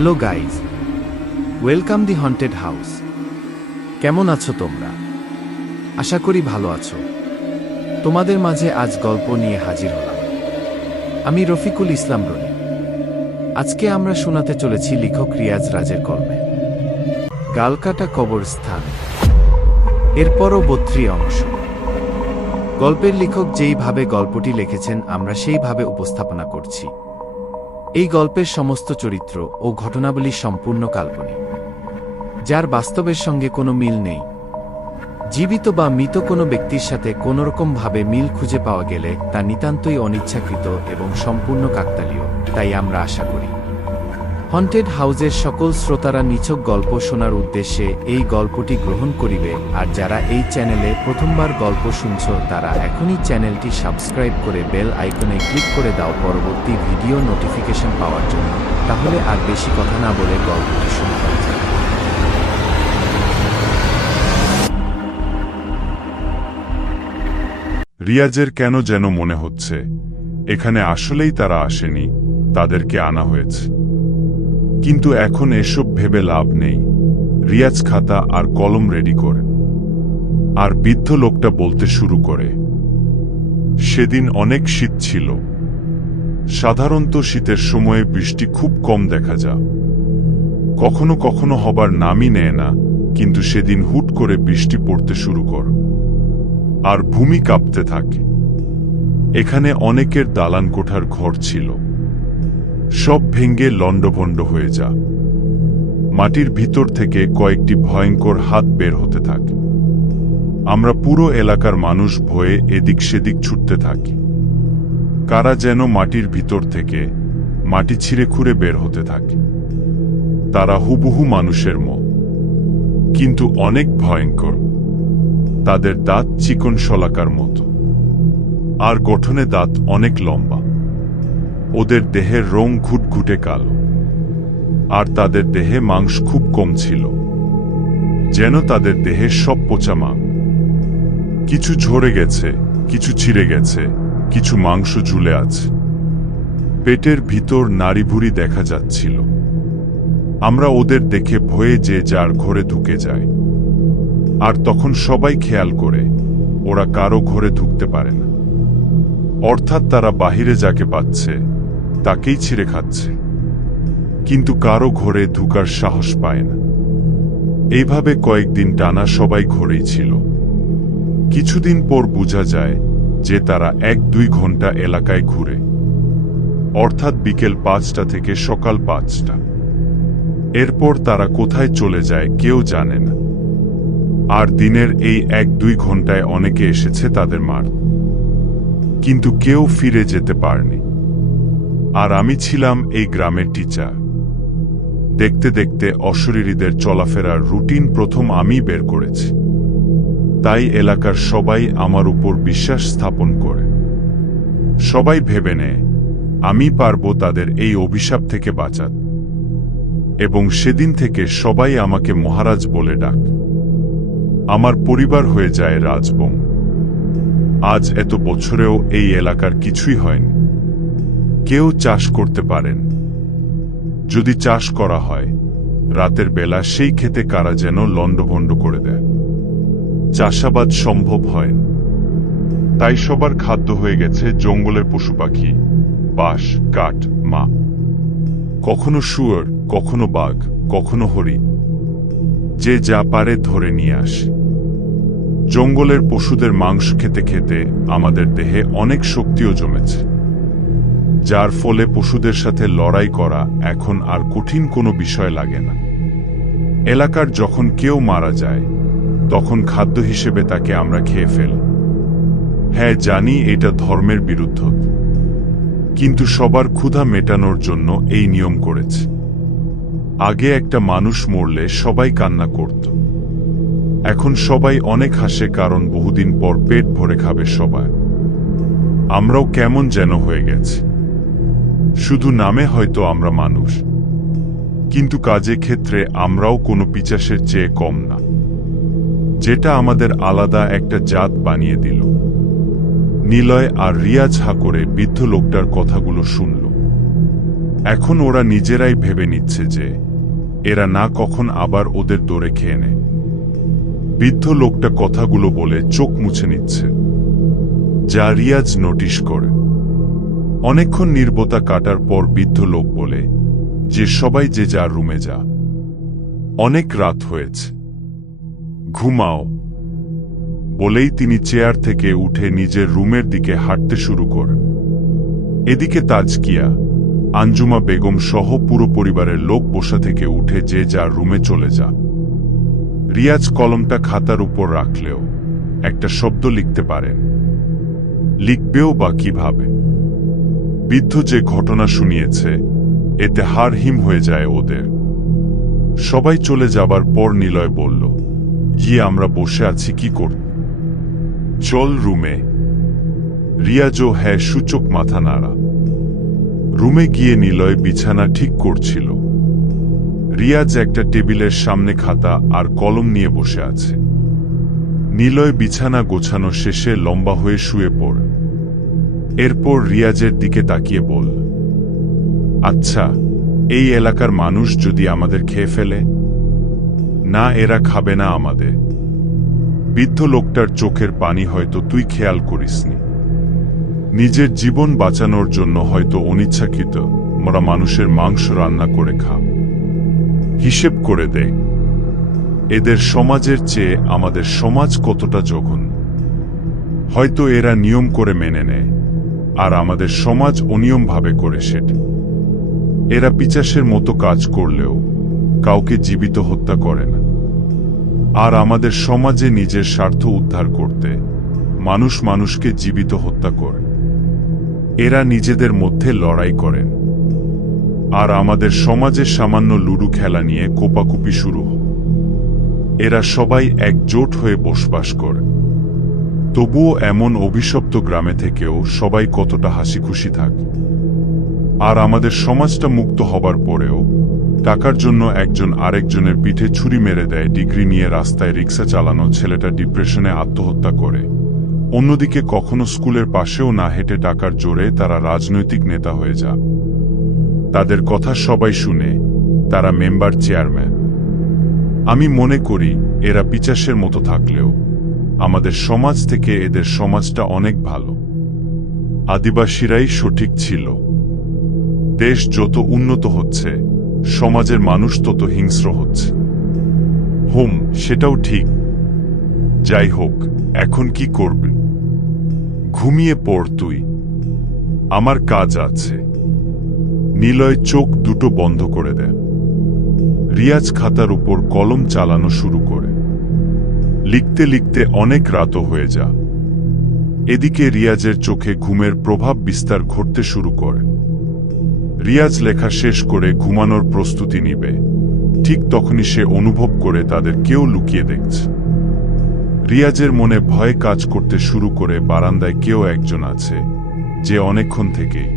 Hello guys, welcome দি haunted house. কেমন আছো তোমরা? আশা করি ভালো আছো। তোমাদের মাঝে আজ গল্প নিয়ে হাজির হলাম। আমি রফিকুল ইসলাম রনি। আজকে আমরা শোনাতে চলেছি লেখক রিয়াজ রাজের কলমে গালকাটা কবরস্থান এর পরবর্তী অংশ। গল্পের লেখক যেইভাবে গল্পটি লিখেছেন আমরা সেইভাবে উপস্থাপনা করছি। এই গল্পের সমস্ত চরিত্র ও ঘটনাবলী সম্পূর্ণ কাল্পনিক, যার বাস্তবের সঙ্গে কোনো মিল নেই। জীবিত বা মৃত কোনো ব্যক্তির সাথে কোনোরকমভাবে মিল খুঁজে পাওয়া গেলে তা নিতান্তই অনিচ্ছাকৃত এবং সম্পূর্ণ কাকতালীয়। তাই আমরা আশা করি হন্টেড হাউসের সকল শ্রোতারা নিছক গল্প শোনার উদ্দেশ্যে এই গল্পটি গ্রহণ করিবে। আর যারা এই চ্যানেলে প্রথমবার গল্প শুনছ তারা এখনই চ্যানেলটি সাবস্ক্রাইব করে বেল আইকনে ক্লিক করে দাও পরবর্তী ভিডিও নোটিফিকেশন পাওয়ার জন্য। তাহলে আর বেশি কথা না বলে গল্পটি শুরু করা যাক। রিয়াজের কেন যেন মনে হচ্ছে এখানে আসলেই তারা আসেনি, তাদেরকে আনা হয়েছে। কিন্তু এখন এসব ভেবে লাভ নেই। রিয়াজ খাতা আর কলম রেডি করে আর বৃদ্ধ লোকটা বলতে শুরু করে, সেদিন অনেক শীত ছিল। সাধারণত শীতের সময়ে বৃষ্টি খুব কম দেখা যায়, কখনো কখনো হবার নামই নেয় না। কিন্তু সেদিন হুট করে বৃষ্টি পড়তে শুরু করে আর ভূমি কাঁপতে থাকে। এখানে অনেকের দালান কোঠার ঘর ছিল, সব ভেঙ্গে লণ্ডভণ্ড হয়ে যা। মাটির ভিতর থেকে কয়েকটি ভয়ঙ্কর হাত বের হতে থাকে। আমরা পুরো এলাকার মানুষ ভয়ে এদিক সেদিক ছুটতে থাকি। কারা যেন মাটির ভিতর থেকে মাটি ছিঁড়ে খুঁড়ে বের হতে থাকে। তারা হুবহু মানুষের মতো, কিন্তু অনেক ভয়ঙ্কর। তাদের দাঁত চিকন শলাকার মতো, আর গঠনে দাঁত অনেক লম্বা। ওদের দেহের রং ঘুটঘুটে কালো, আর তাদের দেহে মাংস খুব কম ছিল, যেন তাদের দেহের সব পচা মাংস। কিছু ঝরে গেছে, কিছু ছিঁড়ে গেছে, কিছু মাংস ঝুলে আছে। পেটের ভিতর নাড়িভুড়ি দেখা যাচ্ছিল। আমরা ওদের দেখে ভয়ে যে যার ঘরে ঢুকে যায়। আর তখন সবাই খেয়াল করে ওরা কারো ঘরে ঢুকতে পারে না, অর্থাৎ তারা বাহিরে যাকে পাচ্ছে তাকেই ছিঁড়ে খাচ্ছে, কিন্তু কারো ঘরে ঢুকার সাহস পায় না। এইভাবে কয়েকদিন টানা সবাই ঘরেই ছিল। কিছুদিন পর বোঝা যায় যে তারা 1-2 ঘন্টা এলাকায় ঘুরে, অর্থাৎ বিকেল 5টা থেকে সকাল 5টা। এরপর তারা কোথায় চলে যায় কেউ জানে না। আর দিনের এই 1-2 ঘন্টায় অনেকে এসেছে তাদের মারতে, কিন্তু কেউ ফিরে যেতে পারেনি। আর আমি ছিলাম এই গ্রামের টিচার। দেখতে দেখতে অশরীরীদের চলাফেরার রুটিন প্রথম আমি বের করেছি। তাই এলাকার সবাই আমার উপর বিশ্বাস স্থাপন করে। সবাই ভেবে নেয় আমি পারবো তাদের এই অভিশাপ থেকে বাঁচাতে। এবং সেদিন থেকে সবাই আমাকে মহারাজ বলে ডাক। আমার পরিবার হয়ে যায় রাজবংশ। আজ এত বছরেও এই এলাকার কিছুই হয়নি। কেউ চাষ করতে পারেন। যদি চাষ করা হয়, রাতের বেলা সেই ক্ষেতে কারা যেন লণ্ডভণ্ড করে দেয়। চাষাবাদ সম্ভব হয় না। তাই সবার খাদ্য হয়ে গেছে জঙ্গলের পশু পাখি, বাঁশ, কাঠ, মা। কখনো শুয়োর, কখনো বাঘ, কখনো হরিণ। যে যা পারে ধরে নিয়ে আসে। জঙ্গলের পশুদের মাংস খেতে খেতে আমাদের দেহে অনেক শক্তিও জমেছে, যার ফলে পশুদের সাথে লড়াই করা এখন আর কঠিন কোনো বিষয় লাগে না। এলাকার যখন কেউ মারা যায় তখন খাদ্য হিসেবে তাকে আমরা খেয়ে ফেলি। হ্যাঁ, জানি এটা ধর্মের বিরুদ্ধ, কিন্তু সবার ক্ষুধা মেটানোর জন্য এই নিয়ম করেছে। আগে একটা মানুষ মরলে সবাই কান্না করত, এখন সবাই অনেক হাসে, কারণ বহুদিন পর পেট ভরে খাবে সবাই। আমরাও কেমন যেন হয়ে গেছে। শুধু নামে হয়তো আমরা মানুষ, কিন্তু কাজে ক্ষেত্রে আমরাও কোনো পিচাসের চেয়ে কম না, যেটা আমাদের আলাদা একটা জাত বানিয়ে দিল। নিলয় আর রিয়াজ হা করে বৃদ্ধ লোকটার কথাগুলো শুনল। এখন ওরা নিজেরাই ভেবে নিচ্ছে যে এরা না কখন আবার ওদের দৌড়ে খেয়ে নেয়। বৃদ্ধ লোকটা কথাগুলো বলে চোখ মুছে নিচ্ছে, যা রিয়াজ নোটিশ করে। অনেকক্ষণ নীরবতা কাটার পর বৃদ্ধ লোক বলে যে সবাই যে যার রুমে যা, অনেক রাত হয়েছে, ঘুমাও। বলেই তিনি চেয়ার থেকে উঠে নিজের রুমের দিকে হাঁটতে শুরু করেন। এদিকে তাজকিয়া, আঞ্জুমা বেগম সহ পুরো পরিবারের লোক বসা থেকে উঠে যে যার রুমে চলে যা। রিয়াজ কলমটা খাতার উপর রাখলেও একটা শব্দ লিখতে পারেন, লিখবেও বা কিভাবে? বৃদ্ধ যে ঘটনা শুনিয়েছে এতে হাড় হিম হয়ে যায় ওদের। সবাই চলে যাবার পর নিলয় বলল, গিয়ে আমরা বসে আছি কি করব? চল রুমে। রিয়াজও হ্যাঁ সূচক মাথা নাড়া। রুমে গিয়ে নিলয় বিছানা ঠিক করছিল। রিয়াজ একটা টেবিলের সামনে খাতা আর কলম নিয়ে বসে আছে। নিলয় বিছানা গোছানো শেষে লম্বা হয়ে শুয়ে পড়ে। এরপর রিয়াজের দিকে তাকিয়ে বল, আচ্ছা, এই এলাকার মানুষ যদি আমাদের খেয়ে ফেলে? না, এরা খাবে না আমাদের। বৃদ্ধ লোকটার চোখের পানি হয়তো তুই খেয়াল করিসনি। নিজের জীবন বাঁচানোর জন্য হয়তো অনিচ্ছাকৃত মরা মানুষের মাংস রান্না করে খা। হিসেব করে দে, এদের সমাজের চেয়ে আমাদের সমাজ কতটা জঘন্য। হয়তো এরা নিয়ম করে মেনে নেয়, আর আমাদের সমাজ অনিয়মভাবে করে সেটা। এরা পিচাসের মতো কাজ করলেও কাউকে জীবিত হত্যা করে না। আর আমাদের সমাজে নিজের স্বার্থ উদ্ধার করতে মানুষ মানুষকে জীবিত হত্যা করে। এরা নিজেদের মধ্যে লড়াই করেন, আর আমাদের সমাজে সামান্য লুডু খেলা নিয়ে কোপাকুপি শুরু হয়। এরা সবাই একজোট হয়ে বসবাস করে। তবুও এমন অভিশপ্ত গ্রামে থেকেও সবাই কতটা হাসি খুশি থাকে। আর আমাদের সমাজটা মুক্ত হবার পরেও টাকার জন্য একজন আরেকজনের পিঠে ছুরি মেরে দেয়। ডিগ্রি নিয়ে রাস্তায় রিক্সা চালানো ছেলেটা ডিপ্রেশনে আত্মহত্যা করে। অন্যদিকে কখনো স্কুলের পাশেও না হেঁটে টাকার জোরে তারা রাজনৈতিক নেতা হয়ে যায়। তাদের কথা সবাই শুনে, তারা মেম্বার, চেয়ারম্যান। আমি মনে করি এরা পিচাসের মতো থাকলেও আমাদের সমাজ থেকে এদের সমাজটা অনেক ভালো। আদিবাসীরাই সঠিক ছিল। দেশ যত উন্নত হচ্ছে, সমাজের মানুষ তত হিংস্র হচ্ছে। সেটাও ঠিক। যাই হোক, এখন কি করবে? ঘুমিয়ে পড় তুই, আমার কাজ আছে। নিলয় চোখ দুটো বন্ধ করে দেয়। রিয়াজ খাতার উপর কলম চালানো শুরু করে। লিখতে লিখতে অনেক রাতও হয়ে যায়। এদিকে রিয়াজের চোখে ঘুমের প্রভাব বিস্তার ঘটতে শুরু করে। রিয়াজ লেখা শেষ করে ঘুমানোর প্রস্তুতি নিবে, ঠিক তখনই সে অনুভব করে তাদের কেউ লুকিয়ে দেখছে। রিয়াজের মনে ভয় কাজ করতে শুরু করে। বারান্দায় কেউ একজন আছে যে অনেকক্ষণ থেকেই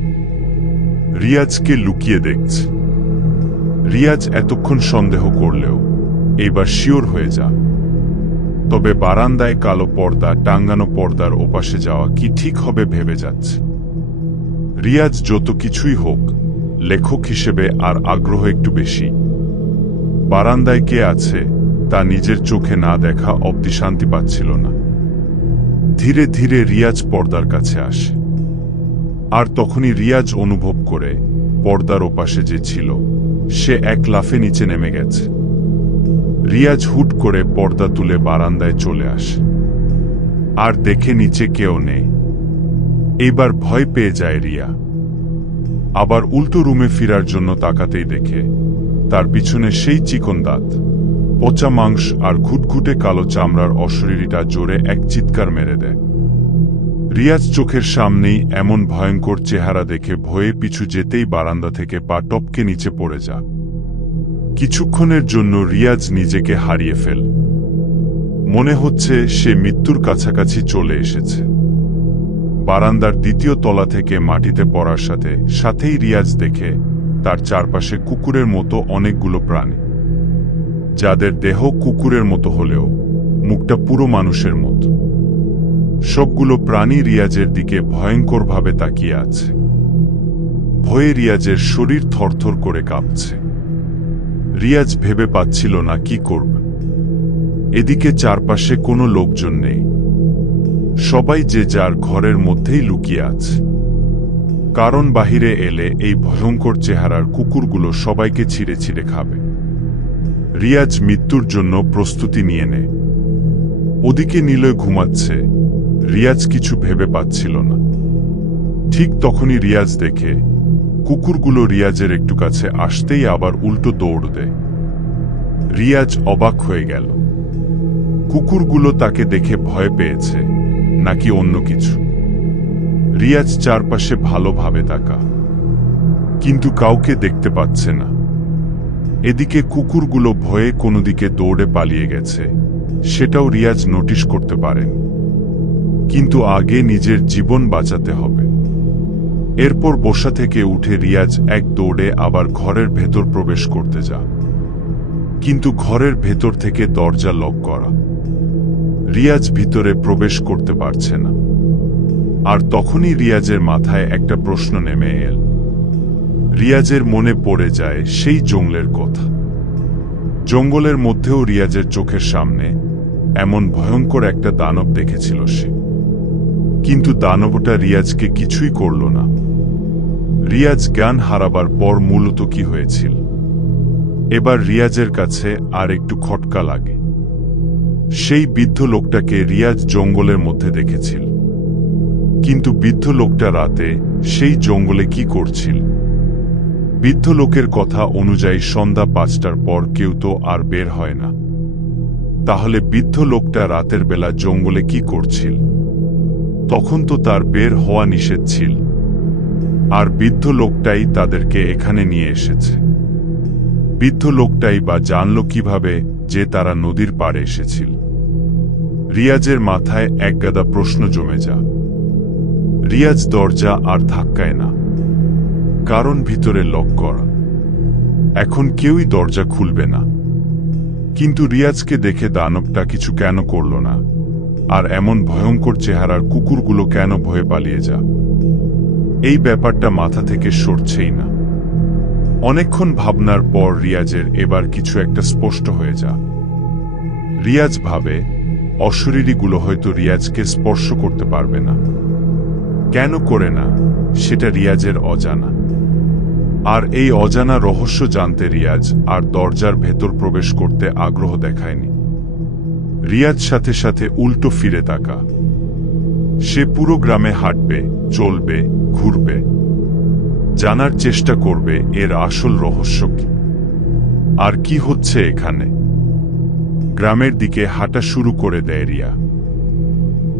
রিয়াজকে লুকিয়ে দেখছে। রিয়াজ এতক্ষণ সন্দেহ করলেও এইবার শিওর হয়ে যা। তবে বারান্দায় কালো পর্দা টাঙ্গানো, পর্দার ওপাশে যাওয়া কি ঠিক হবে ভেবে যাচ্ছে। রিয়াজ যত কিছুই হোক, লেখক হিসেবে আর আগ্রহ একটু বেশি। বারান্দায় কে আছে তা নিজের চোখে না দেখা অবধি শান্তি পাচ্ছিল না। ধীরে ধীরে রিয়াজ পর্দার কাছে আসে। আর তখনই রিয়াজ অনুভব করে পর্দার ওপাশে যে ছিল সে এক লাফে নিচে নেমে গেছে। রিয়াজ হুট করে পর্দা তুলে বারান্দায় চলে আসে, আর দেখে নিচে কেউ নেই। এইবার ভয় পেয়ে যায় রিয়া। আবার উল্টো রুমে ফিরার জন্য তাকাতেই দেখে তার পিছনে সেই চিকন দাঁত, পচা মাংস আর ঘুটঘুটে কালো চামড়ার অশরীরীটা জোরে এক চিৎকার মেরে দেয়। রিয়াজ চোখের সামনেই এমন ভয়ঙ্কর চেহারা দেখে ভয়ে পিছু যেতেই বারান্দা থেকে পা টপকে নিচে পড়ে যায়। কিছুক্ষণের জন্য রিয়াজ নিজেকে হারিয়ে ফেল। মনে হচ্ছে সে মৃত্যুর কাছাকাছি চলে এসেছে। বারান্দার দ্বিতীয় তলা থেকে মাটিতে পড়ার সাথে সাথেই রিয়াজ দেখে তার চারপাশে কুকুরের মতো অনেকগুলো প্রাণী, যাদের দেহ কুকুরের মতো হলেও মুখটা পুরো মানুষের মতো। সবগুলো প্রাণী রিয়াজের দিকে ভয়ঙ্করভাবে তাকিয়ে আছে। ভয়ে রিয়াজের শরীর থরথর করে কাঁপছে। রিয়াজ ভেবে পাচ্ছিল না কি করবে। এদিকে চারপাশে কোনো লোকজন নেই, সবাই যে যার ঘরের মধ্যেই লুকিয়ে আছে। কারণ বাহিরে এলে এই ভয়ঙ্কর চেহারার কুকুরগুলো সবাইকে ছিঁড়ে ছিঁড়ে খাবে। রিয়াজ মৃত্যুর জন্য প্রস্তুতি নিয়ে নেয়। ওদিকে নিলয় ঘুমাচ্ছে। রিয়াজ কিছু ভেবে পাচ্ছিল না। ঠিক তখনই রিয়াজ দেখে কুকুরগুলো রিয়াজের একটু কাছে আসতেই আবার উল্টো দৌড় দেয়। রিয়াজ অবাক হয়ে গেল। কুকুরগুলো তাকে দেখে ভয় পেয়েছে নাকি অন্য কিছু। রিয়াজ চারপাশে ভালোভাবে তাকা, কিন্তু কাউকে দেখতে পাচ্ছে না। এদিকে কুকুরগুলো ভয়ে কোনো দিকে দৌড়ে পালিয়ে গেছে, সেটাও রিয়াজ নোটিশ করতে পারেন। কিন্তু আগে নিজের জীবন বাঁচাতে হবে। এরপর বসা থেকে উঠে রিয়াজ এক দৌড়ে আবার ঘরের ভেতর প্রবেশ করতে যায়। কিন্তু ঘরের ভেতর থেকে দরজা লক করা। রিয়াজ ভিতরে প্রবেশ করতে পারছে না। আর তখনই রিয়াজের মাথায় একটা প্রশ্ন নেমে এল। রিয়াজের মনে পড়ে যায় সেই জঙ্গলের কথা। জঙ্গলের মধ্যেও রিয়াজের চোখের সামনে এমন ভয়ঙ্কর একটা দানব দেখেছিল সে। কিন্তু দানবটা রিয়াজকে কিছুই করল না। রিয়াজ জ্ঞান হারাবার পর মূলত কি হয়েছিল, এবার রিয়াজের কাছে আর একটু খটকা লাগে। সেই বৃদ্ধ লোকটাকে রিয়াজ জঙ্গলের মধ্যে দেখেছিল। কিন্তু বৃদ্ধ লোকটা রাতে সেই জঙ্গলে কি করছিল? বৃদ্ধ লোকের কথা অনুযায়ী সন্ধ্যা 5টার পর কেউ তো আর বের হয় না। তাহলে বৃদ্ধ লোকটা রাতের বেলা জঙ্গলে কি করছিল? তখন তো তার বের হওয়া নিষেধ ছিল। আর বৃদ্ধ লোকটাই তাদেরকে এখানে নিয়ে এসেছে। বৃদ্ধ লোকটাই বা জানল কিভাবে যে তারা নদীর পাড়ে এসেছিল? রিয়াজের মাথায় একগাদা প্রশ্ন জমে যায়। রিয়াজ দরজা আর ধাক্কায় না, কারণ ভিতরে লক করা। এখন কেউই দরজা খুলবে না। কিন্তু রিয়াজকে দেখে দানবটা কিছু কেন করল না? আর এমন ভয়ঙ্কর চেহারার কুকুরগুলো কেন ভয়ে পালিয়ে যায়? এই ব্যাপারটা মাথা থেকে সরছেই না। অনেকক্ষণ ভাবনার পর রিয়াজের এবার কিছু একটা স্পষ্ট হয়ে যায়। রিয়াজ ভাবে অশরীরীগুলো হয়তো রিয়াজকে স্পর্শ করতে পারবে না। কেন করে না সেটা রিয়াজের অজানা। আর এই অজানা রহস্য জানতে রিয়াজ আর দরজার ভেতর প্রবেশ করতে আগ্রহ দেখায়নি। রিয়াজ সাথে সাথে উল্টো ফিরে তাকা। সে পুরো গ্রামে হাঁটবে, চলবে, ঘুরবে, জানার চেষ্টা করবে এর আসল রহস্য কি, আর কি হচ্ছে এখানে। গ্রামের দিকে হাঁটা শুরু করে দেয় রিয়া।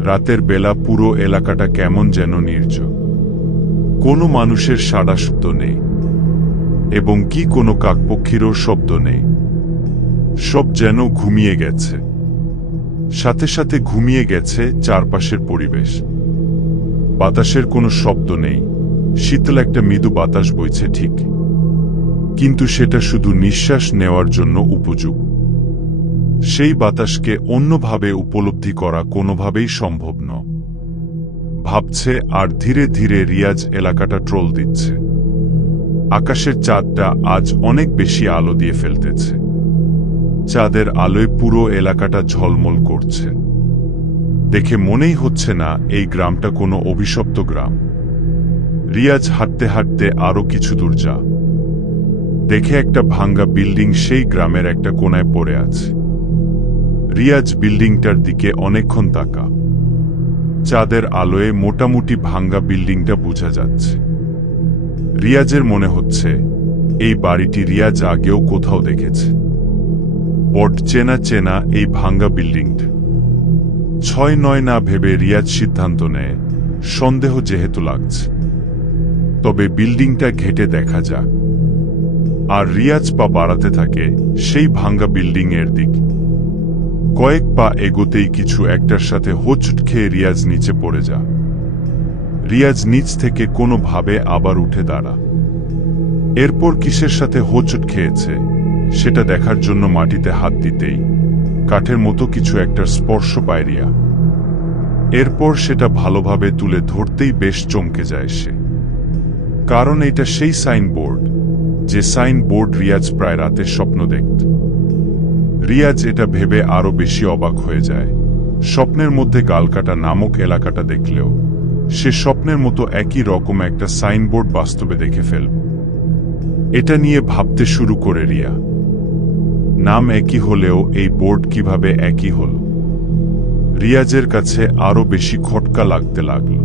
রাতের বেলা পুরো এলাকাটা কেমন যেন নির্জন। কোনো মানুষের সাড়া শব্দ নেই, এবং কি কোনো কাকপক্ষীরও শব্দ নেই। সব যেন ঘুমিয়ে গেছে। সাথে সাথে ঘুমিয়ে গেছে চারপাশের পরিবেশ। বাতাসের কোনো শব্দ নেই। শীতল একটা মৃদু বাতাস বইছে ঠিক, কিন্তু সেটা শুধু নিঃশ্বাস নেওয়ার জন্য উপযোগী। সেই বাতাসকে অন্যভাবে উপলব্ধি করা কোনোভাবেই সম্ভব নয়। ভাবছে আর ধীরে ধীরে রিয়াজ এলাকাটা ট্রোল দিচ্ছে। আকাশের চাঁদটা আজ অনেক বেশি আলো দিয়ে ফেলতেছে। চাঁদের আলোয় পুরো এলাকাটা ঝলমল করছে। দেখে মনেই হচ্ছে না এই গ্রামটা কোনো অভিশপ্ত গ্রাম। রিয়াজ হাঁটতে হাঁটতে আরো কিছু দূর যায়। দেখে একটা ভাঙ্গা বিল্ডিং সেই গ্রামের একটা কোনায় পড়ে আছে। রিয়াজ বিল্ডিংটার দিকে অনেকক্ষণ তাকা। চাঁদের আলোয় মোটামুটি ভাঙ্গা বিল্ডিংটা বোঝা যাচ্ছে। রিয়াজের মনে হচ্ছে এই বাড়িটি রিয়াজ আগেও কোথাও দেখেছে। বট চেনা চেনা এই ভাঙ্গা বিল্ডিংটা। 6-9 না ভেবে রিয়াজ সিদ্ধান্ত নেয়, সন্দেহ যেহেতু লাগছে তবে বিল্ডিংটা ঘেঁটে দেখা যাক। আর রিয়াজ পা বাড়াতে থাকে সেই ভাঙ্গা বিল্ডিং এর দিক। কয়েক পা এগোতেই কিছু একটার সাথে হোঁচট খেয়ে রিয়াজ নিচে পড়ে যায়। রিয়াজ নিচ থেকে কোনোভাবে আবার উঠে দাঁড়া। এরপর কিসের সাথে হোঁচট খেয়েছে সেটা দেখার জন্য মাটিতে হাত দিতেই কাঠের মতো কিছু একটার স্পর্শ পায় রিয়া। এরপর সেটা ভালোভাবে তুলে ধরতেই বেশ চমকে যায় সে। কারণ এটা সেই সাইনবোর্ড, যে সাইনবোর্ড রিয়াজ প্রায় রাতে স্বপ্ন দেখত। রিয়াজ এটা ভেবে আরো বেশি অবাক হয়ে যায়। স্বপ্নের মধ্যে গালকাটা নামক এলাকাটা দেখলেও সে স্বপ্নের মতো একই রকম একটা সাইনবোর্ড বাস্তবে দেখে ফেলবে। এটা নিয়ে ভাবতে শুরু করে রিয়া। নাম একই হলেও এই বোর্ড কিভাবে একই হল? রিয়াজের কাছে আরো বেশি খটকা লাগতে লাগল।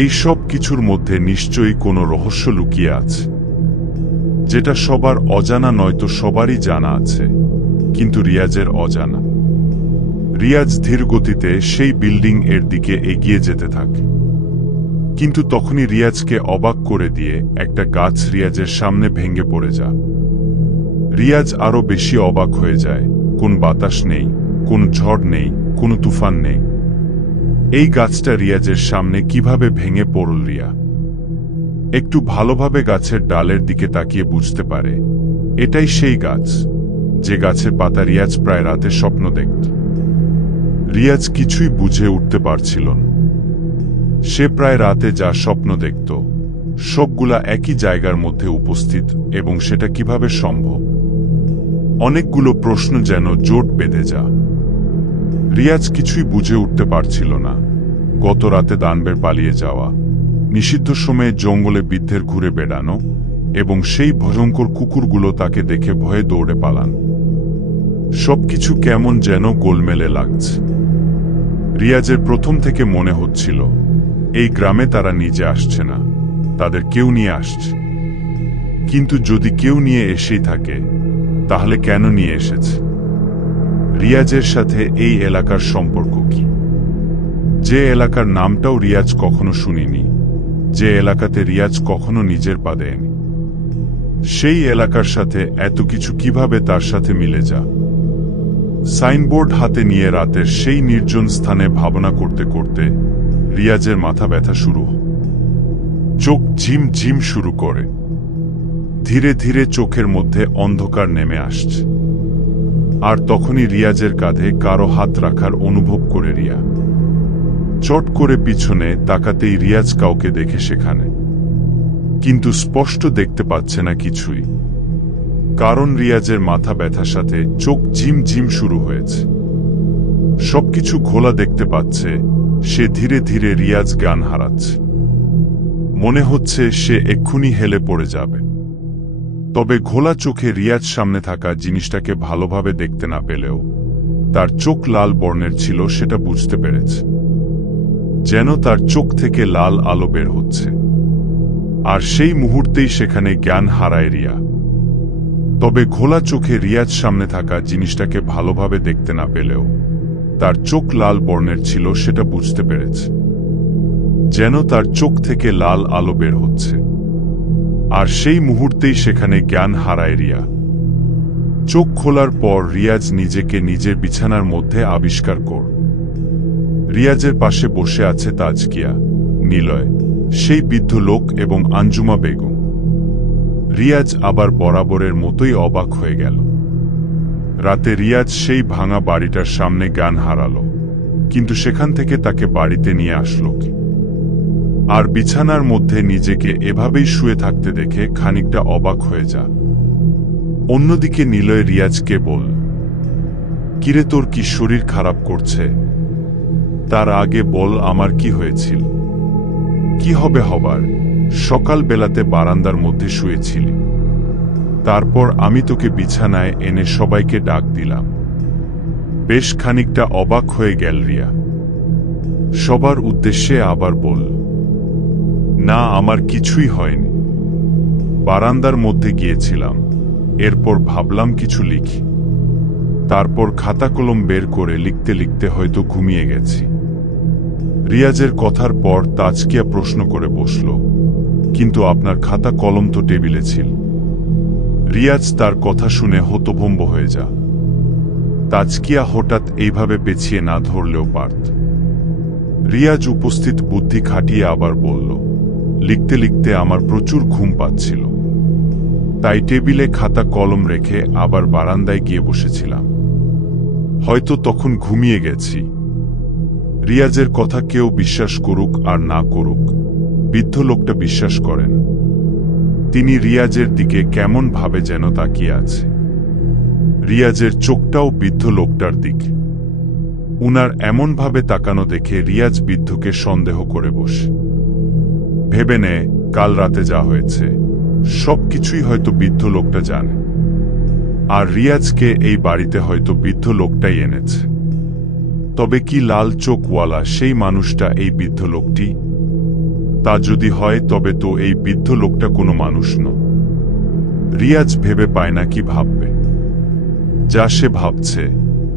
এই সব কিছুর মধ্যে নিশ্চয়ই কোনো রহস্য লুকিয়ে আছে, যেটা সবার অজানা নয়তো সবারই জানা আছে, কিন্তু রিয়াজের অজানা। রিয়াজ ধীর গতিতে সেই বিল্ডিং এর দিকে এগিয়ে যেতে থাকে, কিন্তু তখনই রিয়াজকে অবাক করে দিয়ে একটা গাছ রিয়াজের সামনে ভেঙে পড়ে যায়। রিয়াজ আরো বেশি অবাক হয়ে যায়। কোন বাতাস নেই, কোন ঝড় নেই, কোনো তুফান নেই। এই গাছটা রিয়াজের সামনে কিভাবে ভেঙে পড়ল? রিয়া একটু ভালোভাবে গাছের ডালের দিকে তাকিয়ে বুঝতে পারে এটাই সেই গাছ, যে গাছের পাতা রিয়াজ প্রায় রাতে স্বপ্ন দেখত। রিয়াজ কিছুই বুঝে উঠতে পারছিল না। সে প্রায় রাতে যা স্বপ্ন দেখত সবগুলা একই জায়গার মধ্যে উপস্থিত, এবং সেটা কিভাবে সম্ভব? অনেকগুলো প্রশ্ন যেন জোট বেঁধে যা। রিয়াজ কিছুই বুঝে উঠতে পারছিল না। গত রাতে দানবের পালিয়ে যাওয়া, নিষিদ্ধ সময়ে জঙ্গলে বৃদ্ধের ঘুরে বেড়ানো, এবং সেই ভয়ঙ্কর কুকুরগুলো তাকে দেখে ভয়ে দৌড়ে পালান, সবকিছু কেমন যেন গোলমেলে লাগছে। রিয়াজের প্রথম থেকে মনে হচ্ছিল এই গ্রামে তারা নিজে আসছে না, তাদের কেউ নিয়ে আসছে। কিন্তু যদি কেউ নিয়ে এসেই থাকে, তাহলে কেন নিয়ে এসেছে? রিয়াজের সাথে এই এলাকার সম্পর্ক কি? যে এলাকার নামটাও রিয়াজ কখনো শুনিনি, যে এলাকাতে রিয়াজ কখনো নিজের পা দেয়নি, সেই এলাকার সাথে এত কিছু কিভাবে তার সাথে মিলে যা? সাইনবোর্ড হাতে নিয়ে রাতের সেই নির্জন স্থানে ভাবনা করতে করতে রিয়াজের মাথা ব্যথা শুরু, চোখ ঝিম ঝিম শুরু করে। ধীরে ধীরে চোখের মধ্যে অন্ধকার নেমে আসছে, আর তখনই রিয়াজের কাঁধে কারো হাত রাখার অনুভব করে রিয়া চট করে পিছনে তাকাতেই রিয়াজ কাউকে দেখে সেখানে, কিন্তু স্পষ্ট দেখতে পাচ্ছে না কিছুই, কারণ রিয়াজের মাথা ব্যথার সাথে চোখ ঝিম ঝিম শুরু হয়েছে। সবকিছু ঘোলা দেখতে পাচ্ছে। সে ধীরে ধীরে রিয়াজ জ্ঞান হারাচ্ছে। মনে হচ্ছে সে এক্ষুনি হেলে পড়ে যাবে। তবে ঘোলা চোখে রিয়াজ সামনে থাকা জিনিসটাকে ভালোভাবে দেখতে না পেলেও তার চোখ লাল বর্ণের ছিল, সেটা বুঝতে পেরেছে। যেন তার চোখ থেকে লাল আলো বের হচ্ছে, আর সেই মুহূর্তেই সেখানে জ্ঞান হারায় রিয়া। তবে ঘোলা চোখে রিয়াজ সামনে থাকা জিনিসটাকে ভালোভাবে দেখতে না পেলেও তার চোখ লাল বর্ণের ছিল, সেটা বুঝতে পেরেছে। যেন তার চোখ থেকে লাল আলো বের হচ্ছে, আর সেই মুহূর্তেই সেখানে জ্ঞান হারায় রিয়া। চোখ খোলার পর রিয়াজ নিজেকে নিজের বিছানার মধ্যে আবিষ্কার কর। রিয়াজের পাশে বসে আছে তাজকিয়া, নিলয়, সেই বৃদ্ধ লোক এবং আঞ্জুমা বেগম। রিয়াজ আবার বরাবরের মতোই অবাক হয়ে গেল। রাতে রিয়াজ সেই ভাঙা বাড়িটার সামনে জ্ঞান হারালো, কিন্তু সেখান থেকে তাকে বাড়িতে নিয়ে আসলো কি? আর বিছানার মধ্যে নিজেকে এভাবেই শুয়ে থাকতে দেখে খানিকটা অবাক হয়ে যা। অন্যদিকে নিলয় রিয়াজকে বল, কিরে তোর কি শরীর খারাপ করছে? তার আগে বল আমার কি হয়েছিল? কি হবে হবার? সকাল বেলাতে বারান্দার মধ্যে শুয়েছিলি, তারপর আমি তোকে বিছানায় এনে সবাইকে ডাক দিলাম। বেশ খানিকটা অবাক হয়ে গেল রিয়া। সবার উদ্দেশ্যে আবার বল, না আমার কিছুই হয়নি, বারান্দার মধ্যে গিয়েছিলাম, এরপর ভাবলাম কিছু লিখি, তারপর খাতা কলম বের করে লিখতে লিখতে হয়তো ঘুমিয়ে গেছি। রিয়াজের কথার পর তাজকিয়া প্রশ্ন করে বসল, কিন্তু আপনার খাতা কলম তো টেবিলে ছিল। রিয়াজ তার কথা শুনে হতভম্ব হয়ে যা। তাজকিয়া হঠাৎ এইভাবে পেছিয়ে না ধরলেও পারত। রিয়াজ উপস্থিত বুদ্ধি খাটিয়ে আবার বলল, লিখতে লিখতে আমার প্রচুর ঘুম পাচ্ছিল, তাই টেবিলে খাতা কলম রেখে আবার বারান্দায় গিয়ে বসেছিলাম, হয়তো তখন ঘুমিয়ে গেছি। রিয়াজের কথা কেউ বিশ্বাস করুক আর না করুক, বৃদ্ধ লোকটা বিশ্বাস করেন। তিনি রিয়াজের দিকে কেমন ভাবে যেন তাকিয়ে আছে। রিয়াজের চোখটাও বৃদ্ধ লোকটার দিকে। উনার এমনভাবে তাকানো দেখে রিয়াজ বৃদ্ধকে সন্দেহ করে বসে। ভেবে নেয় কাল রাতে যা হয়েছে সবকিছুই হয়তো বৃদ্ধ লোকটা জানে, আর রিয়াজকে এই বাড়িতে হয়তো বৃদ্ধ লোকটাই এনেছে। তবে কি লাল চোখওয়ালা সেই মানুষটা এই বৃদ্ধ লোকটি? তা যদি হয় তবে তো এই বৃদ্ধ লোকটা কোনো মানুষ নয়। রিয়াজ ভেবে পায় না কি ভাববে। যা সে ভাবছে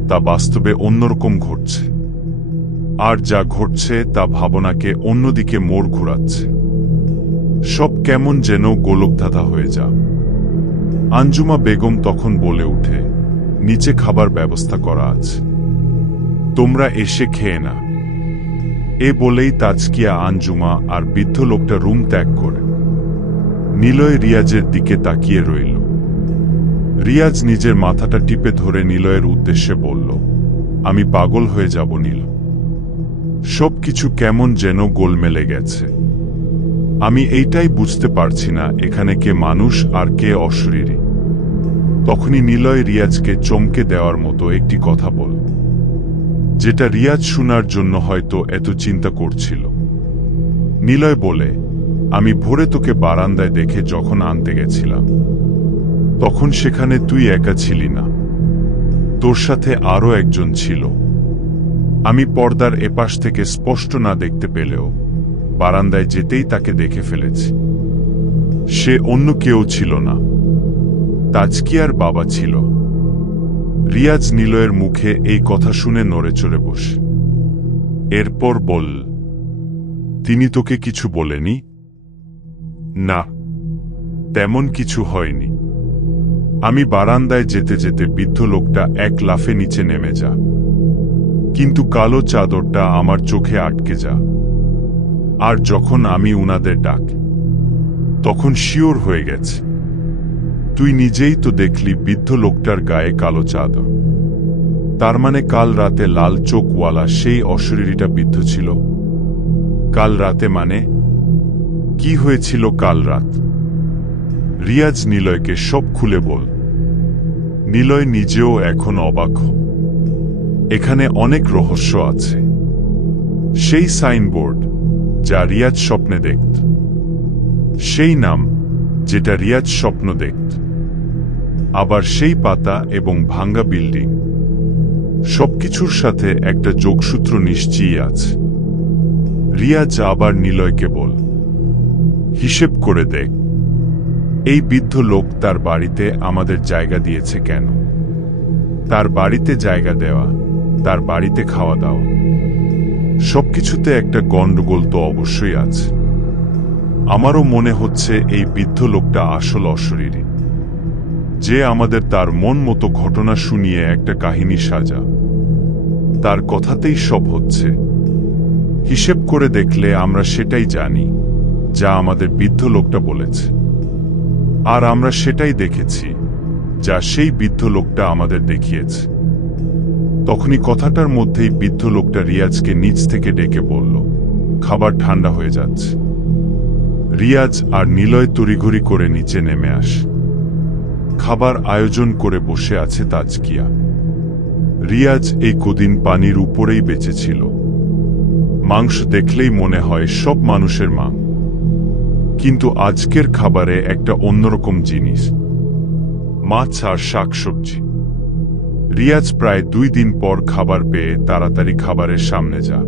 তা বাস্তবে অন্যরকম ঘটছে, আর যা ঘটছে তা ভাবনাকে অন্যদিকে মোড় ঘোরাচ্ছে। সব কেমন যেন গোলকধাঁধা হয়ে যা। আঞ্জুমা বেগম তখন বলে উঠে, নিচে খাবার ব্যবস্থা করা আছে, তোমরা এসে খেয়ে না। এ বলেই তাজকিয়া, আঞ্জুমা আর বৃদ্ধ লোকটা রুম ত্যাগ করে। নিলয় রিয়াজের দিকে তাকিয়ে রইল। রিয়াজ নিজের মাথাটা টিপে ধরে নিলয়ের উদ্দেশ্যে বলল, আমি পাগল হয়ে যাব নীল। সবকিছু কেমন যেন গোলমেলে গেছে। আমি এইটাই বুঝতে পারছি না এখানে কে মানুষ আর কে অশরীরী। তখনই নিলয় রিয়াজকে চমকে দেওয়ার মতো একটি কথা বল, যেটা রিয়াজ শোনার জন্য হয়তো এত চিন্তা করছিল। নিলয় বলে, আমি ভোরে তোকে বারান্দায় দেখে যখন আনতে গেছিলাম তখন সেখানে তুই একা ছিলি না, তোর সাথে আরো একজন ছিল। আমি পর্দার এপাশ থেকে স্পষ্ট না দেখতে পেলেও বারান্দায় যেতেই তাকে দেখে ফেলেছি। সে অন্য কেউ ছিল না, তাজকিয়ার বাবা ছিল। রিয়াজ নিলয়ের মুখে এই কথা শুনে নড়েচড়ে বসে। এরপর বল, তিনি তোকে কিছু বলেনি? না, তেমন কিছু হয়নি। আমি বারান্দায় যেতে যেতে বৃদ্ধ লোকটা এক লাফে নিচে নেমে যা, কিন্তু কালো চাদরটা আমার চোখে আটকে যা। আর যখন আমি উনাদের ডাক তখন শিওর হয়ে গেছে। তুই নিজেই তো দেখলি বৃদ্ধ লোকটার গায়ে কালো চাদর। তার মানে কাল রাতে লাল চোখওয়ালা সেই অশরীরীটা বৃদ্ধ ছিল। কাল রাতে মানে কি হয়েছিল কাল রাত? রিয়াজ নিলয়কে সব খুলে বল। নিলয় নিজেও এখন অবাক। এখানে অনেক রহস্য আছে। সেই সাইনবোর্ড যা রিয়াজ স্বপ্নে দেখত, সেই নাম যেটা রিয়াজ স্বপ্ন দেখত, আবার সেই পাতা এবং ভাঙ্গা বিল্ডিং, সবকিছুর সাথে একটা যোগসূত্র নিশ্চয়ই আছে। রিয়াজ আবার নিলয়কে বল, হিসেব করে দেখ, এই বৃদ্ধ লোক তার বাড়িতে আমাদের জায়গা দিয়েছে কেন? তার বাড়িতে জায়গা দেওয়া, তার বাড়িতে খাওয়া দাওয়া, সবকিছুতে একটা গন্ডগোল তো অবশ্যই আছে। আমারও মনে হচ্ছে এই বৃদ্ধ লোকটা আসল অশরীরী, যে আমাদের তার মন মতো ঘটনা শুনিয়ে একটা কাহিনী সাজা। তার কথাতেই সব হচ্ছে। হিসেব করে দেখলে আমরা সেটাই জানি যা আমাদের বৃদ্ধ লোকটা বলেছে, আর আমরা সেটাই দেখেছি যা সেই বৃদ্ধ লোকটা আমাদের দেখিয়েছে। তখনই কথাটার মধ্যেই বৃদ্ধ লোকটা রিয়াজকে নিচ থেকে ডেকে বলল, খাবার ঠান্ডা হয়ে যাচ্ছে। রিয়াজ আর নিলয় তড়িঘড়ি করে নিচে নেমে আসে। খাবার আয়োজন করে বসে আছে তাজকিয়া। রিয়াজ এই কদিন পানির উপরেই বেঁচে ছিল। মাংস দেখলেই মনে হয় সব মানুষের মাংস, কিন্তু আজকের খাবারে একটা অন্যরকম জিনিস, মাছ আর শাকসবজি। রিয়াজ প্রায় 2 দিন পর খাবার পেয়ে তাড়াতাড়ি খাবারের সামনে যা।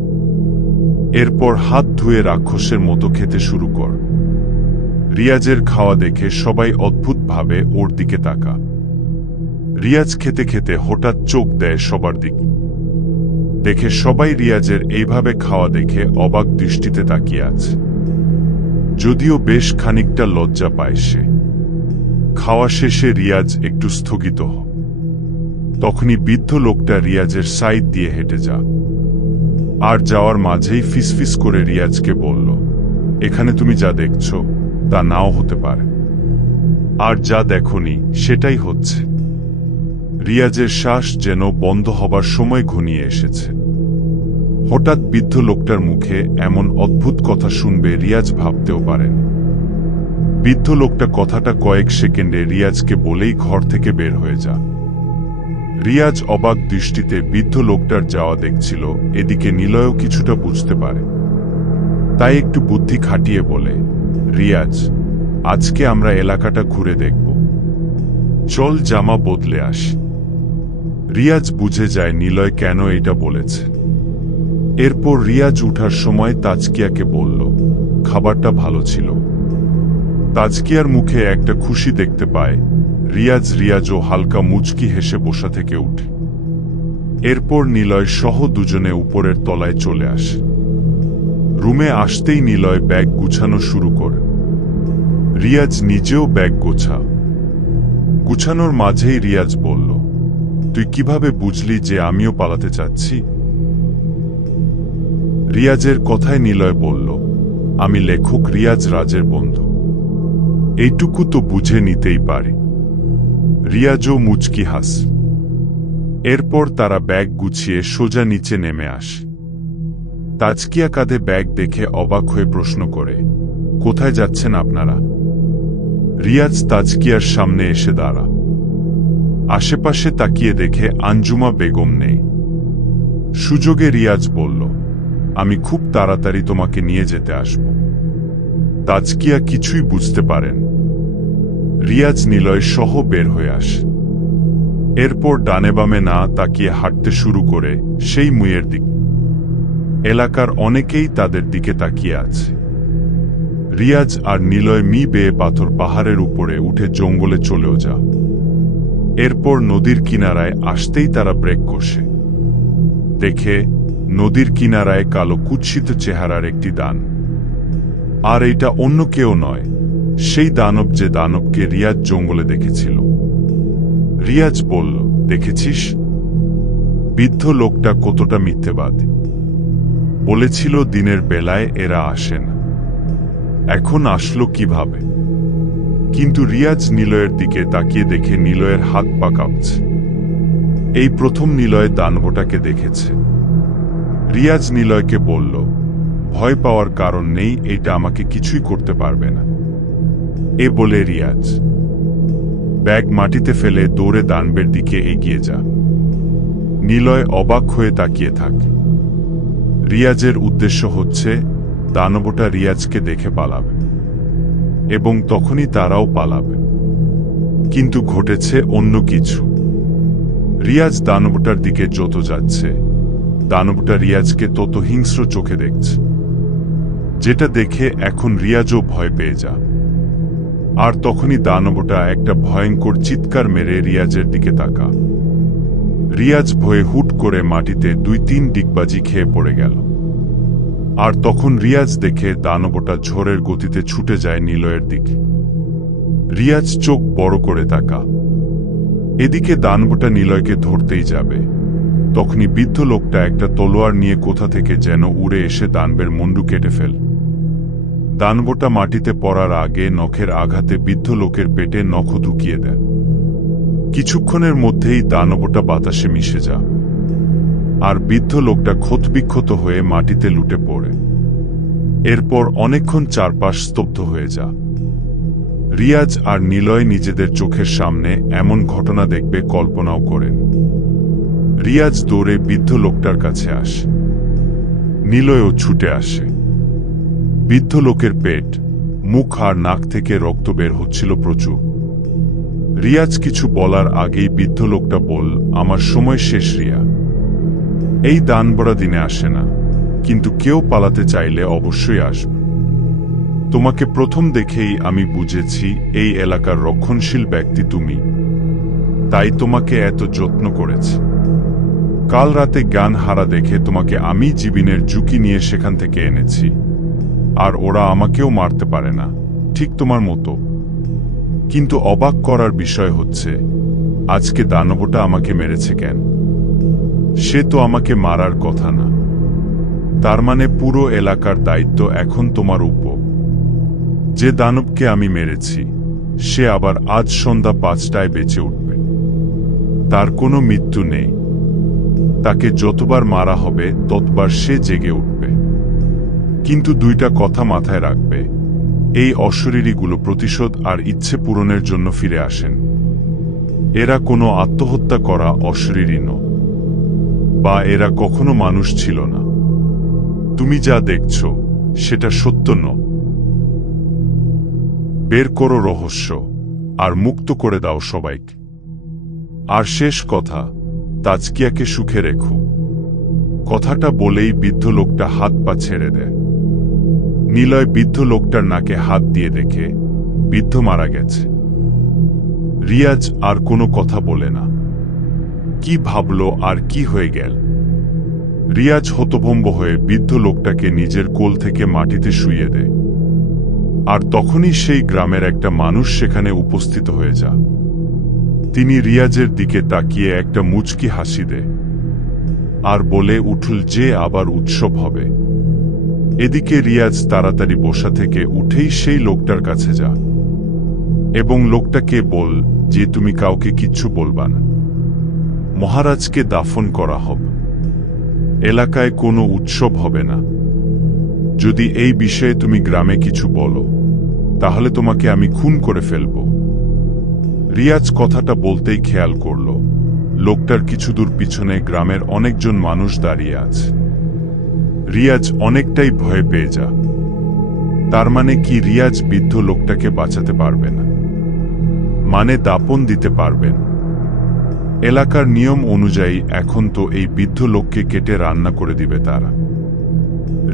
এরপর হাত ধুয়ে রাক্ষসের মতো খেতে শুরু কর। রিয়াজের খাওয়া দেখে সবাই অদ্ভুতভাবে ওর দিকে তাকা। রিয়াজ খেতে খেতে হঠাৎ চোখ দেয় সবার দিকে। দেখে সবাই রিয়াজের এইভাবে খাওয়া দেখে অবাক দৃষ্টিতে তাকিয়ে আছে। যদিও বেশ খানিকটা লজ্জা পায় সে। খাওয়া শেষে রিয়াজ একটু স্থগিত হয়। তখনই বৃদ্ধ লোকটা রিয়াজের সাইড দিয়ে হেঁটে যা, আর যাওয়ার মাঝেই ফিসফিস করে রিয়াজকে বলল, এখানে তুমি যা দেখছো তা নাও হতে পারে, আর যা দেখোনি সেটাই হচ্ছে। রিয়াজের শ্বাস যেন বন্ধ হবার সময় ঘনিয়ে এসেছে। হঠাৎ বৃদ্ধ লোকটার মুখে এমন অদ্ভুত কথা শুনবে রিয়াজ ভাবতেও পারেন। বৃদ্ধ লোকটা কথাটা কয়েক সেকেন্ডে রিয়াজকে বলেই ঘর থেকে বের হয়ে যা। রিয়াজ অবাক দৃষ্টিতে বৃদ্ধ লোকটার যাওয়া দেখছিল, এদিকে নিলয়ও কিছুটা বুঝতে পারে। তাই একটু বুদ্ধি খাটিয়ে বলে, রিয়াজ, আজকে আমরা এলাকাটা ঘুরে দেখব, চল জামা বদলে আস। রিয়াজ বুঝে যায় নিলয় কেন এটা বলেছে। এরপর রিয়াজ উঠার সময় তাজকিয়াকে বলল, খাবারটা ভালো ছিল। তাজকিয়ার মুখে একটা খুশি দেখতে পায়। রিয়াজও হালকা মুচকি হেসে বসা থেকে উঠে। এরপর নিলয় সহ দুজনে উপরের তলায় চলে আসে। রুমে আসতেই নিলয় ব্যাগ গুছানো শুরু করে। রিয়াজ নিজেও ব্যাগ গুছানোর মাঝেই রিয়াজ বলল, তুই কিভাবে বুঝলি যে আমিও পালাতে চাচ্ছি? রিয়াজের কথায় নিলয় বলল, আমি লেখক রিয়াজ রাজের বন্ধু, এইটুকু তো বুঝে নিতেই পারি। রিয়াজও মুচকি হাস। এরপর তারা ব্যাগ গুছিয়ে সোজা নিচে নেমে আসে। তাজকিয়া কাঁধে ব্যাগ দেখে অবাক হয়ে প্রশ্ন করে, কোথায় যাচ্ছেন আপনারা? রিয়াজ তাজকিয়ার সামনে এসে দাঁড়া। আশেপাশে তাকিয়ে দেখে আঞ্জুমা বেগম নেই। সুযোগে রিয়াজ বলল, আমি খুব তাড়াতাড়ি তোমাকে নিয়ে যেতে আসব। তাজকিয়া কিছুই বুঝতে পারেন। রিয়াজ নিলয় সহ বের হয়ে আসে। এরপর ডানে বামে না তাকিয়ে হাঁটতে শুরু করে সেই মুয়ের দিক। এলাকার অনেকেই তাদের দিকে তাকিয়ে আছে। রিয়াজ আর নিলয় বেয়ে পাথর পাহাড়ের উপরে উঠে জঙ্গলে চলেও যা। এরপর নদীর কিনারায় আসতেই তারা ব্রেক কষে। দেখে নদীর কিনারায় কালো কুৎসিত চেহারার একটি দান। আর এটা অন্য কেউ নয়, সেই দানব যে দানবকে রিয়াজ জঙ্গলে দেখেছিল। রিয়াজ বলল, দেখেছিস বৃদ্ধ লোকটা কতটা মিথ্যেবাদী। বলেছিল দিনের বেলায় এরা আসে না, এখন আসলো কিভাবে? কিন্তু রিয়াজ নিলয়ের দিকে তাকিয়ে দেখে নিলয়ের হাত পা কাঁপছে। এই প্রথম নিলয় দানবটাকে দেখেছে। রিয়াজ নিলয়কে বলল, ভয় পাওয়ার কারণ নেই, এটা আমাকে কিছুই করতে পারবে না। এ বলে রিয়াজ ব্যাগ মাটিতে ফেলে দৌড়ে দানবের দিকে এগিয়ে যা। নিলয় অবাক হয়ে তাকিয়ে থাকে। রিয়াজের উদ্দেশ্য হচ্ছে দানবটা রিয়াজকে দেখে পালাবে এবং তখনই তারাও পালাবে। কিন্তু ঘটেছে অন্য কিছু। রিয়াজ দানবটার দিকে যত যাচ্ছে, দানবটা রিয়াজকে তত হিংস্র চোখে দেখছে, যেটা দেখে এখন রিয়াজও ভয় পেয়ে যা। আর তখনই দানবটা একটা ভয়ঙ্কর চিৎকার মেরে রিয়াজের দিকে তাকা। রিয়াজ ভয়ে হুট করে মাটিতে 2-3 ডিগবাজি খেয়ে পড়ে গেল। আর তখন রিয়াজ দেখে দানবটা ঝড়ের গতিতে ছুটে যায় নিলয়ের দিকে। রিয়াজ চোখ বড় করে তাকা। এদিকে দানবটা নিলয়কে ধরতেই যাবে, তখনই বৃদ্ধ লোকটা একটা তলোয়ার নিয়ে কোথা থেকে যেন উড়ে এসে দানবের মুন্ডু কেটে ফেল। দানবটা মাটিতে পড়ার আগে নখের আঘাতে বৃদ্ধ লোকের পেটে নখ ঢুকিয়ে দেয়। কিছুক্ষণের মধ্যেই দানবটা বাতাসে মিশে যা। আর বৃদ্ধ লোকটা ক্ষতবিক্ষত হয়ে মাটিতে লুটে পড়ে। এরপর অনেকক্ষণ চারপাশ স্তব্ধ হয়ে যা। রিয়াজ আর নিলয় নিজেদের চোখের সামনে এমন ঘটনা দেখবে কল্পনাও করেন। রিয়াজ দৌড়ে বৃদ্ধ লোকটার কাছে আসে। নিলয়ও ছুটে আসে। বৃদ্ধ লোকের পেট, মুখ আর নাক থেকে রক্ত বের হচ্ছিল প্রচুর। রিয়াজ কিছু বলার আগেই বৃদ্ধ লোকটা বল, আমার সময় শেষ রিয়া। এই দান বড়া দিনে আসে না, কিন্তু কেউ পালাতে চাইলে অবশ্যই আসবে। তোমাকে প্রথম দেখেই আমি বুঝেছি এই এলাকার রক্ষণশীল ব্যক্তি তুমি, তাই তোমাকে এত যত্ন করেছি। কাল রাতে জ্ঞান হারা দেখে তোমাকে আমি জীবনের ঝুঁকি নিয়ে সেখান থেকে এনেছি। আর ওরা আমাকেও মারতে পারে না, ঠিক তোমার মতো। কিন্তু অবাক করার বিষয় হচ্ছে আজকে দানবটা আমাকে মেরেছে কেন? সে তো আমাকে মারার কথা না। তার মানে পুরো এলাকার দায়িত্ব এখন তোমার উপর। যে দানবকে আমি মেরেছি সে আবার আজ সন্ধ্যা 5টায় বেঁচে উঠবে। তার কোনো মৃত্যু নেই। তাকে যতবার মারা হবে ততবার সে জেগে উঠবে। কিন্তু দুইটা কথা মাথায় রাখবে, এই অশরীরীগুলো প্রতিশোধ আর ইচ্ছে পূরণের জন্য ফিরে আসেন। এরা কোনো আত্মহত্যা করা অশরীরী ন, বা এরা কখনো মানুষ ছিল না। তুমি যা দেখছ সেটা সত্য ন। বের করো রহস্য আর মুক্ত করে দাও সবাইকে। আর শেষ কথা, তাজকিয়াকে সুখে রেখো। কথাটা বলেই বৃদ্ধ লোকটা হাত পা ছেড়ে দেয়। নিলয় বৃদ্ধ লোকটার নাকে হাত দিয়ে দেখে বৃদ্ধ মারা গেছে। রিয়াজ আর কোনো কথা বলে না। কি ভাবলো আর কি হয়ে গেল? রিয়াজ হতভম্ব হয়ে বৃদ্ধ লোকটাকে নিজের কোল থেকে মাটিতে শুইয়ে দেয়। আর তখনই সেই গ্রামের একটা মানুষ সেখানে উপস্থিত হয়ে যায়। তিনি রিয়াজের দিকে তাকিয়ে একটা মুচকি হাসি দেয় আর বলে উঠল যে আবার উৎসব হবে। এদিকে রিয়াজ তাড়াতাড়ি বসা থেকে উঠেই সেই লোকটার কাছে যা এবং লোকটাকে বল যে তুমি কাউকে কিচ্ছু বলবা না, মহারাজকে দাফন করা হবে, এলাকায় কোনো উৎসব হবে না। যদি এই বিষয়ে তুমি গ্রামে কিছু বলো তাহলে তোমাকে আমি খুন করে ফেলব। রিয়াজ কথাটা বলতেই খেয়াল করল লোকটার কিছু দূর পিছনে গ্রামের অনেকজন মানুষ দাঁড়িয়ে আছে। রিয়াজ অনেকটাই ভয় পেয়ে যা। তার মানে কি রিয়াজ বৃদ্ধ লোকটাকে বাঁচাতে পারবে না, মানে দাপন দিতে পারবেন? এলাকার নিয়ম অনুযায়ী এখন তো এই বৃদ্ধ লোককে কেটে রান্না করে দিবে তারা।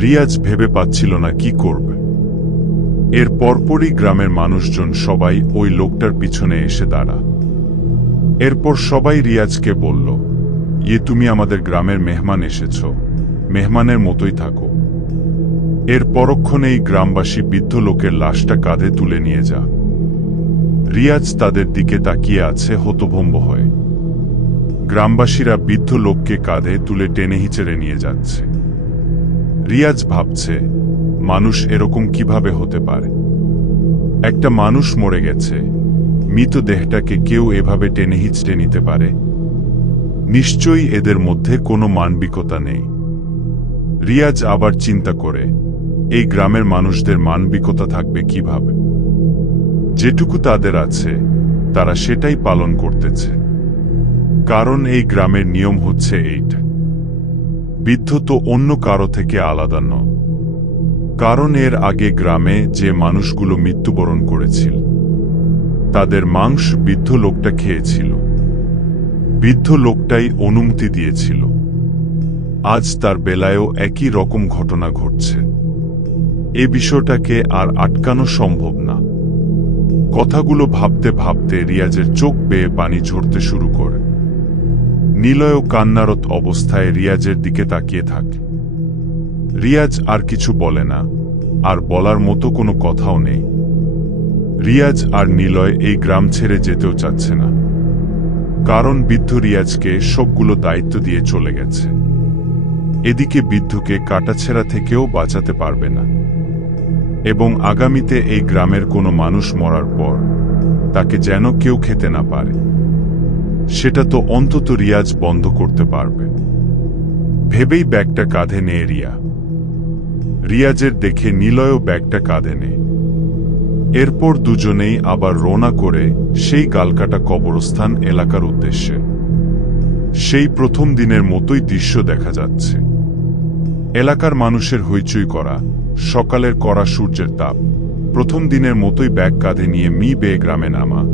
রিয়াজ ভেবে পাচ্ছিল না কি করবে। এর পরপরই গ্রামের মানুষজন সবাই ওই লোকটার পিছনে এসে দাঁড়া। এরপর সবাই রিয়াজকে বলল, তুমি আমাদের গ্রামের মেহমান এসেছ, মেহমানের মতোই থাকো। এর পরক্ষণেই গ্রামবাসী বৃদ্ধ লোকের লাশটা কাঁধে তুলে নিয়ে যা। রিয়াজ তাদের দিকে তাকিয়ে আছে হতভম্ব হয়ে। গ্রামবাসীরা বৃদ্ধ লোককে কাঁধে তুলে টেনে হিচড়ে নিয়ে যাচ্ছে। রিয়াজ ভাবছে, মানুষ এরকম কিভাবে হতে পারে? একটা মানুষ মরে গেছে, মৃতদেহটাকে কেউ এভাবে টেনে হিচড়ে নিতে পারে? নিশ্চয়ই এদের মধ্যে কোনো মানবিকতা নেই। রিয়াজ আবার চিন্তা করে, এই গ্রামের মানুষদের মানবিকতা থাকবে কিভাবে? যেটুকু তাদের আছে তারা সেটাই পালন করতেছে। কারণ এই গ্রামের নিয়ম হচ্ছে এইটা। বৃদ্ধ তো অন্য কারো থেকে আলাদা নয়। কারণ এর আগে গ্রামে যে মানুষগুলো মৃত্যুবরণ করেছিল তাদের মাংস বৃদ্ধ লোকটা খেয়েছিল। বৃদ্ধ লোকটাই অনুমতি দিয়েছিল। আজ তার বেলায়ও একই রকম ঘটনা ঘটছে। এ বিষয়টাকে আর আটকানো সম্ভব না। কথাগুলো ভাবতে ভাবতে রিয়াজের চোখ বেয়ে পানি ঝরতে শুরু করে। নিলয় কান্নারত অবস্থায় রিয়াজের দিকে তাকিয়ে থাকে। রিয়াজ আর কিছু বলে না, আর বলার মতো কোনো কথাও নেই। রিয়াজ আর নিলয় এই গ্রাম ছেড়ে যেতেও চাচ্ছে না। কারণ বৃদ্ধ রিয়াজকে সবগুলো দায়িত্ব দিয়ে চলে গেছে। এদিকে বৃদ্ধকে কাটাছেঁড়া থেকেও বাঁচাতে পারবে না। এবং আগামীতে এই গ্রামের কোনো মানুষ মরার পর তাকে যেন কেউ খেতে না পারে, সেটা তো অন্তত রিয়াজ বন্ধ করতে পারবে। ভেবেই ব্যাগটা কাঁধে নেয় রিয়াজের দেখে নিলয়ও ব্যাগটা কাঁধে নেয়। এরপর দুজনেই আবার রওনা করে সেই গালকাটা কবরস্থান এলাকার উদ্দেশ্যে। সেই প্রথম দিনের মতোই দৃশ্য দেখা যাচ্ছে। এলাকার মানুষের হইচই করা, সকালের কড়া সূর্যের তাপ, প্রথম দিনের মতোই ব্যাগ কাঁধে নিয়ে বেয়ে গ্রামে নামা,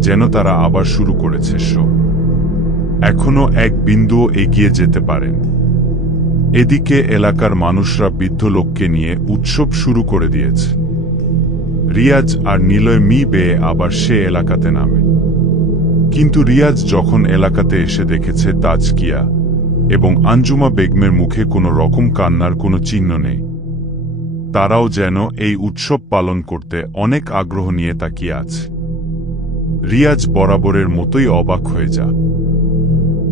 যেন তারা আবার শুরু করেছে এখনো এক বিন্দুও এগিয়ে যেতে পারেন। এদিকে এলাকার মানুষরা বৃদ্ধ লোককে নিয়ে উৎসব শুরু করে দিয়েছে। রিয়াজ আর নিলয় বেয়ে আবার সে এলাকাতে নামে। কিন্তু রিয়াজ যখন এলাকাতে এসে দেখেছে তাজকিয়া এবং আঞ্জুমা বেগমের মুখে কোনো রকম কান্নার কোনো চিহ্ন নেই। তারাও যেন এই উৎসব পালন করতে অনেক আগ্রহ নিয়ে তাকিয়ে আছে। রিয়াজ বরাবরের মতোই অবাক হয়ে যা।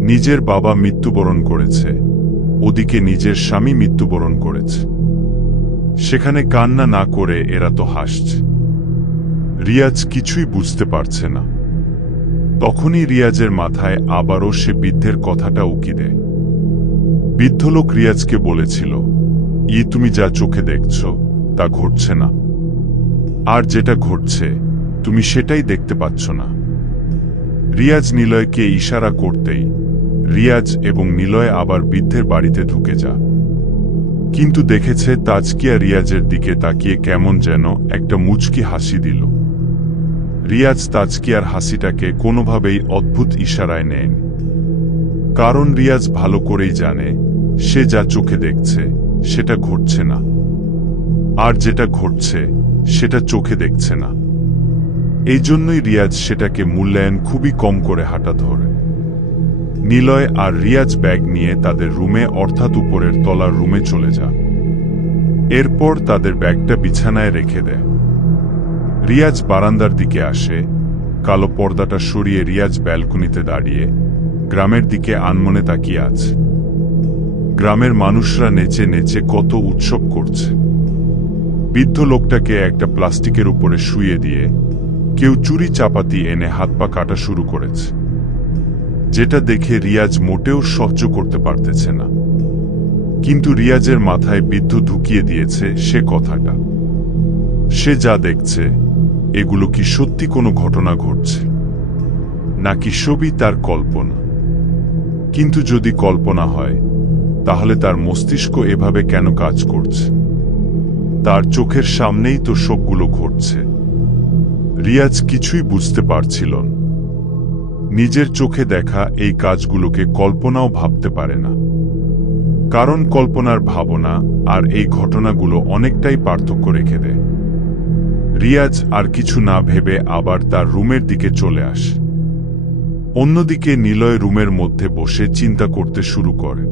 নিজের বাবা মৃত্যুবরণ করেছে, ওদিকে নিজের স্বামী মৃত্যুবরণ করেছে, সেখানে কান্না না করে এরা তো হাসছে। রিয়াজ কিছুই বুঝতে পারছে না। তখনই রিয়াজের মাথায় আবারও সে বৃদ্ধের কথাটা উকি দেয়। বৃদ্ধ লোক রিয়াজকে বলেছিল, তুমি যা চোখে দেখছ তা ঘটছে না, আর যেটা ঘটছে তুমি সেটাই দেখতে পাচ্ছ না। রিয়াজ নিলয়কে ইশারা করতেই রিয়াজ এবং নিলয় আবার বৃদ্ধের বাড়িতে ঢুকে যা, কিন্তু দেখেছে তাজকিয়া রিয়াজের দিকে তাকিয়ে কেমন যেন একটা মুচকি হাসি দিল। রিয়াজ তাজকিয়ার হাসিটাকে কোনোভাবেই অদ্ভুত ইশারায় নেয়নি, কারণ রিয়াজ ভালো করেই জানে সে যা চোখে দেখছে সেটা ঘটছে না, আর যেটা ঘটছে সেটা চোখে দেখছে না। এই জন্যই রিয়াজ সেটাকে মূল্যায়ন খুবই কম করে হাঁটা ধরে। নিলয় আর রিয়াজ ব্যাগ নিয়ে তাদের রুমে অর্থাৎ উপরের তলার রুমে চলে যা। এরপর তাদের ব্যাগটা বিছানায় রেখে দেয়। রিয়াজ বারান্দার দিকে আসে, কালো পর্দাটা সরিয়ে রিয়াজ ব্যালকনিতে দাঁড়িয়ে গ্রামের দিকে আনমনে তাকিয়ে আছে। গ্রামের মানুষরা নেচে নেচে কত উৎসব করছে। বৃদ্ধ লোকটাকে একটা প্লাস্টিকের উপরে শুইয়ে দিয়ে কেউ চুরি চাপাতি এনে হাত পা কাটা শুরু করেছে, যেটা দেখে রিয়াজ মোটেও সহ্য করতে পারতেছে না। কিন্তু রিয়াজের মাথায় বৃদ্ধ ঢুকিয়ে দিয়েছে সে কথাটা। সে যা দেখছে এগুলো কি সত্যি কোনো ঘটনা ঘটছে, নাকি সবই তার কল্পনা? কিন্তু যদি কল্পনা হয় তাহলে তার মস্তিষ্ক এভাবে কেন কাজ করছে? তার চোখের সামনেই তো সবগুলো ঘটছে। রিয়াজ কিছুই বুঝতে পারছিল না। নিজের চোখে দেখা এই কাজগুলোকে কল্পনাও ভাবতে পারে না, কারণ কল্পনার ভাবনা আর এই ঘটনাগুলো অনেকটাই পার্থক্য রেখে দেয়। রিয়াজ আর কিছু না ভেবে আবার তার রুমের দিকে চলে আসে। অন্যদিকে নিলয় রুমের মধ্যে বসে চিন্তা করতে শুরু করে।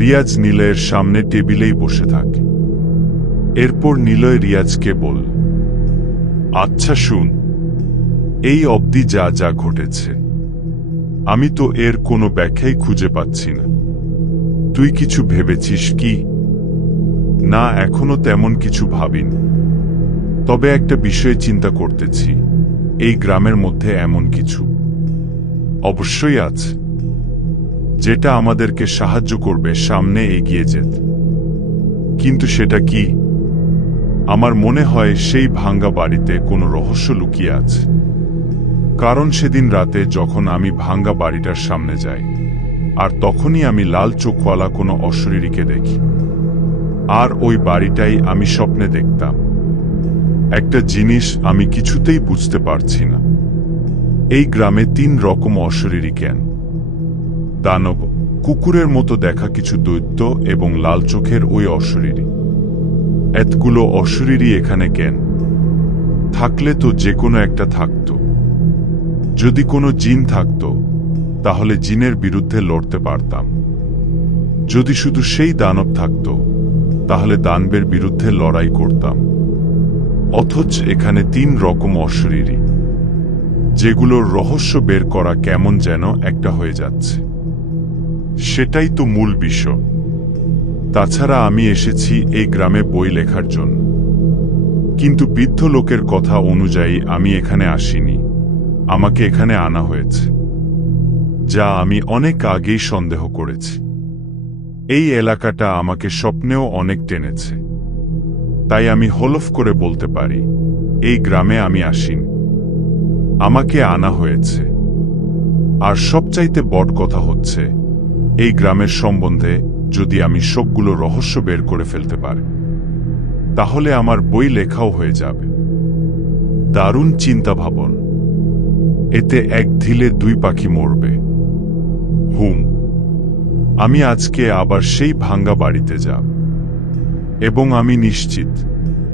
রিয়াজ নিলয়ের সামনে টেবিলেই বসে থাকে। এরপর নিলয় রিয়াজকে বল, আচ্ছা শুন, এই অবধি যা যা ঘটেছে আমি তো এর কোনো ব্যাখ্যাই খুঁজে পাচ্ছি না। তুই কিছু ভেবেছিস কি? না, এখনো তেমন কিছু ভাবিনি, তবে একটা বিষয়ে চিন্তা করতেছি। এই গ্রামের মধ্যে এমন কিছু অবশ্যই আছে যেটা আমাদেরকে সাহায্য করবে সামনে এগিয়ে যেতে। কিন্তু সেটা কি? আমার মনে হয় সেই ভাঙ্গা বাড়িতে কোনো রহস্য লুকিয়ে আছে, কারণ সেদিন রাতে যখন আমি ভাঙ্গা বাড়িটার সামনে যাই আর তখনই আমি লাল চোখওয়ালা কোনো অশরীরীকে দেখি, আর ওই বাড়িটাই আমি স্বপ্নে দেখতাম। একটা জিনিস আমি কিছুতেই বুঝতে পারছি না, এই গ্রামে 3 রকম অশরীরী কেন? দানব, কুকুরের মতো দেখা কিছু দৈত্য এবং লাল চোখের ওই অশরীরী। এতগুলো অশরীরী এখানে কেন? থাকলে তো যে কোনো একটা থাকতো। যদি কোনো জিন থাকতো তাহলে জিনের বিরুদ্ধে লড়তে পারতাম। যদি শুধু সেই দানব থাকতো তাহলে দানবের বিরুদ্ধে লড়াই করতাম। অথচ এখানে 3 রকম অশরীরী, যেগুলোর রহস্য বের করা কেমন যেন একটা হয়ে যাচ্ছে। সেটাই তো মূল বিষয়। তাছাড়া আমি এসেছি এই গ্রামে বই লেখার জন্য, কিন্তু বৃদ্ধ লোকের কথা অনুযায়ী আমি এখানে আসিনি, আমাকে এখানে আনা হয়েছে, যা আমি অনেক আগেই সন্দেহ করেছি। এই এলাকাটা আমাকে স্বপ্নেও অনেক টেনেছে, তাই আমি হলফ করে বলতে পারি এই গ্রামে আমি আসিনি, আমাকে আনা হয়েছে। আর সবচাইতে বড় কথা হচ্ছে, এই গ্রামের সম্বন্ধে যদি আমি সবগুলো রহস্য বের করে ফেলতে পারি তাহলে আমার বই লেখাও হয়ে যাবে। দারুণ চিন্তা ভাবন। এতে এক ঢিলে 2 পাখি মরবে। আমি আজকে আবার সেই ভাঙ্গা বাড়িতে যাব, এবং আমি নিশ্চিত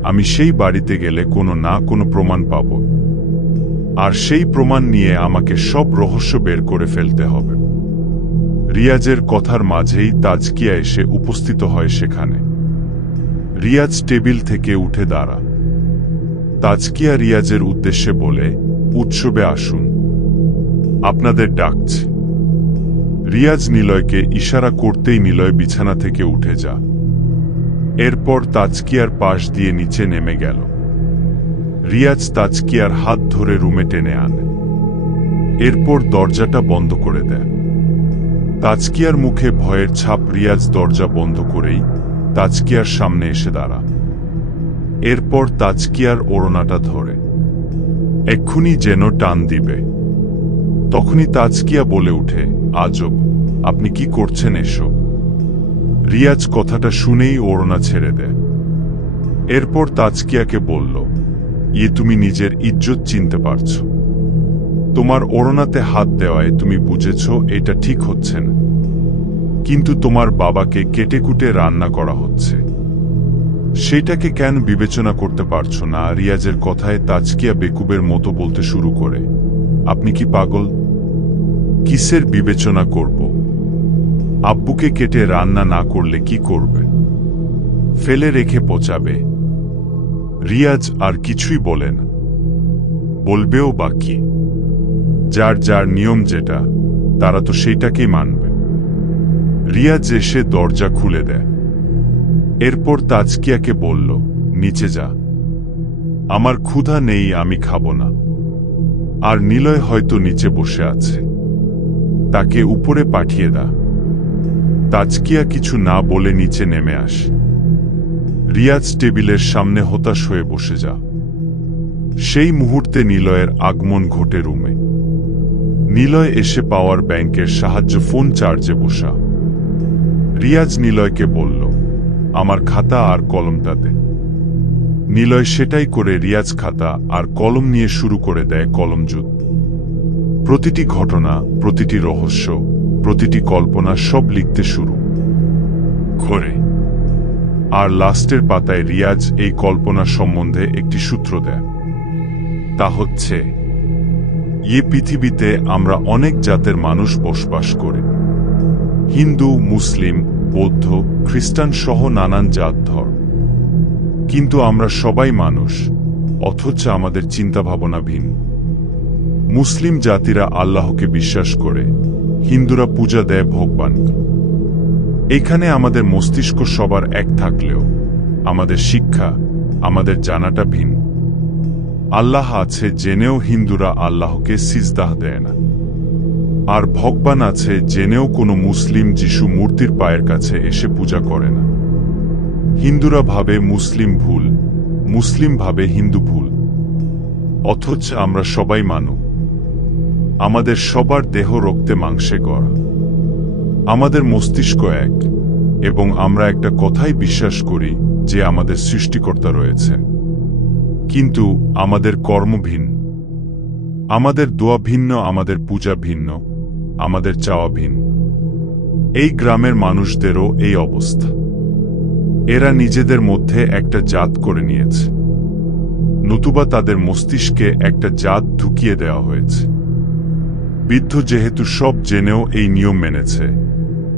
আমি সেই বাড়িতে গেলে কোনো না কোনো প্রমাণ পাব, আর সেই প্রমাণ নিয়ে আমাকে সব রহস্য বের করে ফেলতে হবে। রিয়াজের কথার মাঝেই তাজকিয়া এসে উপস্থিত হয় সেখানে। রিয়াজ টেবিল থেকে উঠে দাঁড়া। তাজকিয়া রিয়াজের উদ্দেশ্যে বলে, উৎসবে আসুন, আপনাদের ডাকছে। রিয়াজ নিলয়কে ইশারা করতেই নিলয় বিছানা থেকে উঠে যা। এরপর তাজকিয়ার পাশ দিয়ে নিচে নেমে গেল। রিয়াজ তাজকিয়ার হাত ধরে রুমে টেনে আনে। এরপর দরজাটা বন্ধ করে দেয়। তাজকিয়ার মুখে ভয়ের ছাপ। রিয়াজ দরজা বন্ধ করেই তাজকিয়ার সামনে এসে দাঁড়া। এরপর তাজকিয়ার ওড়নাটা ধরে এক্ষুনি যেন টান দিবে। তখনই তাজকিয়া বলে উঠে, আজব, আপনি কি করছেন এসব? রিয়াজ কথাটা শুনেই ওড়না ছেড়ে দেয়। এরপর তাজকিয়াকে বলল, তুমি নিজের ইজ্জত চিনতে পারছো? তোমার ওড়নাতে হাত দেওয়ায় তুমি বুঝেছ এটা ঠিক হচ্ছে না, কিন্তু তোমার বাবাকে কেটেকুটে রান্না করা হচ্ছে, সেটাকে কেন বিবেচনা করতে পারছো না? রিয়াজের কথায় তাজকিয়া বেকুবের মতো বলতে শুরু করে, আপনি কি পাগল? কিসের বিবেচনা করব? আব্বুকে কেটে রান্না না করলে কি করবে? ফেলে রেখে পচাবে। রিয়াজ আর কিছুই বলে না, বলবেও বা কি? যার যার নিয়ম যেটা, তারা তো সেইটাকেই মানবে। রিয়াজ এসে দরজা খুলে দেয়। এরপর তাজকিয়াকে বলল, নিচে যা, আমার ক্ষুধা নেই, আমি খাবো না। আর নিলয় হয়তো নিচে বসে আছে, তাকে উপরে পাঠিয়ে দা। তাজকিয়া কিছু না বলে নিচে নেমে আসে। রিয়াজ টেবিলের সামনে হতাশ হয়ে বসে যা। সেই মুহূর্তে নিলয়ের আগমন ঘটে রুমে। নিলয় এসে পাওয়ার ব্যাংকের সাহায্য ফোন চার্জে বসা। রিয়াজ নিলয়কে বলল, আমার খাতা আর কলমটা দে। নিলয় সেটাই করে রিয়াজ খাতা আর কলম নিয়ে শুরু করে দেয় কলমযুদ্ধ। প্রতিটি ঘটনা, প্রতিটি রহস্য, প্রতিটি কল্পনা সব লিখতে শুরু করে। আর লাস্টের পাতায় রিয়াজ এই কল্পনা সম্বন্ধে একটি সূত্র দেয়। তা হচ্ছে, পৃথিবীতে আমরা অনেক জাতের মানুষ বসবাস করি। হিন্দু, মুসলিম, বৌদ্ধ, খ্রিস্টান সহ নানান জাত ধর্ম। কিন্তু আমরা সবাই মানুষ, অথচ আমাদের চিন্তাভাবনা ভিন্ন। মুসলিম জাতিরা আল্লাহকে বিশ্বাস করে, হিন্দুরা পূজা দেয় ভগবানকে। এখানে আমাদের মস্তিষ্ক সবার এক থাকলেও আমাদের শিক্ষা, আমাদের জানাটা ভিন্ন। আল্লাহ আছে জেনেও হিন্দুরা আল্লাহকে সিজদাহ দেয় না, আর ভগবান আছে জেনেও কোনো মুসলিম যিশু মূর্তির পায়ের কাছে এসে পূজা করে না। হিন্দুরা ভাবে মুসলিম ভুল, মুসলিম ভাবে হিন্দু ভুল, অথচ আমরা সবাই মানব। আমাদের সবার দেহ রক্তে মাংসে গড়া, আমাদের মস্তিষ্ক এক, এবং আমরা একটা কথাই বিশ্বাস করি যে আমাদের সৃষ্টিকর্তা রয়েছে। কিন্তু আমাদের কর্ম ভিন্ন, আমাদের দোয়া ভিন্ন, আমাদের পূজা ভিন্ন, আমাদের চাওয়া ভিন্ন। এই গ্রামের মানুষদেরও এই অবস্থা। এরা নিজেদের মধ্যে একটা জাত করে নিয়েছে, নতুবা তাদের মস্তিষ্কে একটা জাত ঢুকিয়ে দেওয়া হয়েছে। বৃদ্ধ যেহেতু সব জেনেও এই নিয়ম মেনেছে,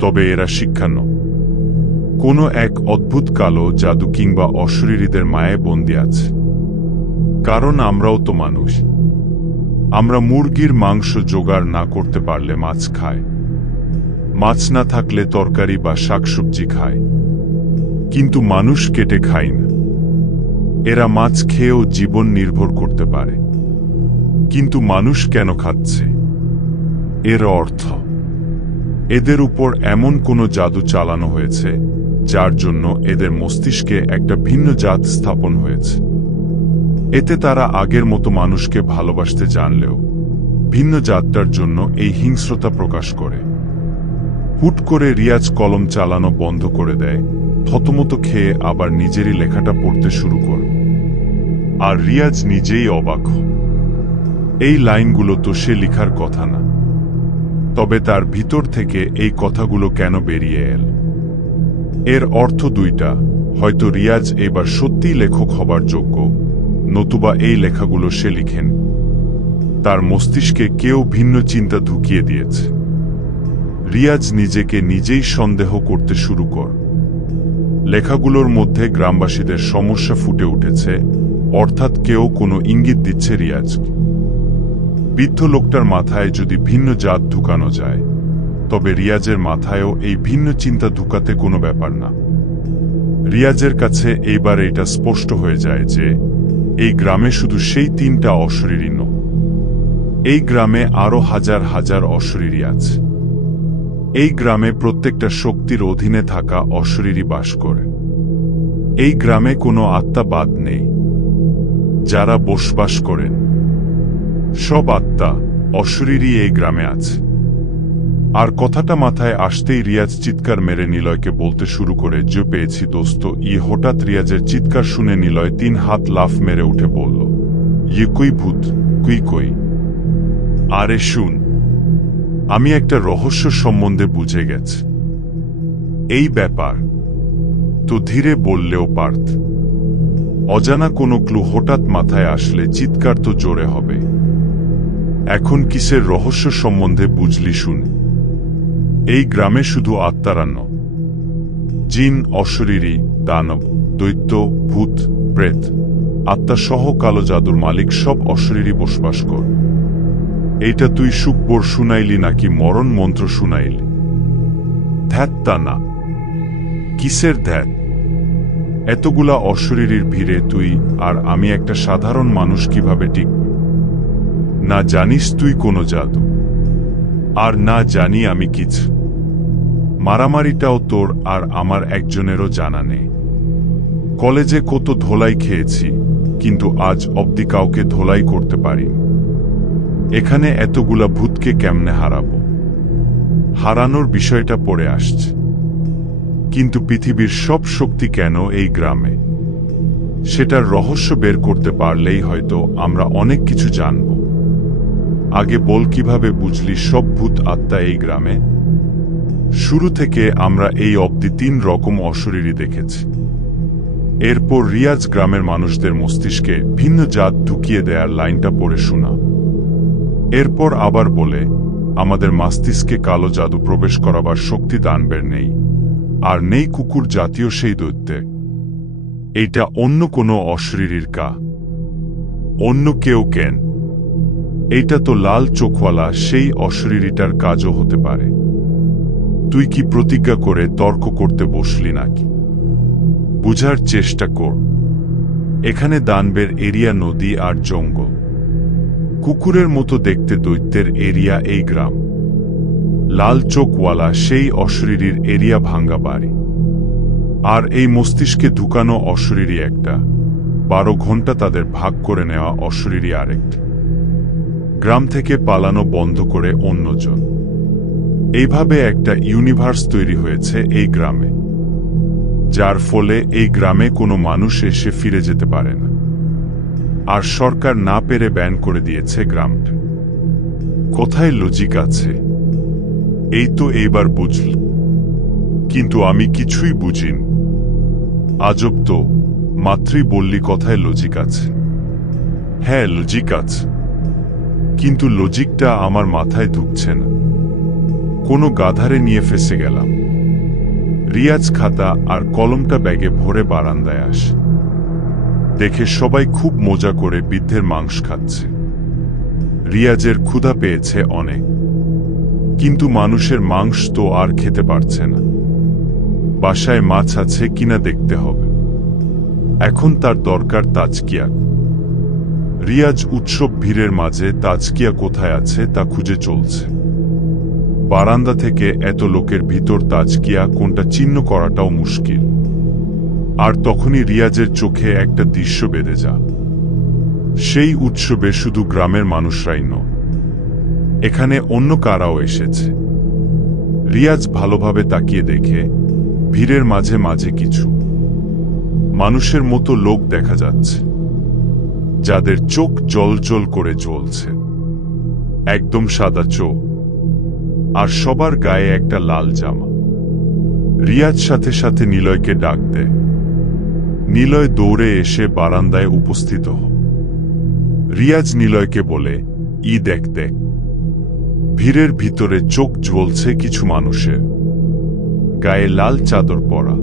তবে এরা শিক্ষান্য কোনো এক অদ্ভুত কালো জাদু কিংবা অশরীরীদের মায়ে বন্দী আছে। কারণ আমরাও তো মানুষ। আমরা মুরগির মাংস জোগাড় না করতে পারলে মাছ খাই, মাছ না থাকলে তরকারি বা শাকসবজি খায়, কিন্তু মানুষ কেটে খায় না। এরা মাছ খেয়েও জীবন নির্ভর করতে পারে, কিন্তু মানুষ কেন খাচ্ছে? এর অর্থ এদের উপর এমন কোনো জাদু চালানো হয়েছে যার জন্য এদের মস্তিষ্কে একটা ভিন্ন জাত স্থাপন হয়েছে। এতে তারা আগের মতো মানুষকে ভালোবাসতে জানলেও ভিন্ন জাতটার জন্য এই হিংস্রতা প্রকাশ করে। হুট করে রিয়াজ কলম চালানো বন্ধ করে দেয়, থতমত খেয়ে আবার নিজেরই লেখাটা পড়তে শুরু করে। আর রিয়াজ নিজেই অবাক। এই লাইনগুলো তো সে লিখার কথা না, তবে তার ভিতর থেকে এই কথাগুলো কেন বেরিয়ে এল? এর অর্থ দুইটা, হয়তো রিয়াজ এবার সত্যিই লেখক হবার যোগ্য, নতুবা এই লেখাগুলো সে লিখেন। তার মস্তিষ্কে কেউ ভিন্ন চিন্তা ঢুকিয়ে দিয়েছে। রিয়াজ নিজেকে নিজেই সন্দেহ করতে শুরু কর। লেখাগুলোর মধ্যে গ্রামবাসীদের সমস্যা ফুটে উঠেছে, অর্থাৎ কেউ কোনো ইঙ্গিত দিচ্ছে রিয়াজকে। বৃদ্ধ লোকটার মাথায় যদি ভিন্ন জাত ঢুকানো যায়, তবে রিয়াজের মাথায়ও এই ভিন্ন চিন্তা ঢুকাতে কোনো ব্যাপার না। রিয়াজের কাছে এইবার এটা স্পষ্ট হয়ে যায় যে এই গ্রামে শুধু সেই তিনটা অশরীরী নয়, এই গ্রামে আরো হাজার হাজার অশরীরী আছে। এই গ্রামে প্রত্যেকটা শক্তির অধীনে থাকা অশরীরী বাস করে। এই গ্রামে কোনো আত্মা বাদ নেই। যারা বসবাস করেন সব আত্মা অশরীরী এই গ্রামে আছে। আর কথাটা মাথায় আসতেই রিয়াজ চিৎকার মেরে নিলয়কে বলতে শুরু করে, যে পেয়েছি দোস্ত। হঠাৎ রিয়াজের চিৎকার শুনে নিলয় 3 হাত লাফ মেরে উঠে বলল, ইয়ে কই ভূত, কই। আরে শুন, আমি একটা রহস্য সম্বন্ধে বুঝে গেছি। এই ব্যাপার তো ধীরে বললেও পারত। অজানা কোনো ক্লু হঠাৎ মাথায় আসলে চিৎকার তো জোরে হবে। এখন কিসের রহস্য সম্বন্ধে বুঝলি শুন। এই গ্রামে শুধু আত্মারা নয়, জিন, অশরীরী, দানব, দৈত্য, ভূত, প্রেত, আত্মা সহ কালো জাদুর মালিক সব অশরীরী বসবাস কর। এইটা তুই সুকবর শুনাইলি নাকি মরণ মন্ত্র শুনাইলি? ধ্যাত তা না। কিসের ধ্যাত? এতগুলা অশরীরীর ভিড়ে তুই আর আমি একটা সাধারণ মানুষ কিভাবে টিকব? না জানিস তুই কোনো জাদু, আর না জানি আমি কিছু। মারামারিটাও তোর আর আমার একজনেরও জানা নেই। কলেজে কত ধোলাই খেয়েছি, কিন্তু আজ অবধি কাউকে ধোলাই করতে পারিনি। এখানে এতগুলা ভূতকে কেমনে হারাবো? হারানোর বিষয়টা পড়ে আসছে। কিন্তু পৃথিবীর সব শক্তি কেন এই গ্রামে? সেটার রহস্য বের করতে পারলেই হয়তো আমরা অনেক কিছু জানব। আগে বল, কিভাবে বুঝলি সব ভূত আত্মা এই গ্রামে? শুরু থেকে আমরা এই অবধি 3 রকম অশরীরী দেখেছি। এরপর রিয়াজ গ্রামের মানুষদের মস্তিষ্কে ভিন্ন জাত ঢুকিয়ে দেয়ার লাইনটা পড়ে শোনা। এরপর আবার বলে, আমাদের মস্তিষ্কে কালো জাদু প্রবেশ করাবার শক্তি দানবের নেই, আর নেই কুকুর জাতীয় সেই দৈত্যে। এইটা অন্য কোনো অশরীরীর কা, অন্য কেউ কেন? এইটা তো লাল চোখওয়ালা সেই অশরীরীটার কাজও হতে পারে। তুই কি প্রতিজ্ঞা করে তর্ক করতে বসলি নাকি? বুঝার চেষ্টা কর। এখানে দানবের এরিয়া নদী আর জঙ্গল। কুকুরের মতো দেখতে দৈত্যের এরিয়া এই গ্রাম। লাল চোখওয়ালা সেই অশরীরীর এরিয়া ভাঙ্গা বাড়ি। আর এই মস্তিষ্কে ঢুকানো অশরীরী একটা, 12 ঘন্টা তাদের ভাগ করে নেওয়া অশরীরী আরেকটা। গ্রাম থেকে পালানো বন্ধ করে অন্যজন। এইভাবে একটা ইউনিভার্স তৈরি হয়েছে এই গ্রামে, যার ফলে এই গ্রামে কোনো মানুষ এসে ফিরে যেতে পারে না। আর সরকার না পেরে ব্যান করে দিয়েছে গ্রামটা। কোথায় লজিক আছে? এই তো এইবার বুঝল, কিন্তু আমি কিছুই বুঝিনি। আজব তো, মাত্রই বললি কথায় লজিক আছে। হ্যাঁ, লজিক আছে, কিন্তু লজিকটা আমার মাথায় ঢুকছে না। কোনো গাধারে নিয়ে ফেসে গেলাম। রিয়াজ খাতা আর কলমটা ব্যাগে ভরে বারান্দায় আসে। দেখে সবাই খুব মজা করে বৃদ্ধের মাংস খাচ্ছে। রিয়াজের ক্ষুধা পেয়েছে অনেক, কিন্তু মানুষের মাংস তো আর খেতে পারছে না। বাসায় মাছ আছে কিনা দেখতে হবে। এখন তার দরকার তাজকিয়া। রিয়াজ উৎসব ভিড়ের মাঝে তাজকিয়া কোথায় আছে তা খুঁজে চলছে। বারান্দা থেকে এত লোকের ভিতর তাজকিয়া কোনটা চিহ্ন করাটাও মুশকিল। আর তখনই রিয়াজের চোখে একটা দৃশ্য বেঁধে যা। সেই উৎসবে শুধু গ্রামের মানুষরাই নয়, এখানে অন্য কারাও এসেছে। রিয়াজ ভালোভাবে তাকিয়ে দেখে ভিড়ের মাঝে মাঝে কিছু মানুষের মতো লোক দেখা যাচ্ছে, যাদের চোখ জ্বলজ্বল করে জ্বলছে, একদম সাদা চোখ, আর সবার গায়ে একটা লাল জামা। রিয়াজ সাথে সাথে নিলয়কে ডাক দেয়। নিলয় দৌড়ে এসে বারান্দায় উপস্থিত হয়। রিয়াজ নিলয়কে বলে, দেখ দেখ, ভিড়ের ভিতরে চোখ জ্বলছে কিছু মানুষের, গায়ে লাল চাদর পরা।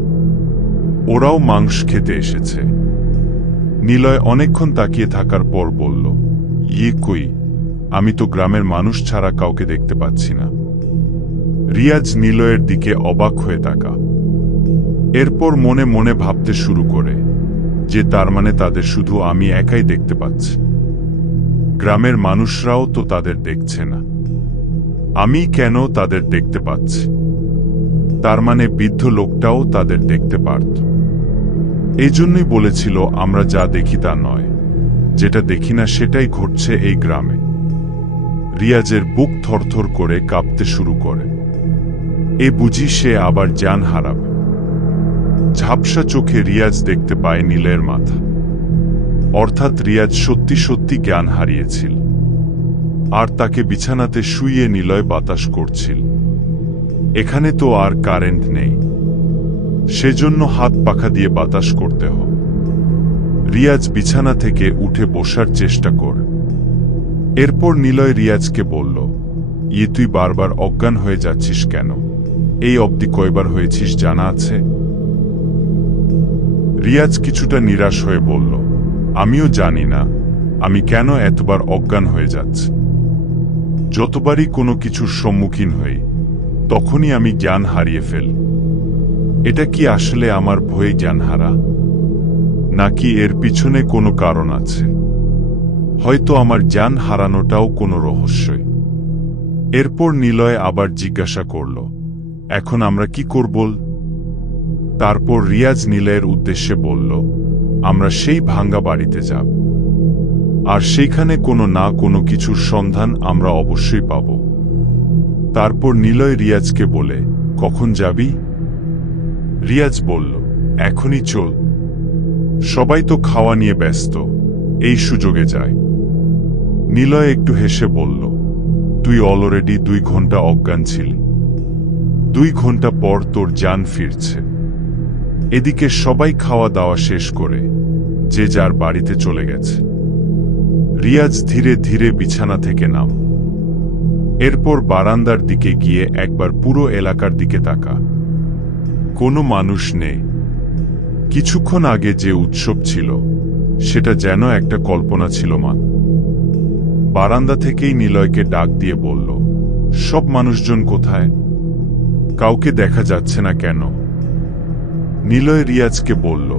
ওরাও মাংস খেতে এসেছে। নিলয় অনেকক্ষণ তাকিয়ে থাকার পর বলল, কই, আমি তো গ্রামের মানুষ ছাড়া কাউকে দেখতে পাচ্ছি না। রিয়াজ নিলয়ের দিকে অবাক হয়ে তাকা। এরপর মনে মনে ভাবতে শুরু করে যে তার মানে তাদের শুধু আমি একাই দেখতে পাচ্ছি, গ্রামের মানুষরাও তো তাদের দেখছে না। আমি কেন তাদের দেখতে পাচ্ছি? তার মানে বৃদ্ধ লোকটাও তাদের দেখতে পারত। এই জন্যই বলেছিল, আমরা যা দেখি তা নয়, যেটা দেখি না সেটাই ঘটছে এই গ্রামে। রিয়াজের বুক থরথর করে কাঁপতে শুরু করে। এ বুঝি সে আবার জ্ঞান হারাবে। ঝাপসা চোখে রিয়াজ দেখতে পায় নীলের মাথা। অর্থাৎ রিয়াজ সত্যি সত্যি জ্ঞান হারিয়েছিল, আর তাকে বিছানাতে শুইয়ে নিলয় বাতাস করছিল। এখানে তো আর কারেন্ট নেই, সেজন্য হাত পাখা দিয়ে বাতাস করতে হয়। রিয়াজ বিছানা থেকে উঠে বসার চেষ্টা করে। এরপর নিলয় রিয়াজকে বলল, তুই বারবার অজ্ঞান হয়ে যাচ্ছিস কেন? এই অবধি কয়বার হয়েছিস জানা আছে? রিয়াজ কিছুটা নিরাশ হয়ে বলল, আমিও জানি না আমি কেন এতবার অজ্ঞান হয়ে যাচ্ছি। যতবারই কোনো কিছুর সম্মুখীন হই, তখনই আমি জ্ঞান হারিয়ে ফেলি। এটা কি আসলে আমার ভয়ে জ্ঞান হারা, নাকি এর পিছনে কোনো কারণ আছে? হয়তো আমার জ্ঞান হারানোটাও কোনো রহস্যই। এরপর নিলয় আবার জিজ্ঞাসা করল, এখন আমরা কি করব? তারপর রিয়াজ নিলয়ের উদ্দেশ্যে বলল, আমরা সেই ভাঙ্গা বাড়িতে যাব, আর সেইখানে কোনো না কোনো কিছুর সন্ধান আমরা অবশ্যই পাব। তারপর নিলয় রিয়াজকে বলে, কখন যাবি? রিয়াজ বলল, এখনই চল, সবাই তো খাওয়া নিয়ে ব্যস্ত, এই সুযোগে যায়। নিলয় একটু হেসে বলল, তুই অলরেডি 2 ঘন্টা অজ্ঞান ছিলি, 2 ঘন্টা পর তোর জ্ঞান ফিরছে। এদিকে সবাই খাওয়া দাওয়া শেষ করে যে যার বাড়িতে চলে গেছে। রিয়াজ ধীরে ধীরে বিছানা থেকে নাম। এরপর বারান্দার দিকে গিয়ে একবার পুরো এলাকার দিকে তাকা। কোনো মানুষ নেই। কিছুক্ষণ আগে যে উৎসব ছিল, সেটা যেন একটা কল্পনা ছিল মাত্র। বারান্দা থেকেই নিলয়কে ডাক দিয়ে বলল, সব মানুষজন কোথায়? কাউকে দেখা যাচ্ছে না কেন? নিলয় রিয়াজকে বলল,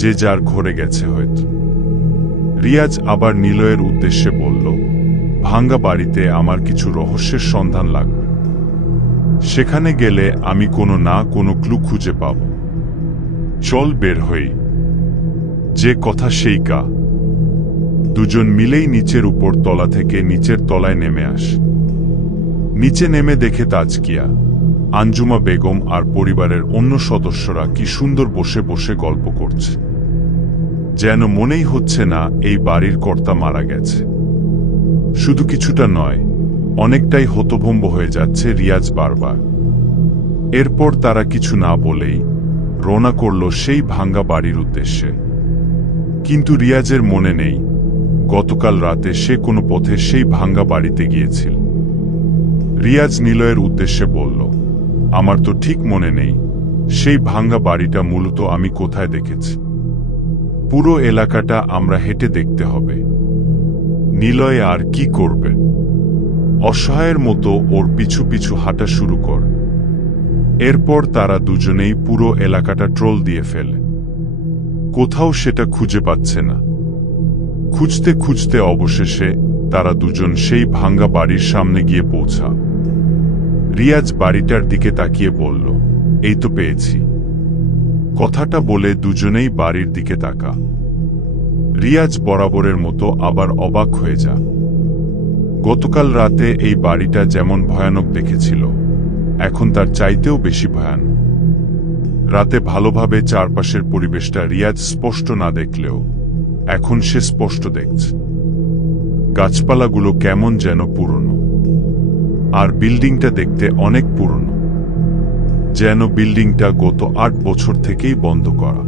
যে যার ঘরে গেছে হয়তো। রিয়াজ আবার নিলয়ের উদ্দেশ্যে বলল, ভাঙ্গা বাড়িতে আমার কিছু রহস্যের সন্ধান লাগবে। সেখানে গেলে আমি কোনো না কোনো ক্লু খুঁজে পাব। চল বের হই। যে কথা সেই কা। দুজন মিলেই নিচের উপর তলা থেকে নিচের তলায় নেমে আস। নিচে নেমে দেখে তাজকিয়া, আঞ্জুমা বেগম আর পরিবারের অন্য সদস্যরা কি সুন্দর বসে বসে গল্প করছে। যেন মনেই হচ্ছে না এই বাড়ির কর্তা মারা গেছে। শুধু কিছুটা নয়, অনেকটাই হতভম্ব হয়ে যাচ্ছে রিয়াজ বারবার। এরপর তারা কিছু না বলেই রওনা করল সেই ভাঙ্গা বাড়ির উদ্দেশ্যে। কিন্তু রিয়াজের মনে নেই গতকাল রাতে সে কোনো পথে সেই ভাঙ্গা বাড়িতে গিয়েছিল। রিয়াজ নিলয়ের উদ্দেশ্যে বলল, আমার তো ঠিক মনে নেই সেই ভাঙ্গা বাড়িটা মূলত আমি কোথায় দেখেছি। পুরো এলাকাটা আমরা হেঁটে দেখতে হবে। নিলয় আর কি করবে? অসহায়ের মতো ওর পিছু পিছু হাঁটা শুরু কর। এরপর তারা দুজনেই পুরো এলাকাটা ট্রোল দিয়ে ফেলে। কোথাও সেটা খুঁজে পাচ্ছে না। খুঁজতে খুঁজতে অবশেষে তারা দুজন সেই ভাঙ্গা বাড়ির সামনে গিয়ে পৌঁছা। রিয়াজ বাড়িটার দিকে তাকিয়ে বলল, এই তো পেয়েছি। কথাটা বলে দুজনেই বাড়ির দিকে তাকা। রিয়াজ বরাবরের মতো আবার অবাক হয়ে যা। গতকাল রাতে এই বাড়িটা যেমন ভয়ানক দেখেছিল, এখন তার চাইতেও বেশি ভয়ানক। রাতে ভালোভাবে চারপাশের পরিবেশটা রিয়াজ স্পষ্ট না দেখলেও এখন সে স্পষ্ট দেখছে। গাছপালাগুলো কেমন যেন পুরনো, আর বিল্ডিংটা দেখতে অনেক পুরনো, যেন বিল্ডিংটা গত 8 বছর থেকেই বন্ধ করা।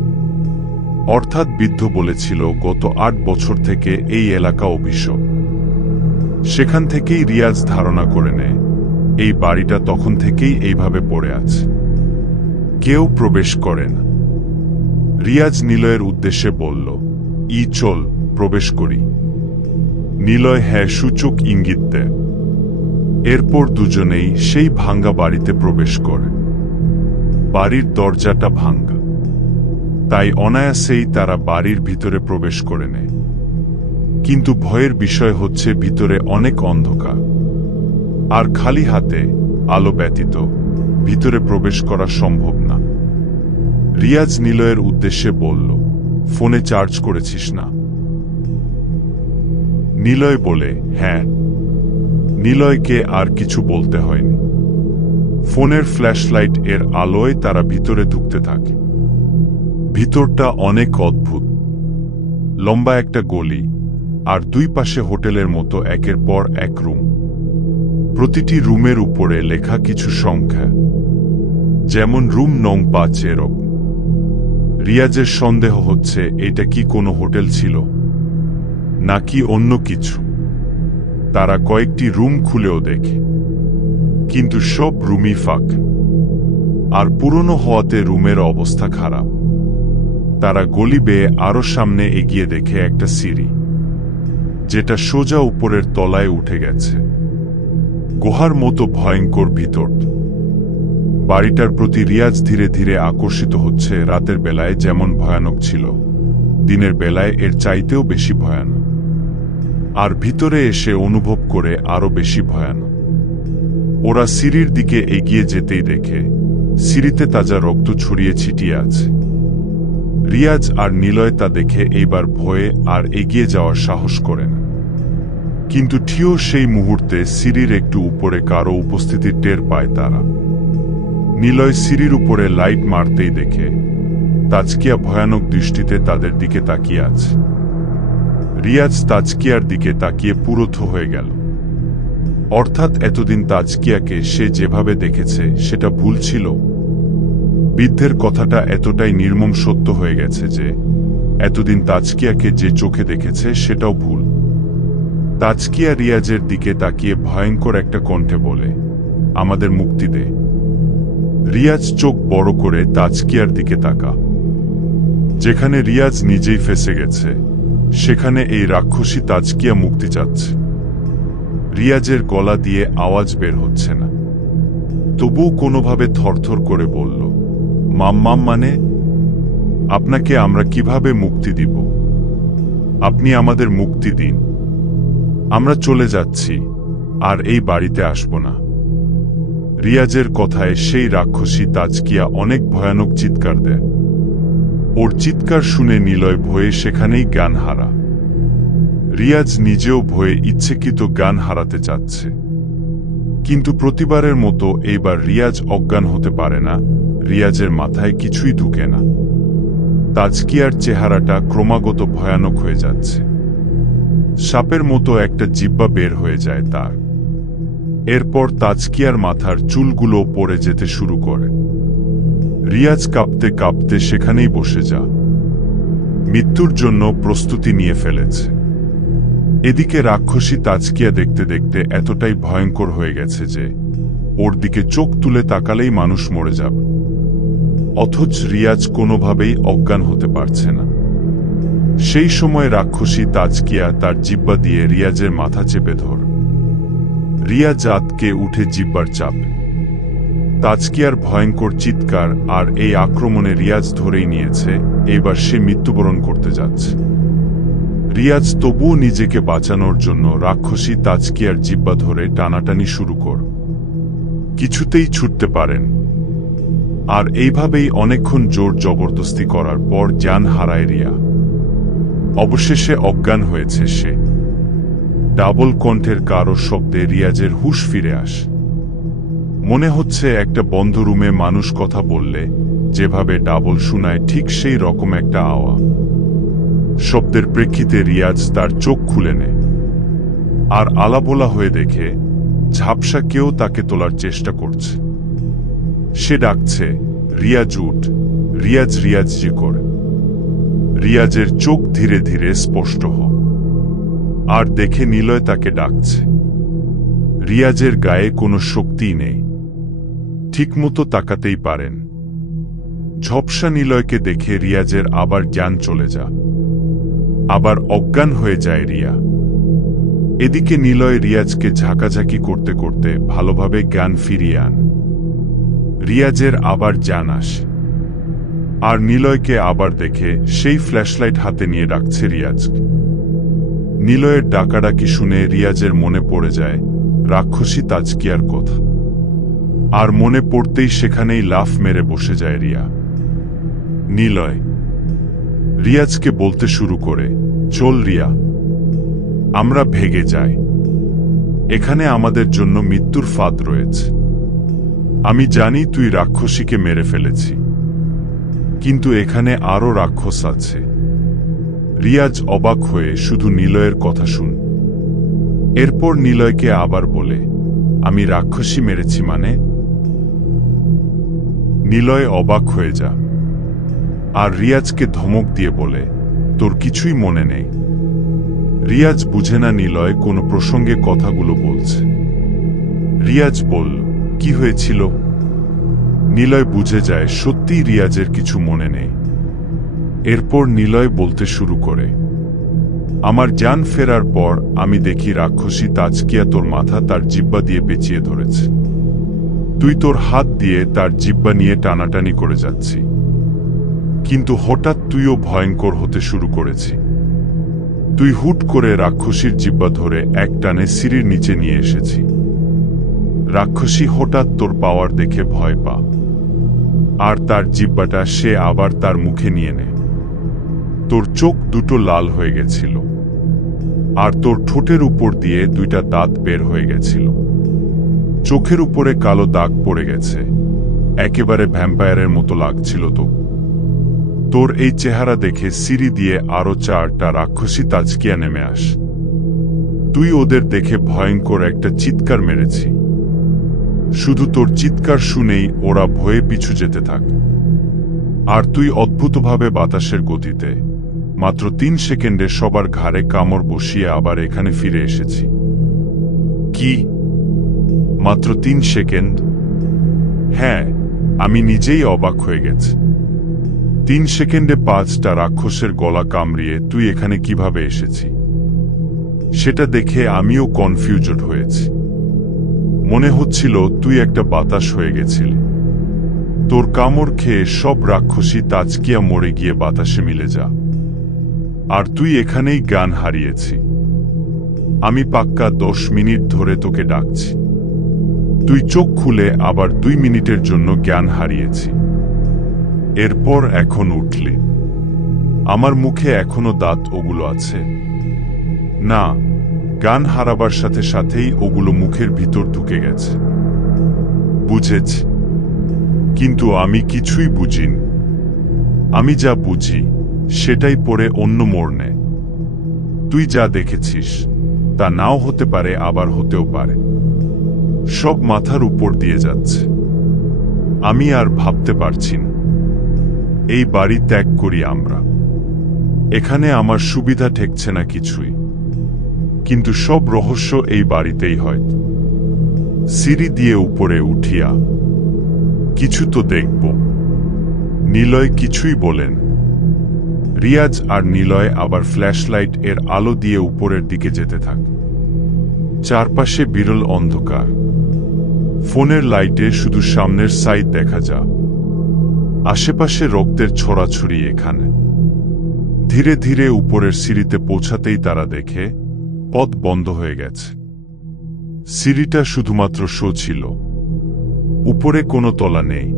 অর্থাৎ বৃদ্ধ বলেছিল গত 8 বছর থেকে এই এলাকা অভিশপ্ত। সেখান থেকেই রিয়াজ ধারণা করে নেয় এই বাড়িটা তখন থেকেই এইভাবে পড়ে আছে, কেউ প্রবেশ করে না। রিয়াজ নিলয়ের উদ্দেশ্যে বলল, চল প্রবেশ করি। নিলয় হ্যাঁ সূচক ইঙ্গিত দেয়। এরপর দুজনেই সেই ভাঙ্গা বাড়িতে প্রবেশ করে। বাড়ির দরজাটা ভাঙ্গা, তাই অনায়াসেই তারা বাড়ির ভিতরে প্রবেশ করে নেয়। কিন্তু ভয়ের বিষয় হচ্ছে ভিতরে অনেক অন্ধকার। আর খালি হাতে, আলো ব্যতীত, ভিতরে প্রবেশ করা সম্ভব না। রিয়াজ নিলয়ের উদ্দেশ্যে বলল, ফোনে চার্জ করেছিস না? নিলয় বলে, হ্যাঁ। নিলয়কে আর কিছু বলতে হয়নি। ফোনের ফ্ল্যাশলাইট এর আলোয় তারা ভিতরে ঢুকতে থাকে। ভিতরটা অনেক অদ্ভুত। লম্বা একটা গলি, আর দুই পাশে হোটেলের মতো একের পর এক রুম। প্রতিটি রুমের উপরে লেখা কিছু সংখ্যা, যেমন রুম নং 5 এরকম। রিয়াজের সন্দেহ হচ্ছে এটা কি কোনো হোটেল ছিল নাকি অন্য কিছু। তারা কয়েকটি রুম খুলেও দেখে, কিন্তু সব রুমই ফাঁক, আর পুরনো হওয়াতে রুমের অবস্থা খারাপ। তারা গলি বেয়ে আরো সামনে এগিয়ে দেখে একটা সিঁড়ি, যেটা সোজা উপরের তলায় উঠে গেছে। গুহার মতো ভয়ঙ্কর ভিতর। বাড়িটার প্রতি রিয়াজ ধীরে ধীরে আকর্ষিত হচ্ছে। রাতের বেলায় যেমন ভয়ানক ছিল, দিনের বেলায় এর চাইতেও বেশি ভয়ানক। আর ভিতরে এসে অনুভব করে আরো বেশি ভয়ানক। ওরা সিঁড়ির দিকে এগিয়ে যেতেই দেখে সিঁড়িতে তাজা রক্ত ছড়িয়ে ছিটিয়ে আছে। রিয়াজ আর নিলয় তা দেখে এইবার ভয়ে আর এগিয়ে যাওয়ার সাহস করে না। কিন্তু ঠিও সেই মুহূর্তে সিঁড়ির একটু উপরে কারো উপস্থিতির টের পায় তারা। নিলয় সিঁড়ির উপরে লাইট মারতেই দেখে তাজকিয়া ভয়ানক দৃষ্টিতে তাদের দিকে তাকিয়ে আছে। রিয়াজ তাজকিয়ার দিকে তাকিয়ে পুরোথ হয়ে গেল। অর্থাৎ এতদিন তাজকিয়াকে সে যেভাবে দেখেছে সেটা ভুল ছিল। বৃদ্ধের কথাটা এতটাই নির্মম সত্য হয়ে গেছে যে এতদিন তাজকিয়াকে যে চোখে দেখেছে সেটাও ভুল। তাজকিয়া রিয়াজের দিকে তাকিয়ে ভয়ঙ্কর একটা কণ্ঠে বলে, আমাদের মুক্তি দে। রিয়াজ চোখ বড় করে তাজকিয়ার দিকে তাকা। যেখানে রিয়াজ নিজেই ফেসে গেছে, সেখানে এই রাক্ষসী তাজকিয়া মুক্তি চাচ্ছে। রিয়াজের গলা দিয়ে আওয়াজ বের হচ্ছে না, তবুও কোনোভাবে থরথর করে বলল, মাম্মাম মানে? আপনাকে আমরা কিভাবে মুক্তি দিব? আপনি আমাদের মুক্তি দিন। আমরা চলে যাচ্ছি, আর এই বাড়িতে আসব না। রিয়াজের কথায় সেই রাক্ষসী তাজকিয়া অনেক ভয়ানক চিৎকার দেয়। ওর চিৎকার শুনে নিলয় ভয়ে সেখানেই জ্ঞান হারা। রিয়াজ নিজেও ভয়ে ইচ্ছেকৃত জ্ঞান হারাতে চাচ্ছে, কিন্তু প্রতিবারের মতো এইবার রিয়াজ অজ্ঞান হতে পারে না। রিয়াজের মাথায় কিছুই ঢুকে না। তাজকিয়ার চেহারাটা ক্রমাগত ভয়ানক হয়ে যাচ্ছে। সাপের মতো একটা জিহ্বা বের হয়ে যায় তার। এরপর তাজকিয়ার মাথার চুলগুলো পড়ে যেতে শুরু করে। রিয়াজ কাঁপতে কাঁপতে সেখানেই বসে যা, মৃত্যুর জন্য প্রস্তুতি নিয়ে ফেলেছে। এদিকে রাক্ষসী তাজকিয়া দেখতে দেখতে এতটাই ভয়ঙ্কর হয়ে গেছে যে ওর দিকে চোখ তুলে তাকালেই মানুষ মরে যাবে। অথচ রিয়াজ কোনোভাবেই অজ্ঞান হতে পারছে না। সেই সময় রাক্ষসী তাজকিয়া তার জিহ্বা দিয়ে রিয়াজের মাথা চেপে ধর। রিয়াজ আতকে উঠে জিহ্বার চাপ। তাজকিয়ার ভয়ঙ্কর চিৎকার আর এই আক্রমণে রিয়াজ ধরেই নিয়েছে এবার সে মৃত্যুবরণ করতে যাচ্ছে। রিয়াজ তবুও নিজেকে বাঁচানোর জন্য রাক্ষসী তাজকিয়ার জিহ্বা ধরে টানাটানি শুরু কর। কিছুতেই ছুটতে পারেন। আর এইভাবেই অনেকক্ষণ জোর জবরদস্তি করার পর জ্ঞান হারায় রিয়া। অবশেষে অজ্ঞান হয়েছে সে। ডাবল কণ্ঠের কারো শব্দে রিয়াজের হুঁশ ফিরে আসে। মনে হচ্ছে একটা বন্ধ রুমে মানুষ কথা বললে যেভাবে ডাবল শোনায় ঠিক সেই রকম একটা আওয়াজ। শব্দের প্রেক্ষিতে রিয়াজ তার চোখ খুলে নেয়, আর আলাবোলা হয়ে দেখে ঝাপসা কেউ তাকে তোলার চেষ্টা করছে। সে ডাকছে, রিয়াজ উঠ, রিয়াজ, রিয়াজ যে করে। রিয়াজের চোখ ধীরে ধীরে স্পষ্ট হয়, আর দেখে নিলয় তাকে ডাকছে। রিয়াজের গায়ে কোনো শক্তিই নেই, ঠিকমতো তাকাতেই পারেন। ঝপসা নিলয়কে দেখে রিয়াজের আবার জ্ঞান চলে যা, আবার অজ্ঞান হয়ে যায় রিয়া। এদিকে নিলয় রিয়াজকে ঝাঁকাঝাঁকি করতে করতে ভালোভাবে জ্ঞান ফিরিয়ে আন। রিয়াজের আবার জ্ঞান আসে, আর নিলয়কে আবার দেখে সেই ফ্ল্যাশলাইট হাতে নিয়ে ডাকছে রিয়াজকে। নিলয়ের ডাকাডাকি শুনে রিয়াজের মনে পড়ে যায় রাক্ষসী তাজকিয়ার কথা। আর মনে পড়তেই সেখানেই লাফ মেরে বসে যায় রিয়া। নিলয় রিয়াজকে বলতে শুরু করে, চল রিয়া, আমরা ভেগে যাই। এখানে আমাদের জন্য মৃত্যুর ফাঁদ রয়েছে। আমি জানি তুই রাক্ষসীকে মেরে ফেলেছি, কিন্তু এখানে আরো রাক্ষস আছে। রিয়াজ অবাক হয়ে শুধু নিলয়ের কথা শুন। এরপর নিলয়কে আবার বলে, আমি রাক্ষসী মেরেছি মানে? নিলয় অবাক হয়ে যা, আর রিয়াজকে ধমক দিয়ে বলে, তোর কিছুই মনে নেই। রিয়াজ বুঝে না নিলয় কোনো প্রসঙ্গে কথাগুলো বলছে। রিয়াজ বলল, কি হয়েছিল? নিলয় বুঝে যায় সত্যিই রিয়াজের কিছু মনে নেই। এরপর নিলয় বলতে শুরু করে, আমার জান ফেরার পর আমি দেখি রাক্ষসী তাজকিয়া তোর মাথা তার জিহ্বা দিয়ে পেঁচিয়ে ধরেছে। তুই তোর হাত দিয়ে তার জিহ্বা নিয়ে টানাটানি করে যাচ্ছি, কিন্তু হঠাৎ তুইও ভয়ঙ্কর হতে শুরু করেছি। তুই হুট করে রাক্ষসীর জিহ্বা ধরে এক টানে সিঁড়ির নিচে নিয়ে এসেছি। রাক্ষসী হঠাৎ তোর পাওয়ার দেখে ভয় পা, আর তার জিহ্বাটা সে আবার তার মুখে নিয়ে নেয়। তোর চোখ দুটো লাল হয়ে গেছিল, আর তোর ঠোঁটের উপর দিয়ে দুইটা দাঁত বের হয়ে গেছিল। চোখের উপরে কালো দাগ পড়ে গেছে, একেবারে ভ্যাম্পায়ারের মতো লাগছিল তো। তোর এই চেহারা দেখে সিঁড়ি দিয়ে আরো 4টা রাক্ষসী তাজকিয়া নেমে আস। তুই ওদের দেখে ভয়ঙ্কর একটা চিৎকার মেরেছি। শুধু তোর চিৎকার শুনেই ওরা ভয়ে পিছু যেতে থাক। আর তুই অদ্ভুতভাবে বাতাসের গতিতে মাত্র 3 সেকেন্ডে সবার ঘাড়ে কামড় বসিয়ে আবার এখানে ফিরে এসেছি। কি? মাত্র 3 সেকেন্ড? হ্যাঁ, আমি নিজেই অবাক হয়ে গেছি। 3 সেকেন্ডে 5টা রাক্ষসের গলা কামড়িয়ে তুই এখানে কিভাবে এসেছি সেটা দেখে আমিও কনফিউজড হয়েছি। মনে হচ্ছিল তুই একটা বাতাস হয়ে গেছিলি। তোর কামড় খেয়ে সব রাক্ষসী তাজকিয়া মরে গিয়ে বাতাসে মিলে যা, আর তুই এখানেই জ্ঞান হারিয়েছি। আমি পাক্কা 10 মিনিট ধরে তোকে ডাকছি। তুই চোখ খুলে আবার 2 মিনিটের জন্য জ্ঞান হারিয়েছি। এরপর এখন উঠলি। আমার মুখে এখনো দাঁত ওগুলো আছে? না, জ্ঞান হারাবার সাথে সাথেই ওগুলো মুখের ভিতর ঢুকে গেছে। বুঝেছি, কিন্তু আমি কিছুই বুঝিনি। আমি যা বুঝি সেটাই পরে অন্য মোড় নেয়। তুই যা দেখেছিস তা নাও হতে পারে, আবার হতেও পারে। সব মাথার উপর দিয়ে যাচ্ছে। আমি আর ভাবতে পারছি না। এই বাড়ি ত্যাগ করি আমরা। এখানে আমার সুবিধা ঠেকছে না কিছুই, কিন্তু সব রহস্য এই বাড়িতেই হয়। সিঁড়ি দিয়ে উপরে উঠিয়া কিছু তো দেখব। নিলয় কিছুই বলেন। রিয়াজ আর নিলয় আবার ফ্ল্যাশলাইট এর আলো দিয়ে উপরের দিকে যেতে থাকে। চারপাশে বিরল অন্ধকার। ফোনের লাইটে শুধু সামনের সাইড দেখা যায়। আশেপাশে রক্তের ছড়াছড়ি এখানে। ধীরে ধীরে উপরের সিঁড়িতে পৌঁছাতেই তারা দেখে পথ বন্ধ হয়ে গেছে। সিঁড়িটা শুধুমাত্র শো ছিল, উপরে কোনো তলা নেই।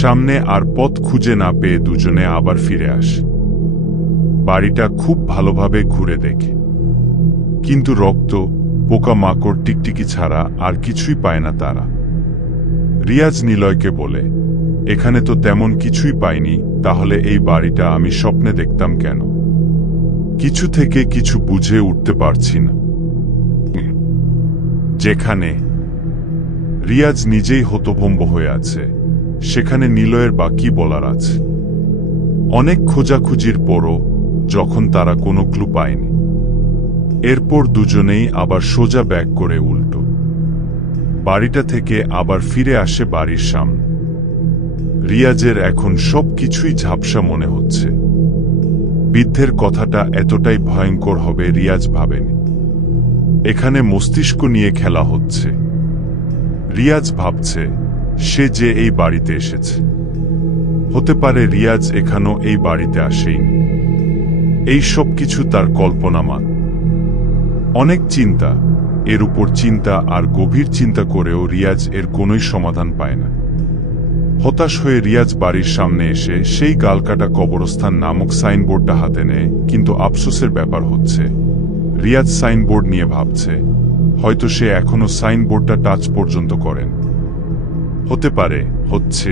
সামনে আর পথ খুঁজে না পেয়ে দুজনে আবার ফিরে আসে। বাড়িটা খুব ভালোভাবে ঘুরে দেখে, কিন্তু রক্ত, পোকামাকড়, টিকটিকি ছাড়া আর কিছুই পায় না তারা। রিয়াজ নিলয়কে বলে, এখানে তো তেমন কিছুই পাইনি, তাহলে এই বাড়িটা আমি স্বপ্নে দেখতাম কেন? কিছু থেকে কিছু বুঝে উঠতে পারছি না। যেখানে রিয়াজ নিজেই হতভম্ব হয়ে আছে, সেখানে নিলয়ের বা কি বলার আছে? অনেক খোঁজাখুঁজির পরও যখন তারা কোনো ক্লু পায়নি, এরপর দুজনেই আবার সোজা ব্যাক করে উল্টো বাড়িটা থেকে আবার ফিরে আসে বাড়ির সামনে। রিয়াজের এখন সব কিছুই ঝাপসা মনে হচ্ছে। বৃদ্ধের কথাটা এতটাই ভয়ঙ্কর হবে রিয়াজ ভাবেনি। এখানে মস্তিষ্ক নিয়ে খেলা হচ্ছে। রিয়াজ ভাবছে সে যে এই বাড়িতে এসেছে। হতে পারে রিয়াজ এখানেও এই বাড়িতে আসেনি। এই সব কিছু তার কল্পনা মাত্র। অনেক চিন্তা, এর উপর চিন্তা আর গভীর চিন্তা করেও রিয়াজ এর কোনোই সমাধান পায় না। হতাশ হয়ে রিয়াজ বাড়ির সামনে এসে সেই গালকাটা কবরস্থান নামক সাইনবোর্ডটা হাতে নেয়, কিন্তু আফসোসের ব্যাপার হচ্ছে রিয়াজ সাইনবোর্ড নিয়ে ভাবছে হয়তো সে এখনো সাইনবোর্ডটা টাচ পর্যন্ত করেন। হতে পারে হচ্ছে,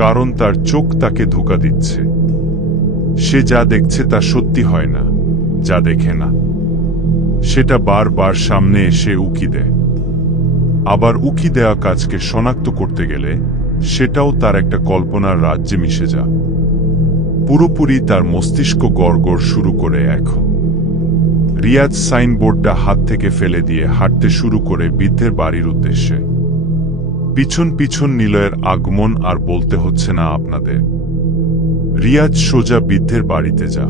কারণ তার চোখ তাকে ধোঁকা দিচ্ছে। সে যা দেখছে তা সত্যি হয় না, যা দেখে না সেটা বারবার সামনে এসে উকি দেয়। আবার উকি দেওয়া কাজকে শনাক্ত করতে গেলে সেটাও তার একটা কল্পনার রাজ্যে মিশে যা। পুরোপুরি তার মস্তিষ্ক গড়গড় শুরু করে এখন। রিয়াজ সাইনবোর্ডটা হাত থেকে ফেলে দিয়ে হাঁটতে শুরু করে বৃদ্ধের বাড়ির উদ্দেশ্যে। পিছন পিছন নিলয়ের আগমন আর বলতে হচ্ছে না আপনাদের। রিয়াজ সোজা বৃদ্ধের বাড়িতে যা।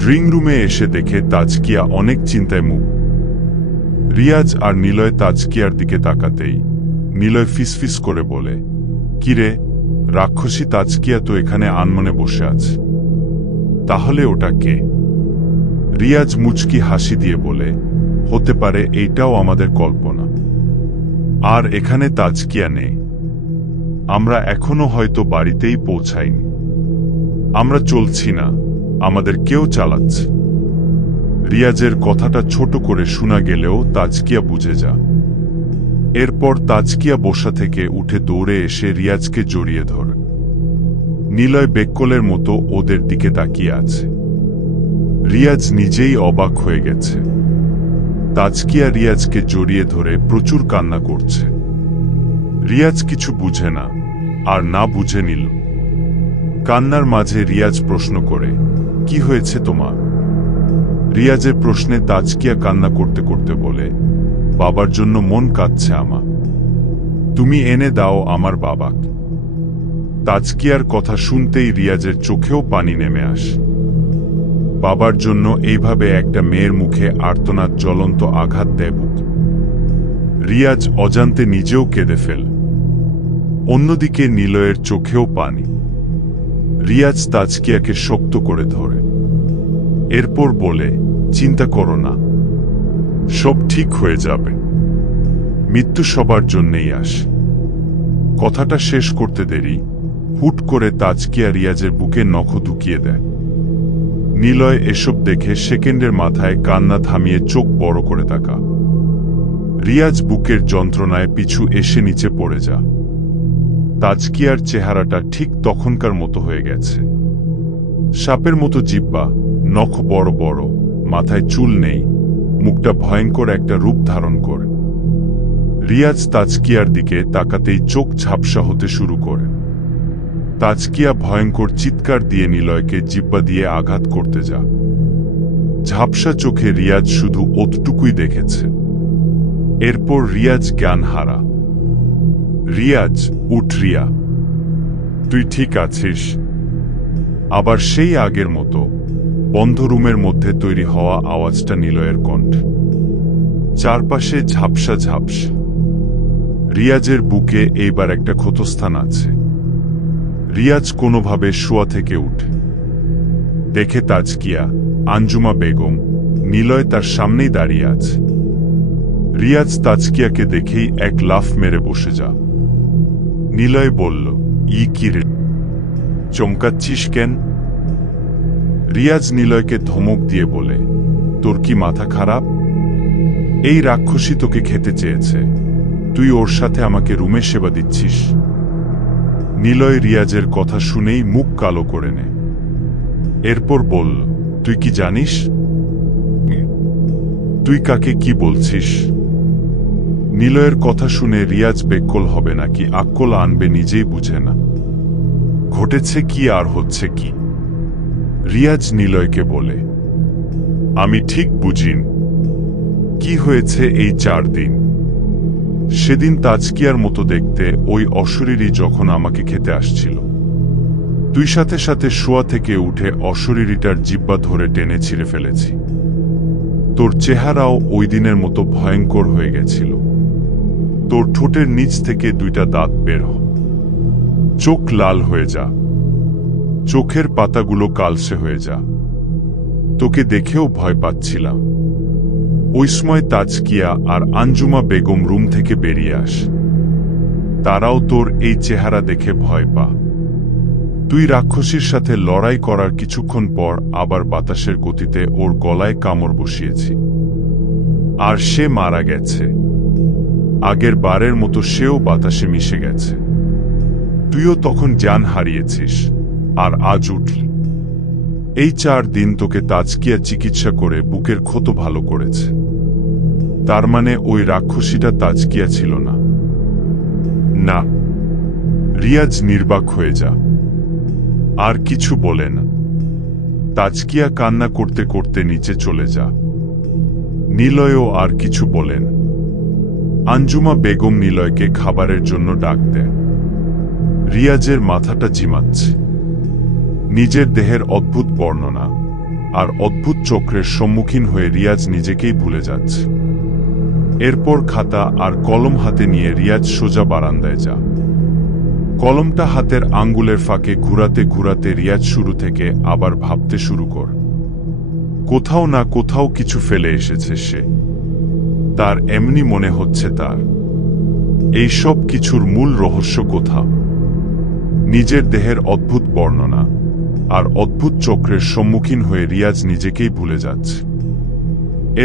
ড্রিং রুমে এসে দেখে তাজকিয়া অনেক চিন্তায় মুখ। রিয়াজ আর নিলয় তাজকিয়ার দিকে তাকাতেই নিলয় ফিসফিস করে বলে, কিরে, রাক্ষসী তাজকিয়া তো এখানে আনমনে বসে আছে, তাহলে ওটা কে? রিয়াজ মুচকি হাসি দিয়ে বলে, হতে পারে এইটাও আমাদের কল্পনা। আর এখানে তাজকিয়া নেই, আমরা এখনো হয়তো বাড়িতেই পৌঁছাইনি। আমরা চলছি না, আমাদের কেউ চালাচ্ছে। রিয়াজের কথাটা ছোট করে শোনা গেলেও তাজকিয়া বুঝে যা। এরপর তাজকিয়া বসা থেকে উঠে দৌড়ে এসে রিয়াজকে জড়িয়ে ধরে। নিলয় বেককলের মতো ওদের দিকে তাকিয়ে আছে। রিয়াজ নিজেই অবাক হয়ে গেছে। তাজকিয়া রিয়াজকে জড়িয়ে ধরে প্রচুর কান্না করছে। রিয়াজ কিছু বুঝে না, আর না বুঝে নিল। কান্নার মাঝে রিয়াজ প্রশ্ন করে, কি হয়েছে তোমার? রিয়াজের প্রশ্নে তাজকিয়া কান্না করতে করতে বলে, বাবার জন্য মন কাঁদছে আমার, তুমি এনে দাও আমার বাবাকে। তাজকিয়ার কথা শুনতেই রিয়াজের চোখেও পানি নেমে আসে। বাবার জন্য এইভাবে একটা মেয়ের মুখে আর্তনাদ জ্বলন্ত আঘাত দেয় বুক। রিয়াজ অজান্তে নিজেও কেঁদে ফেল। অন্যদিকে নিলয়ের চোখেও পানি। রিয়াজ তাজকিয়াকে শক্ত করে ধরে। এরপর বলে, চিন্তা করো না, সব ঠিক হয়ে যাবে। মৃত্যু সবার জন্যেই আসে। কথাটা শেষ করতে দেরি হুট করে তাজকিয়া রিয়াজের বুকে নখ ঢুকিয়ে দেয়। নিলয় এসব দেখে সেকেন্ডের মাথায় কান্না থামিয়ে চোখ বড় করে তাকা। রিয়াজ বুকের যন্ত্রণায় পিছু এসে নিচে পড়ে যা। তাজকিয়ার চেহারাটা ঠিক তখনকার মতো হয়ে গেছে। সাপের মতো জিহ্বা, নখ বড় বড়, মাথায় চুল নেই, মুখটা ভয়ঙ্কর একটা রূপ ধারণ করে। রিয়াজ তাজকিয়ার দিকে তাকাতেই চোখ ঝাপসা হতে শুরু করে। তাজকিয়া ভয়ঙ্কর চিৎকার দিয়ে নিলয়কে জিহ্বা দিয়ে আঘাত করতে যা। ঝাপসা চোখে রিয়াজ শুধু ওতটুকুই দেখেছে। এরপর রিয়াজ জ্ঞান হারা। রিয়াজ, উঠ রিয়া, তুই ঠিক আছিস? আবার সেই আগের মতো বন্ধ রুমের মধ্যে তৈরি হওয়া আওয়াজটা নিলয়ের কণ্ঠ। চারপাশে ঝাপসা ঝাপসা। রিয়াজের বুকে এইবার একটা ক্ষতস্থান আছে। রিয়াজ কোনোভাবে শোয়া থেকে উঠে দেখে তাজকিয়া, আঞ্জুমা বেগম, নিলয় তার সামনেই দাঁড়িয়ে আছে। রিয়াজ তাজকিয়াকে দেখেই এক লাফ মেরে বসে যা। নিলয় বলল, কি রে, চমকাচ্ছিস কেন? রিয়াজ নিলয়কে ধমক দিয়ে বলে, তোর কি মাথা খারাপ? এই রাক্ষসী তোকে খেতে চেয়েছে, তুই ওর সাথে আমাকে রুমে সেবা দিচ্ছিস। নিলয় রিয়াজের কথা শুনেই মুখ কালো করে নেয়। এরপর বলল, তুই কি জানিস? তুই কাকে কি বলছিস? নিলয়ের কথা শুনে রিয়াজ বেকল হবে নাকি আক্কল আনবে নিজেই বুঝে না। ঘটেছে কি আর হচ্ছে কি? রিয়াজ নিলয়কে বলে, আমি ঠিক বুঝিনি কি হয়েছে এই 4 দিন। সেদিন তাজকিয়ার মতো দেখতে ওই অশরীরী যখন আমাকে খেতে আসছিল, তুই সাথে সাথে শোয়া থেকে উঠে অশরীরীটার জিহ্বা ধরে টেনে ছিঁড়ে ফেলেছি। তোর চেহারাও ওই দিনের মতো ভয়ঙ্কর হয়ে গেছিল। তোর ঠোঁটের নিচ থেকে 2টা দাঁত বের হ, চোখ লাল হয়ে যা, চোখের পাতাগুলো কালসে হয়ে যা। তোকে দেখেও ভয় পাচ্ছিলাম। ওই সময় তাজকিয়া আর আঞ্জুমা বেগম রুম থেকে বেরিয়ে আস। তারাও তোর এই চেহারা দেখে ভয় পা। তুই রাক্ষসীর সাথে লড়াই করার কিছুক্ষণ পর আবার বাতাসের গতিতে ওর গলায় কামড় বসিয়েছি, আর সে মারা গেছে। আগের বারের মতো সেও বাতাসে মিশে গেছে। তুইও তখন জান হারিয়েছিস, আর আজ উঠলি। এই 4 দিন তোকে তাজকিয়া চিকিৎসা করে বুকের ক্ষত ভালো করেছে। তার মানে ওই রাক্ষসীটা তাজকিয়া ছিল না। না, রিয়াজ নির্বাক হয়ে যা, আর কিছু বলে না। তাজকিয়া কান্না করতে করতে নিচে চলে যা। নিলয়ও আর কিছু বলেন। আঞ্জুমা বেগম নিলয়কে খাবারের জন্য ডাক দেয়। রিয়াজের মাথাটা ঝিমাচ্ছে। নিজের দেহের অদ্ভুত বর্ণনা আর অদ্ভুত চক্রের সম্মুখীন হয়ে রিয়াজ নিজেকেই ভুলে যাচ্ছে। এরপর খাতা আর কলম হাতে নিয়ে রিয়াজ সোজা বারান্দায় যা। কলমটা হাতের আঙ্গুলের ফাঁকে ঘুরাতে ঘুরাতে রিয়াজ শুরু থেকে আবার ভাবতে শুরু কর। কোথাও না কোথাও কিছু ফেলে এসেছে সে। তার এমনি মনে হচ্ছে তার এই সব কিছুর মূল রহস্য কোথাও। নিজের দেহের অদ্ভুত বর্ণনা আর অদ্ভুত চক্রের সম্মুখীন হয়ে রিয়াজ নিজেকেই ভুলে যাচ্ছে।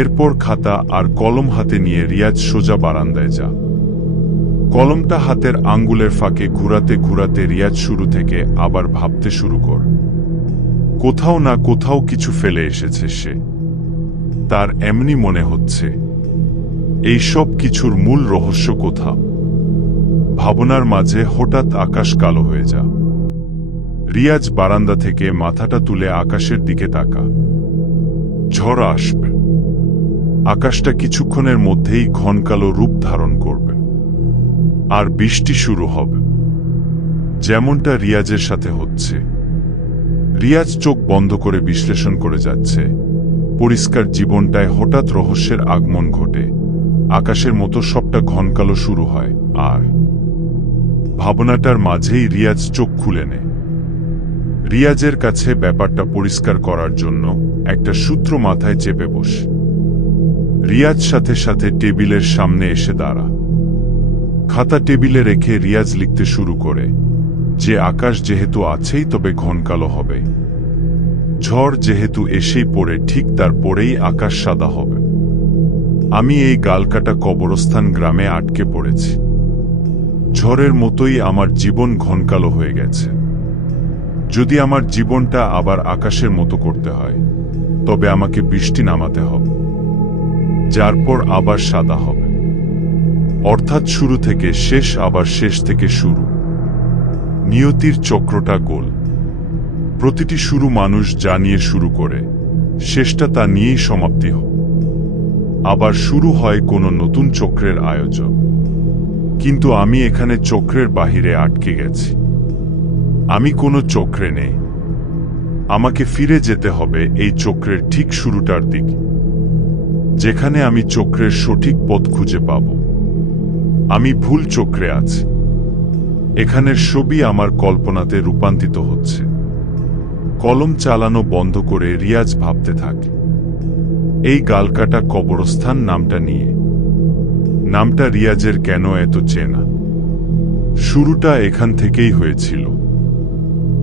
এরপর খাতা আর কলম হাতে নিয়ে রিয়াজ সোজা বারান্দায় যা। কলমটা হাতের আঙ্গুলের ফাঁকে ঘুরাতে ঘুরাতে রিয়াজ শুরু থেকে আবার ভাবতে শুরু কর। কোথাও না কোথাও কিছু ফেলে এসেছে সে। তার এমনি মনে হচ্ছে এই সব কিছুর মূল রহস্য কোথাও। ভাবনার মাঝে হঠাৎ আকাশ কালো হয়ে যা। রিয়াজ বারান্দা থেকে মাথাটা তুলে আকাশের দিকে তাকা। ঝড় আসবে। আকাশটা কিছুক্ষণের মধ্যেই ঘন কালো রূপ ধারণ করবে, আর বৃষ্টি শুরু হবে, যেমনটা রিয়াজের সাথে হচ্ছে। রিয়াজ চোখ বন্ধ করে বিশ্লেষণ করে যাচ্ছে। পরিষ্কার জীবনটায় হঠাৎ রহস্যের আগমন ঘটে। আকাশের মতো সবটা ঘন কালো শুরু হয়, আর ভাবনাটার মাঝেই রিয়াজ চোখ খুলে নেয়। রিয়াজের কাছে ব্যাপারটা পরিষ্কার করার জন্য একটা সূত্র মাথায় চেপে বসে। রিয়াজ সাথে সাথে টেবিলের সামনে এসে দাঁড়া। খাতা টেবিলে রেখে রিয়াজ লিখতে শুরু করে যে আকাশ যেহেতু আছেই তবে ঘন কালো হবে। ঝড় যেহেতু এসেই পড়ে ঠিক তার পরেই আকাশ সাদা হবে। আমি এই গালকাটা কবরস্থান গ্রামে আটকে পড়েছি। ঝড়ের মতোই আমার জীবন ঘন কালো হয়ে গেছে। যদি আমার জীবনটা আবার আকাশের মতো করতে হয়, তবে আমাকে বৃষ্টি নামাতে হবে, যার পর আবার সাদা হবে। অর্থাৎ শুরু থেকে শেষ, আবার শেষ থেকে শুরু। নিয়তির চক্রটা গোল। প্রতিটি শুরু মানুষ যা নিয়ে শুরু করে, শেষটা তা নিয়েই সমাপ্তি হয়। আবার শুরু হয় কোনো নতুন চক্রের আয়োজন। কিন্তু আমি এখানে চক্রের বাহিরে আটকে গেছি। আমি কোনো চক্রে নেই। আমাকে ফিরে যেতে হবে এই চক্রের ঠিক শুরুটার দিকে, যেখানে আমি চক্রের সঠিক পথ খুঁজে পাব। আমি ভুল চক্রে আছি। এখানের ছবি আমার কল্পনাতে রূপান্তরিত হচ্ছে। কলম চালানো বন্ধ করে রিয়াজ ভাবতে থাকে এই গালকাটা কবরস্থান নামটা নিয়ে। নামটা রিয়াজের কেন এত চেনা? শুরুটা এখান থেকেই হয়েছিল।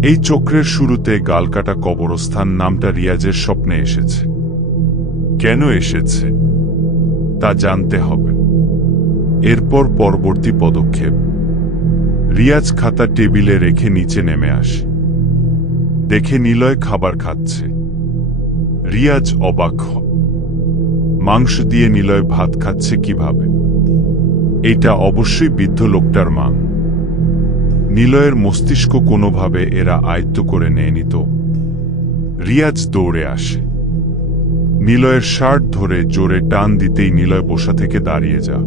এই চক্রের শুরুতে গালকাটা কবরস্থান নামটা রিয়াজের স্বপ্নে এসেছে। কেন এসেছে তা জানতে হবে। এরপর পরবর্তী পদক্ষেপ। রিয়াজ খাতা টেবিলে রেখে নিচে নেমে আসে। দেখে নিলয় খাবার খাচ্ছে। রিয়াজ অবাক হয়। মাংস দিয়ে নিলয় ভাত খাচ্ছে কিভাবে? এটা অবশ্যই বৃদ্ধ লোকটার মা। নিলয়ের মস্তিষ্ক কোনোভাবে এরা আয়ত্ত করে নেয়নি তো। রিয়াজ দৌড়ে আসে। নিলয়ের শার্ট ধরে জোরে টান দিতেই নিলয় বসা থেকে দাঁড়িয়ে যা।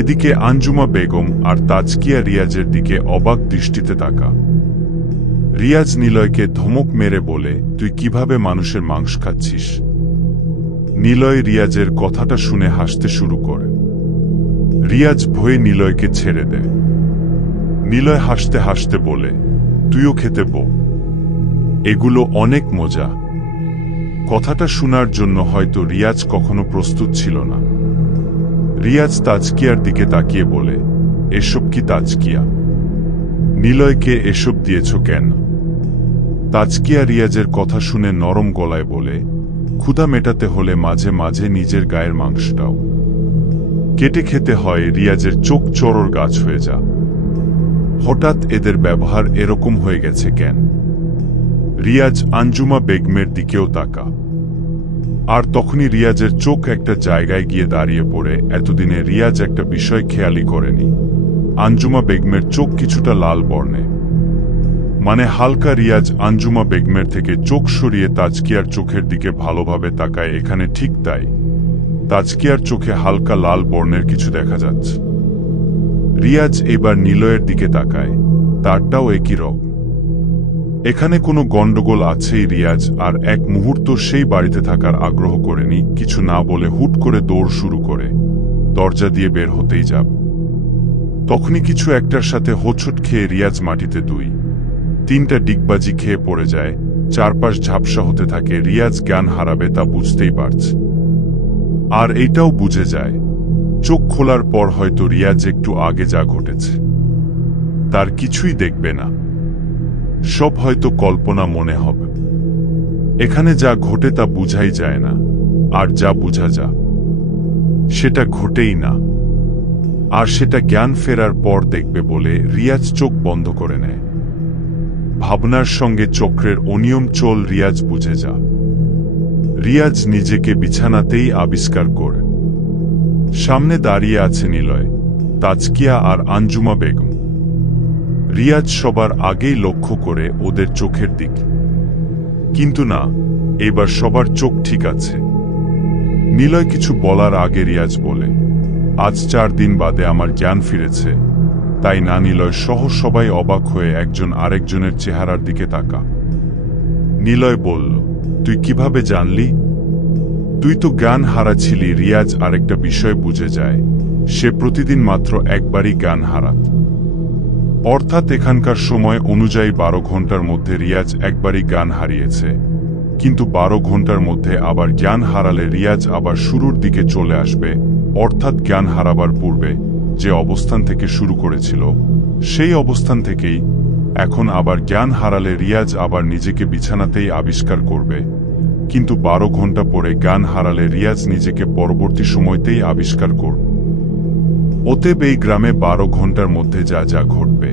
এদিকে আঞ্জুমা বেগম আর তাজকিয়া রিয়াজের দিকে অবাক দৃষ্টিতে তাকা। রিয়াজ নিলয়কে ধমক মেরে বলে, তুই কিভাবে মানুষের মাংস খাচ্ছিস? নিলয় রিয়াজের কথাটা শুনে হাসতে শুরু করে। রিয়াজ ভয়ে নিলয়কে ছেড়ে দেয়। নিলয় হাসতে হাসতে বলে, তুইও খেতে বো, এগুলো অনেক মজা। কথাটা শোনার জন্য হয়তো রিয়াজ কখনো প্রস্তুত ছিল না। রিয়াজ তাজকিয়ার দিকে তাকিয়ে বলে, এসব কি তাজকিয়া? নিলয়কে এসব দিয়েছ কেন? তাজকিয়া রিয়াজের কথা শুনে নরম গলায় বলে, ক্ষুধা মেটাতে হলে মাঝে মাঝে নিজের গায়ের মাংসটাও কেটে খেতে হয়। রিয়াজের চোখ চড়র গাছ হয়ে যা। হঠাৎ এদের ব্যবহার এরকম হয়ে গেছে কেন? রিয়াজ আঞ্জুমা বেগমের দিকেও তাকা। আর তখনই রিয়াজের চোখ একটা জায়গায় গিয়ে দাঁড়িয়ে পড়ে। এতদিনে রিয়াজ একটা বিষয় খেয়ালই করেনি। আঞ্জুমা বেগমের চোখ কিছুটা লাল বর্ণে, মানে হালকা। রিয়াজ আঞ্জুমা বেগমের থেকে চোখ সরিয়ে তাজকিয়ার চোখের দিকে ভালোভাবে তাকায়। এখানে ঠিক তাই, তাজকিয়ার চোখে হালকা লাল বর্ণের কিছু দেখা যাচ্ছে। রিয়াজ এবার নিলয়ের দিকে তাকায়, তারটাও একই রকম। এখানে কোনো গন্ডগোল আছেই। রিয়াজ আর এক মুহূর্ত সেই বাড়িতে থাকার আগ্রহ করেনি। কিছু না বলে হুট করে দৌড় শুরু করে দরজা দিয়ে বের হতেই যাব, তখনই কিছু একটার সাথে হোঁচট খেয়ে রিয়াজ মাটিতে 2-3টা ডিগবাজি খেয়ে পড়ে যায়। চারপাশ ঝাপসা হতে থাকে। রিয়াজ জ্ঞান হারাবে তা বুঝতেই পারছে, আর এইটাও বুঝে যায় চোখ খোলার পর হয়তো রিয়াজ একটু আগে যা ঘটেছে তার কিছুই দেখবে না। সব হয়তো কল্পনা মনে হবে। এখানে যা ঘটে তা বুঝাই যায় না, আর যা বুঝা যা সেটা ঘটেই না। আর সেটা জ্ঞান ফেরার পর দেখবে বলে রিয়াজ চোখ বন্ধ করে নেয়। ভাবনার সঙ্গে চক্রের অনিয়ম চল। রিয়াজ বুঝে যা। রিয়াজ নিজেকে বিছানাতেই আবিষ্কার করে। সামনে দাঁড়িয়ে আছে নিলয়, তাজকিয়া আর আঞ্জুমা বেগম। রিয়াজ সবার আগেই লক্ষ্য করে ওদের চোখের দিক, কিন্তু না, এবার সবার চোখ ঠিক আছে। নিলয় কিছু বলার আগে রিয়াজ বলে, আজ 4 দিন বাদে আমার জ্ঞান ফিরেছে, তাই না? নিলয় সহ সবাই অবাক হয়ে একজন আরেকজনের চেহারার দিকে তাকা। নিলয় বলল, তুই কিভাবে জানলি? তুই তো জ্ঞান হারা ছিলি। রিয়াজ আরেকটা বিষয় বুঝে যায়, সে প্রতিদিন মাত্র একবারই জ্ঞান হারাত। অর্থাৎ এখানকার সময় অনুযায়ী 12 ঘন্টার মধ্যে রিয়াজ একবারই জ্ঞান হারিয়েছে। কিন্তু 12 ঘন্টার মধ্যে আবার জ্ঞান হারালে রিয়াজ আবার শুরুর দিকে চলে আসবে। অর্থাৎ জ্ঞান হারাবার পূর্বে যে অবস্থান থেকে শুরু করেছিল সেই অবস্থান থেকেই এখন আবার জ্ঞান হারালে রিয়াজ আবার নিজেকে বিছানাতেই আবিষ্কার করবে। কিন্তু 12 ঘন্টা পরে জ্ঞান হারালে রিয়াজ নিজেকে পরবর্তী সময়তেই আবিষ্কার করবে। অতএব এই গ্রামে 12 ঘন্টার মধ্যে যা যা ঘটবে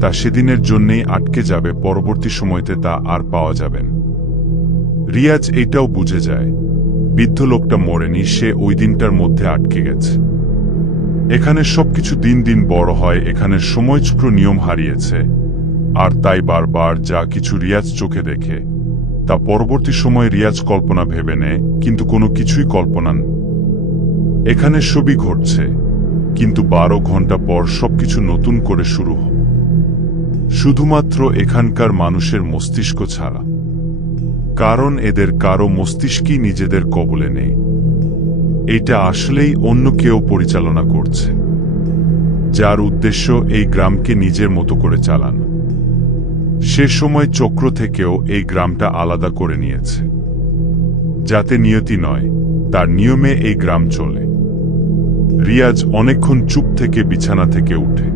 তা সেদিনের জন্যেই আটকে যাবে, পরবর্তী সময়তে তা আর পাওয়া যাবে না। রিয়াজ এটাও বুঝে যায়, বৃদ্ধ লোকটা মরেনি, সে ওই দিনটার মধ্যে আটকে গেছে। এখানে সবকিছু দিন দিন বড় হয়। এখানে সময়চক্র নিয়ম হারিয়েছে, আর তাই বারবার যা কিছু রিয়াজ চোখে দেখে তা পরবর্তী সময় রিয়াজ কল্পনা ভেবে নেয়, কিন্তু কোনো কিছুই কল্পনা না। এখানে সবই ঘটছে, কিন্তু 12 ঘন্টা পর সবকিছু নতুন করে শুরু হয়, শুধুমাত্র এখানকার মানুষের মস্তিষ্ক ছাড়া। কারণ এদের কারো মস্তিষ্কই নিজেদের কবলে নেই। এটা আসলেই অন্য কেউ পরিচালনা করছে, যার উদ্দেশ্য এই গ্রামকে নিজের মতো করে চালানো। সে সময় চক্র থেকেও এই গ্রামটা আলাদা করে নিয়েছে, যাতে নিয়তি নয় তার নিয়মে এই গ্রাম চলে। রিয়াজ অনেকক্ষণ চুপ থেকে বিছানা থেকে উঠে।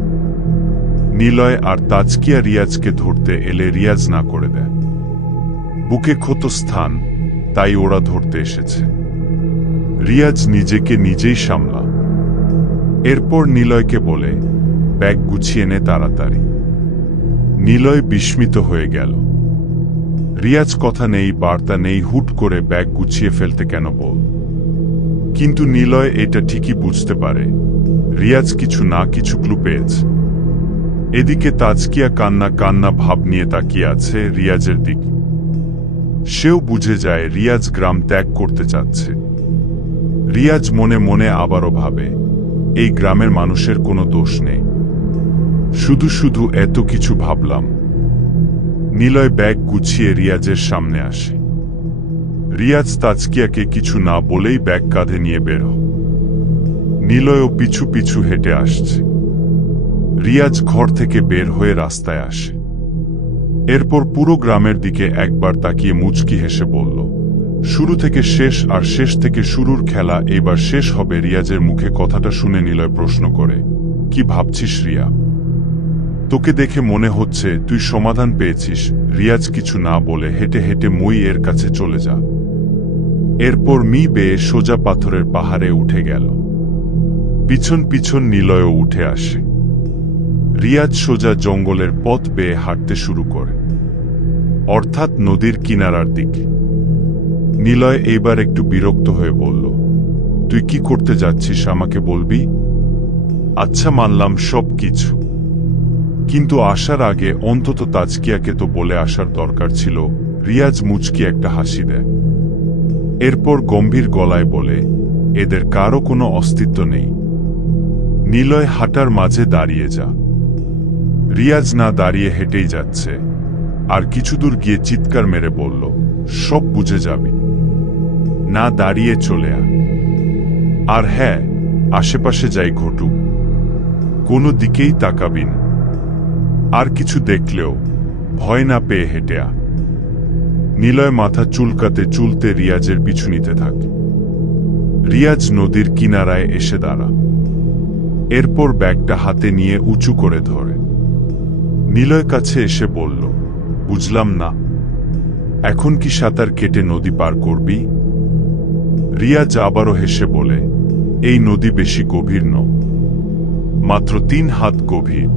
নিলয় আর তাজকিয়া রিয়াজকে ধরতে এলে রিয়াজ না করে দেয়। বুকে ক্ষত স্থান, তাই ওরা ধরতে এসেছে। রিয়াজ নিজেকে নিজেই সামলা। এরপর নিলয়কে বলে, ব্যাগ গুছিয়ে নে তাড়াতাড়ি। নিলয় বিস্মিত হয়ে গেল। রিয়াজ কথা নেই বার্তা নেই, হুট করে ব্যাগ গুছিয়ে ফেলতে কেন বল? কিন্তু নিলয় এটা ঠিকই বুঝতে পারে রিয়াজ কিছু না কিছু ক্লু পেয়েছে। এদিকে তাজকিয়া কান্না কান্না ভাব নিয়ে তাকিয়ে আছে রিয়াজের দিকে। সেও বুঝে যায় রিয়াজ গ্রাম ত্যাগ করতে চাচ্ছে। রিয়াজ মনে মনে আবারও ভাবে, এই গ্রামের মানুষের কোনো দোষ নেই, শুধু শুধু এত কিছু ভাবলাম। নিলয় ব্যাগ গুছিয়ে রিয়াজের সামনে আসে। রিয়াজ তাজকিয়াকে কিছু না বলেই ব্যাগ কাঁধে নিয়ে বের হয়। নিলয়ও পিছু পিছু হেঁটে আসছে। রিয়াজ ঘর থেকে বের হয়ে রাস্তায় আসে। এরপর পুরো গ্রামের দিকে একবার তাকিয়ে মুচকি হেসে বলল, শুরু থেকে শেষ আর শেষ থেকে শুরুর খেলা এবার শেষ হবে। রিয়াজের মুখে কথাটা শুনে নিলয় প্রশ্ন করে, কি ভাবছিস রিয়া? তোকে দেখে মনে হচ্ছে তুই সমাধান পেয়েছিস। রিয়াজ কিছু না বলে হেঁটে হেঁটে মই এর কাছে চলে যা। এরপর মি বেয়ে সোজা পাথরের পাহাড়ে উঠে গেল। পিছন পিছন নিলয়ও উঠে আসে। রিয়াজ সোজা জঙ্গলের পথ বেয়ে হাঁটতে শুরু করে, অর্থাৎ নদীর কিনারার দিকে। নিলয় এইবার একটু বিরক্ত হয়ে বলল, তুই কি করতে যাচ্ছিস আমাকে বলবি? আচ্ছা মানলাম সব কিছু, কিন্তু আসার আগে অন্তত তাজকিয়াকে তো বলে আসার দরকার ছিল। রিয়াজ মুচকি একটা হাসি দেয়, এরপর গম্ভীর গলায় বলে, এদের কারও কোনো অস্তিত্ব নেই। নিলয় হাঁটার মাঝে দাঁড়িয়ে যা। রিয়াজ না দাঁড়িয়ে হেঁটেই যাচ্ছে, আর কিছু দূর গিয়ে চিৎকার মেরে বলল, সব বুঝে যাবি, না দাঁড়িয়ে চলে আ। আর হ্যাঁ, আশেপাশে যাই ঘটুক, কোনো দিকেই তাকাবি না। আর কিছু দেখলেও ভয় না পেয়ে হেঁটে আ। নিলয় মাথা চুলকাতে চুলতে রিয়াজের পিছু নিতে থাকে। রিয়াজ নদীর কিনারায় এসে দাঁড়া, এরপর ব্যাগটা হাতে নিয়ে উঁচু করে ধরে। নিলয় কাছে এসে বলল, বুঝলাম না, এখন কি সাঁতার কেটে নদী পার করবি? রিয়াজ আবারও হেসে বলে, এই নদী বেশি গভীর নয়, মাত্র 3 হাত গভীর,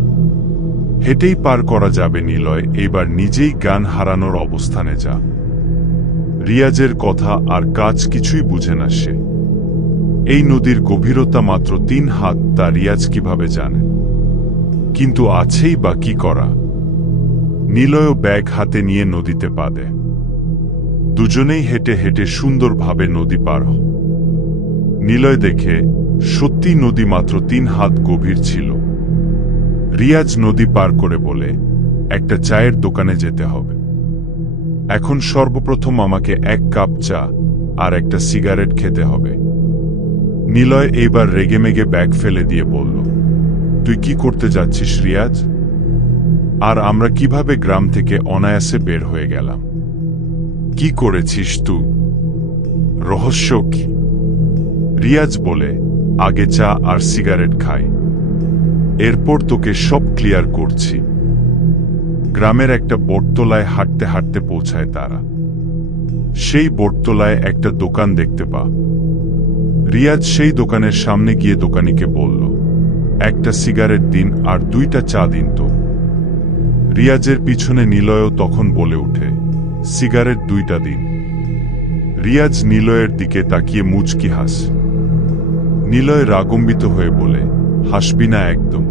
হেঁটেই পার করা যাবে। নিলয় এবার নিজেই জ্ঞান হারানোর অবস্থানে যা। রিয়াজের কথা আর কাজ কিছুই বুঝে না সে। এই নদীর গভীরতা মাত্র 3 হাত, তা রিয়াজ কিভাবে জানে? কিন্তু আছেই বা কি করা? নিলয়ও ব্যাগ হাতে নিয়ে নদীতে পা দেয়। দুজনেই হেঁটে হেঁটে সুন্দরভাবে নদী পার হয়। নিলয় দেখে সত্যি নদী মাত্র 3 হাত গভীর ছিল। রিয়াজ নদী পার করে বলে, একটা চায়ের দোকানে যেতে হবে। এখন সর্বপ্রথম আমাকে 1 কাপ চা আর একটা সিগারেট খেতে হবে। নিলয় এইবার রেগেমেগে ব্যাগ ফেলে দিয়ে বলল, তুই কি করতে যাচ্ছিস রিয়াজ? আর আমরা কিভাবে গ্রাম থেকে অনায়াসে বের হয়ে গেলাম? কি করেছিস তুই? রহস্য কি? রিয়াজ বলে, আগে চা আর সিগারেট খাই, এরপর তোকে সব ক্লিয়ার করছি। গ্রামের একটা বটতলায় হাঁটতে হাঁটতে পৌঁছায় তারা। সেই বটতলায় একটা দোকান দেখতে পা। রিয়াজ সেই দোকানের সামনে গিয়ে দোকানিকে বলল, একটা সিগারেট দিন আর 2টা চা দিন তো। রিয়াজের পিছনে নিলয়ও তখন বলে উঠে, সিগারেট 2টা দিন। রিয়াজ নিলয়ের দিকে তাকিয়ে মুচকি হাস। নিলয় রাগম্বিত হয়ে বলে, হাসবি না একদম।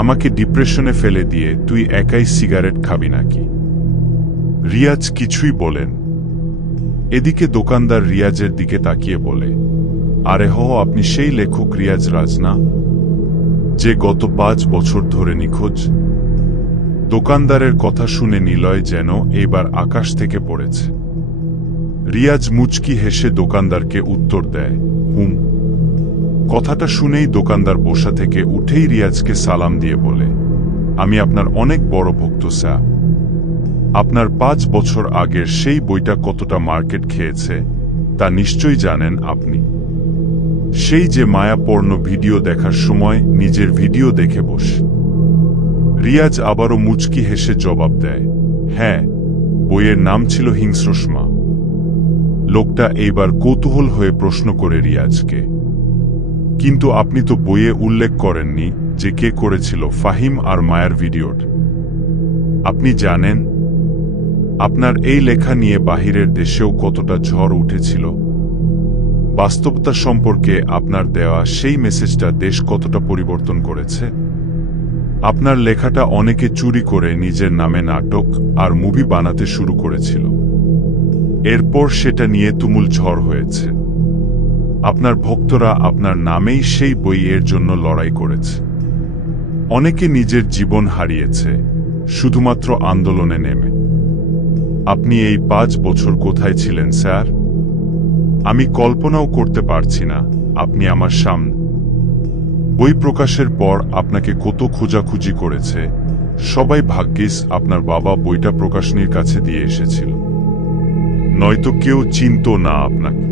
আমাকে ডিপ্রেশনে ফেলে দিয়ে তুই একাই সিগারেট খাবি নাকি? রিয়াজ কিছুই বলেন। এদিকে দোকানদার রিয়াজের দিকে তাকিয়ে বলে, আরে হ, আপনি সেই লেখক রিয়াজ রাজ না, যে গত 5 বছর ধরে নিখোঁজ? দোকানদারের কথা শুনে নিলয় যেন এবার আকাশ থেকে পড়েছে। রিয়াজ মুচকি হেসে দোকানদারকে উত্তর দেয়, হুম। কথাটা শুনেই দোকানদার বসা থেকে উঠেই রিয়াজকে সালাম দিয়ে বলে, আমি আপনার অনেক বড় ভক্ত স্যার। আপনার 5 বছর আগের সেই বইটা কতটা মার্কেট খেয়েছে তা নিশ্চয়ই জানেন আপনি। সেই যে মায়াপূর্ণ ভিডিও দেখার সময় নিজের ভিডিও দেখে বস। রিয়াজ আবারও মুচকি হেসে জবাব দেয়, হ্যাঁ, বইয়ের নাম ছিল হিংস্রসমা। লোকটা এইবার কৌতূহল হয়ে প্রশ্ন করে রিয়াজকে, কিন্তু আপনি তো বইয়ে উল্লেখ করেননি যে কে করেছিল ফাহিম আর মায়ার ভিডিওটা। আপনি জানেন আপনার এই লেখা নিয়ে বাহিরের দেশেও কতটা ঝড় উঠেছিল? বাস্তবতা সম্পর্কে আপনার দেওয়া সেই মেসেজটা দেশ কতটা পরিবর্তন করেছে? আপনার লেখাটা অনেকে চুরি করে নিজের নামে নাটক আর মুভি বানাতে শুরু করেছিল। এরপর সেটা নিয়ে তুমুল ঝড় হয়েছে। আপনার ভক্তরা আপনার নামেই সেই বইয়ের জন্য লড়াই করেছে। অনেকে নিজের জীবন হারিয়েছে শুধুমাত্র আন্দোলনে নেমে। আপনি এই 5 বছর কোথায় ছিলেন স্যার? আমি কল্পনাও করতে পারছি না আপনি আমার সামনে। বই প্রকাশের পর আপনাকে কত খোঁজাখুঁজি করেছে। সবাই ভাগ্যিস আপনার বাবা বইটা প্রকাশনীর কাছে দিয়ে এসেছিল। নয়তো কেউ চিনত না আপনাকে।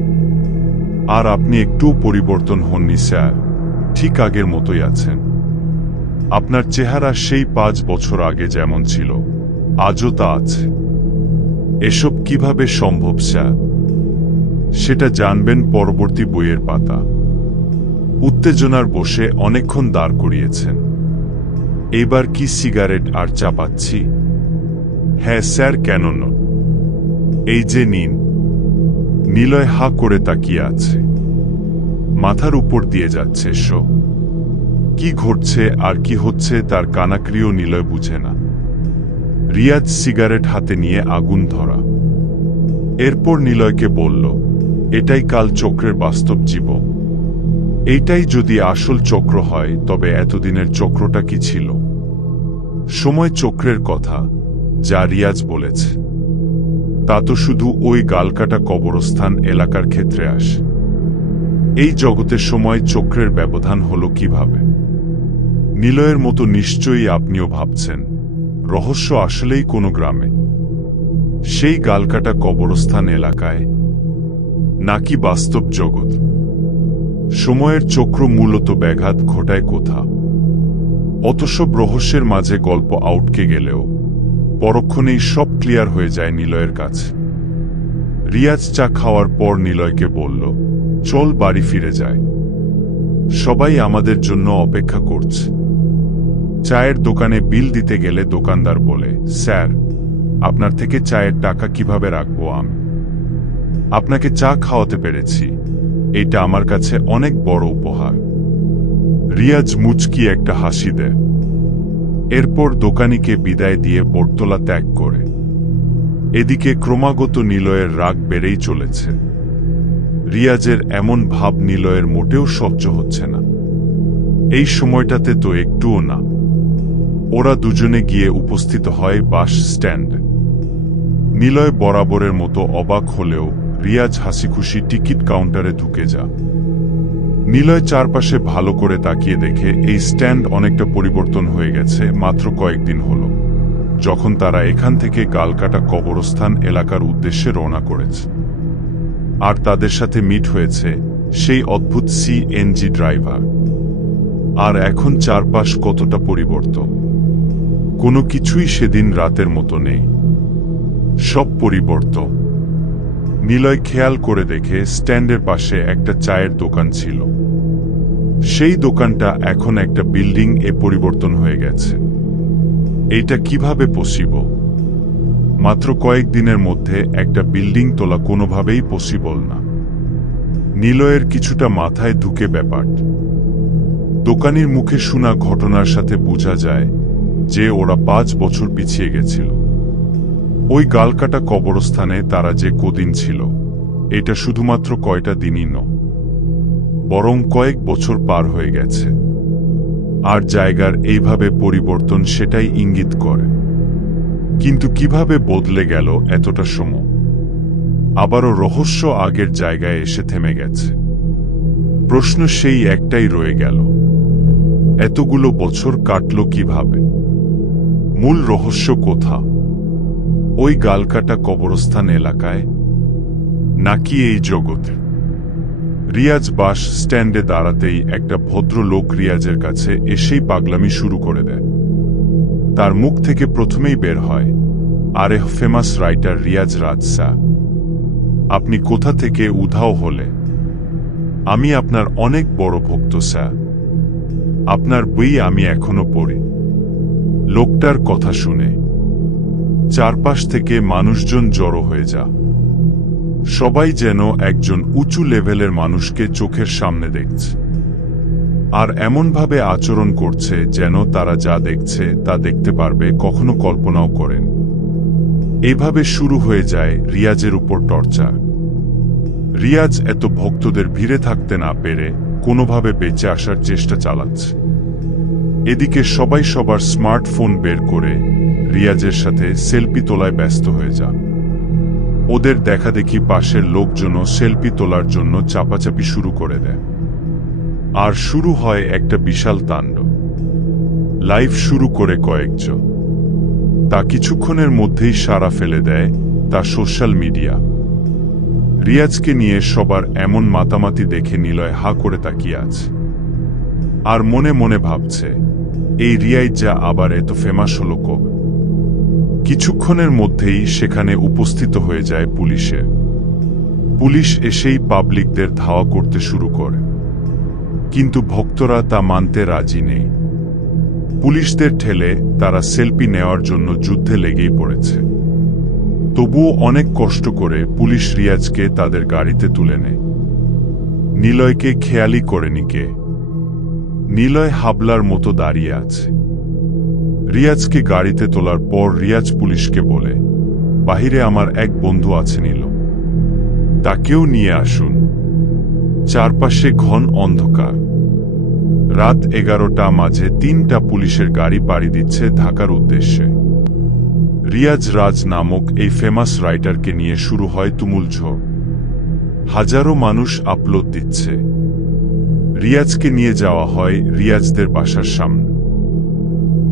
আর আপনি একটুও পরিবর্তন হননি স্যার, ঠিক আগের মতোই আছেন। আপনার চেহারা সেই 5 বছর আগে যেমন ছিল আজও তা আছে। এসব কিভাবে সম্ভব স্যার? সেটা জানবেন পরবর্তী বইয়ের পাতা। উত্তেজনার বসে অনেকক্ষণ দাঁড় করিয়েছেন। এবার কি সিগারেট আর চা পাচ্ছি? হ্যাঁ স্যার, কেন নয়? এই যে নিন। নিলয় হা করে তাকিয়ে আছে। মাথার উপর দিয়ে যাচ্ছে শো। কি ঘটছে আর কি হচ্ছে তার কানাকড়িও নিলয় বুঝে না। রিয়াজ সিগারেট হাতে নিয়ে আগুন ধরা। এরপর নিলয়কে বলল, এটাই কাল চক্রের বাস্তব জীবন। এইটাই যদি আসল চক্র হয় তবে এতদিনের চক্রটা কি ছিল? সময় চক্রের কথা যা রিয়াজ বলেছে তা তো শুধু ওই গালকাটা কবরস্থান এলাকার ক্ষেত্রে আসে। এই জগতে সময় চক্রের ব্যবধান হলো কিভাবে? নিলয়ের মতো নিশ্চয়ই আপনিও ভাবছেন রহস্য আসলেই কোনো গ্রামে, সেই গালকাটা কবরস্থান এলাকায়, নাকি বাস্তব জগৎ? সময়ের চক্র মূলত ব্যাঘাত ঘটায় কোথা? অত সব রহস্যের মাঝে গল্প আউটকে গেলেও পরক্ষণেই সব ক্লিয়ার হয়ে যায় নিলয়ের কাছে। রিয়াজ চা খাওয়ার পর নিলয়কে বলল, চল বাড়ি ফিরে যায়, সবাই আমাদের জন্য অপেক্ষা করছে। চায়ের দোকানে বিল দিতে গেলে দোকানদার বলে, স্যার, আপনার থেকে চায়ের টাকা কিভাবে রাখবো আমি? আপনাকে চা খাওয়াতে পেরেছি, এটা আমার কাছে অনেক বড় উপহার। রিয়াজ মুচকি একটা হাসি দেয়। এরপর দোকানিকে বিদায় দিয়ে বোটতলা ত্যাগ করে। এদিকে ক্রমাগত নিলয়ের রাগ বেড়েই চলেছে। রিয়াজের এমন ভাব নিলয়ের মোটেও সহ্য হচ্ছে না। এই সময়টাতে তো একটুও না। ওরা দুজনে গিয়ে উপস্থিত হয় বাস স্ট্যান্ডে। নিলয় বরাবরের মতো অবাক হলেও রিয়াজ হাসিখুশি টিকিট কাউন্টারে ঢুকে যা। নিলয় চারপাশে ভালো করে তাকিয়ে দেখে এই স্ট্যান্ড অনেকটা পরিবর্তন হয়ে গেছে মাত্র কয়েকদিন হলো, যখন তারা এখান থেকে গালকাটা কবরস্থান এলাকার উদ্দেশ্যে রওনা করেছে। আর তাদের সাথে মিট হয়েছে সেই অদ্ভুত সিএনজি ড্রাইভার। আর এখন চারপাশ কতটা পরিবর্তন! কোনো কিছুই সেদিন রাতের মতো নেই, সব পরিবর্তন। নিলয় খেয়াল করে দেখে স্ট্যান্ডের পাশে একটা চায়ের দোকান ছিল। সেই দোকানটা এখন একটা বিল্ডিং এ পরিবর্তন হয়ে গেছে। এইটা কিভাবে পসিবল? মাত্র কয়েকদিনের মধ্যে একটা বিল্ডিং তোলা কোনোভাবেই পসিবল না। নিলয়ের কিছুটা মাথায় ঢুকে ব্যাপার। দোকানির মুখে শোনা ঘটনার সাথে বোঝা যায় যে ওরা 5 বছর পিছিয়ে গেছিল। ওই গালকাটা কবরস্থানে তারা যে কদিন ছিল, এটা শুধুমাত্র কয়টা দিনই নয়, বরং কয়েক বছর পার হয়ে গেছে। আর জায়গার এইভাবে পরিবর্তন সেটাই ইঙ্গিত করে। কিন্তু কিভাবে বদলে গেল এতটা সময়? আবারও রহস্য আগের জায়গায় এসে থেমে গেছে। প্রশ্ন সেই একটাই রয়ে গেল, এতগুলো বছর কাটল কিভাবে? মূল রহস্য কোথা? ওই গালকাটা কবরস্থান এলাকায়, নাকি এই জগতে? রিয়াজ বাস স্ট্যান্ডে দাঁড়াতেই একটা ভদ্রলোক রিয়াজের কাছে এসেই পাগলামি শুরু করে দেয়। তার মুখ থেকে প্রথমেই বের হয়, আরে ফেমাস রাইটার রিয়াজ রাজ স্যার, আপনি কোথা থেকে উধাও হলে? আমি আপনার অনেক বড় ভক্ত স্যার, আপনার বই আমি এখনো পড়ি। লোকটার কথা শুনে চারপাশ থেকে মানুষজন জড়ো হয়ে যা। সবাই যেন একজন উঁচু লেভেলের মানুষকে চোখের সামনে দেখছে, আর এমনভাবে আচরণ করছে যেন তারা যা দেখছে তা দেখতে পারবে, কখনো কল্পনাও করেন। এভাবে শুরু হয়ে যায় রিয়াজের উপর টর্চার। রিয়াজ এত ভক্তদের ভিড়ে থাকতে না পেরে কোনোভাবে বেঁচে আসার চেষ্টা চালাচ্ছে। এদিকে সবাই সবার স্মার্টফোন বের করে রিয়াজের সাথে সেলফি তোলায় ব্যস্ত হয়ে যা। ওদের দেখাদেখি পাশের লোকজনও সেলফি তোলার জন্য চাপাচাপি শুরু করে দেয়। আর শুরু হয় একটা বিশাল তাণ্ডব। লাইভ শুরু করে কয়েকজন, তা কিছুক্ষণের মধ্যেই সাড়া ফেলে দেয় তা সোশ্যাল মিডিয়া। রিয়াজকে নিয়ে সবার এমন মাতামাতি দেখে নিলয় হা করে তাকিয়ে আছে। আর মনে মনে ভাবছে, এই রিয়াজ যা আবার এত ফেমাস হলো কবে। কিছুক্ষণের মধ্যেই সেখানে উপস্থিত হয়ে যায় পুলিশ এসেই পাবলিকদের ধাওয়া করতে শুরু করে, কিন্তু ভক্তরা তা মানতে রাজি নেই। পুলিশদের ঠেলে তারা সেলফি নেওয়ার জন্য যুদ্ধে লেগেই পড়েছে। তবুও অনেক কষ্ট করে পুলিশ রিয়াজকে তাদের গাড়িতে তুলে নেয়। নিলয়কে খেয়ালি করেনি কে। নিলয় হাবলার মতো দাঁড়িয়ে আছে। রিয়াজকে গাড়িতে তোলার পর রিয়াজ পুলিশকে বলে, বাহিরে আমার এক বন্ধু আছে নীল, তাকেও নিয়ে আসুন। চারপাশে ঘন অন্ধকার। রাত 11টা মাঝে 3টা পুলিশের গাড়ি পাড়ি দিচ্ছে ঢাকার উদ্দেশ্যে। রিয়াজ রাজ নামক এই ফেমাস রাইটারকে নিয়ে শুরু হয় তুমুল ঝড়। হাজারো মানুষ আপলোড দিচ্ছে। রিয়াজকে নিয়ে যাওয়া হয় রিয়াজদের বাসার সামনে।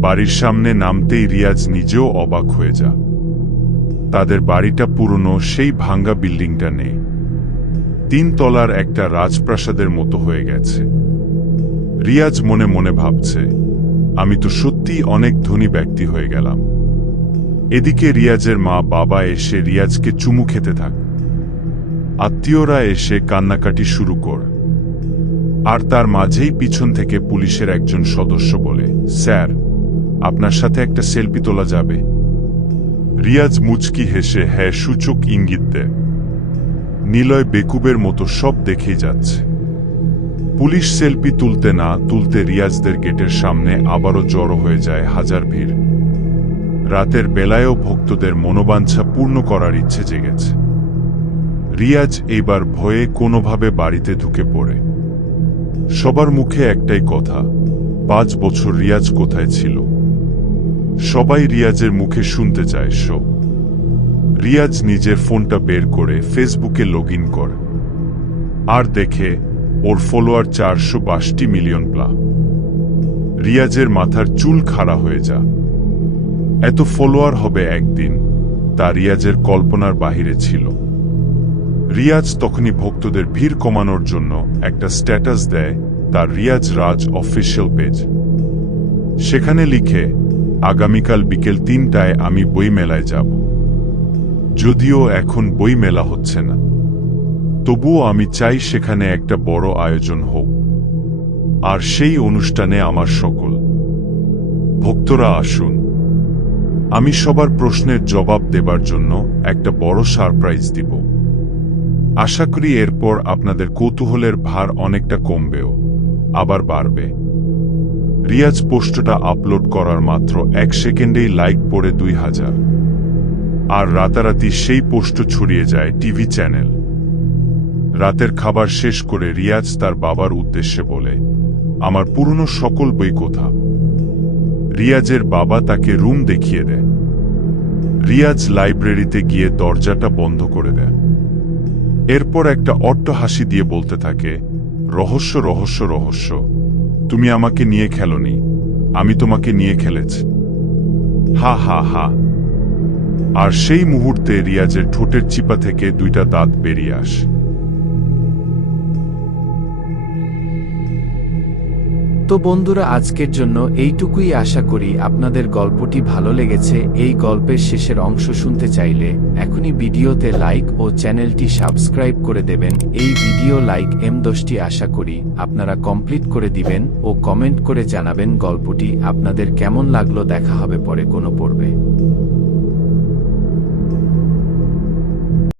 বাড়ির সামনে নামতেই রিয়াজ নিজেও অবাক হয়ে যা। তাদের বাড়িটা পুরনো সেই ভাঙ্গা বিল্ডিংটা নেই। 3 তলার একটা রাজপ্রাসাদের মতো হয়ে গেছে। রিয়াজ মনে মনে ভাবছে, আমি তো সত্যিই অনেক ধনী ব্যক্তি হয়ে গেলাম। এদিকে রিয়াজের মা বাবা এসে রিয়াজকে চুমু খেতে থাকে। আত্মীয়রা এসে কান্নাকাটি শুরু করে। আর তার মাঝেই পিছন থেকে পুলিশের একজন সদস্য বলে, স্যার, আপনার সাথে একটা সেলফি তোলা যাবে? রিয়াজ মুচকি হেসে হ্যাঁ সূচক ইঙ্গিত দেয়। নিলয় বেকুবের মতো সব দেখেই যাচ্ছে। পুলিশ সেলফি তুলতে না তুলতে রিয়াজদের গেটের সামনে আবারও জড়ো হয়ে যায় হাজার ভিড়। রাতের বেলায়ও ভক্তদের মনোবাঞ্ছা পূর্ণ করার ইচ্ছে জেগেছে। রিয়াজ এইবার ভয়ে কোনোভাবে বাড়িতে ঢুকে পড়ে। সবার মুখে একটাই কথা, 5 বছর রিয়াজ কোথায় ছিল? সবাই রিয়াজের মুখে শুনতে চায় শো। রিয়াজ নিজের ফোনটা বের করে ফেসবুকে লগইন করে। আর দেখে ওর ফলোয়ার 462 মিলিয়ন প্লাস। রিয়াজের মাথার চুল খাড়া হয়ে যা। এত ফলোয়ার হবে একদিন, তা রিয়াজের কল্পনার বাহিরে ছিল। রিয়াজ তখনই ভক্তদের ভিড় কমানোর জন্য একটা স্ট্যাটাস দেয় তার রিয়াজ রাজ অফিসিয়াল পেজ। সেখানে লিখে, আগামীকাল বিকেল 3টায় আমি বই মেলায় যাব। যদিও এখন বই মেলা হচ্ছে না, তবুও আমি চাই সেখানে একটা বড় আয়োজন হোক। আর সেই অনুষ্ঠানে আমার সকল ভক্তরা আসুন। আমি সবার প্রশ্নের জবাব দেবার জন্য একটা বড় সারপ্রাইজ দিব। আশা করি এরপর আপনাদের কৌতূহলের ভার অনেকটা কমবেও, আবার বাড়বে। রিয়াজ পোস্টটা আপলোড করার মাত্র 1 সেকেন্ডেই লাইক পড়ে 2000। আর রাতারাতি সেই পোস্ট ছড়িয়ে যায় টিভি চ্যানেল। রাতের খাবার শেষ করে রিয়াজ তার বাবার উদ্দেশ্যে বলে, আমার পুরনো সকল বই কোথা? রিয়াজের বাবা তাকে রুম দেখিয়ে দেয়। রিয়াজ লাইব্রেরিতে গিয়ে দরজাটা বন্ধ করে দেয়। এরপর একটা অট্ট হাসি দিয়ে বলতে থাকে, রহস্য রহস্য রহস্য, তুমি আমাকে নিয়ে খেলোনি, আমি তোমাকে নিয়ে খেলেছি। হা হা হা। আর সেই মুহূর্তে রিয়াজের ঠোঁটের চিপা থেকে 2টা দাঁত বেরিয়ে আসে। তো বন্ধুরা, আজকের জন্য এইটুকুই। আশা করি আপনাদের গল্পটি ভালো লেগেছে। এই গল্পের শেষের অংশ শুনতে চাইলে এখনই ভিডিওতে লাইক ও চ্যানেলটি সাবস্ক্রাইব করে দেবেন। এই ভিডিও লাইক M10টি আশা করি আপনারা কমপ্লিট করে দিবেন ও কমেন্ট করে জানাবেন গল্পটি আপনাদের কেমন লাগলো। দেখা হবে পরে কোনো পর্বে।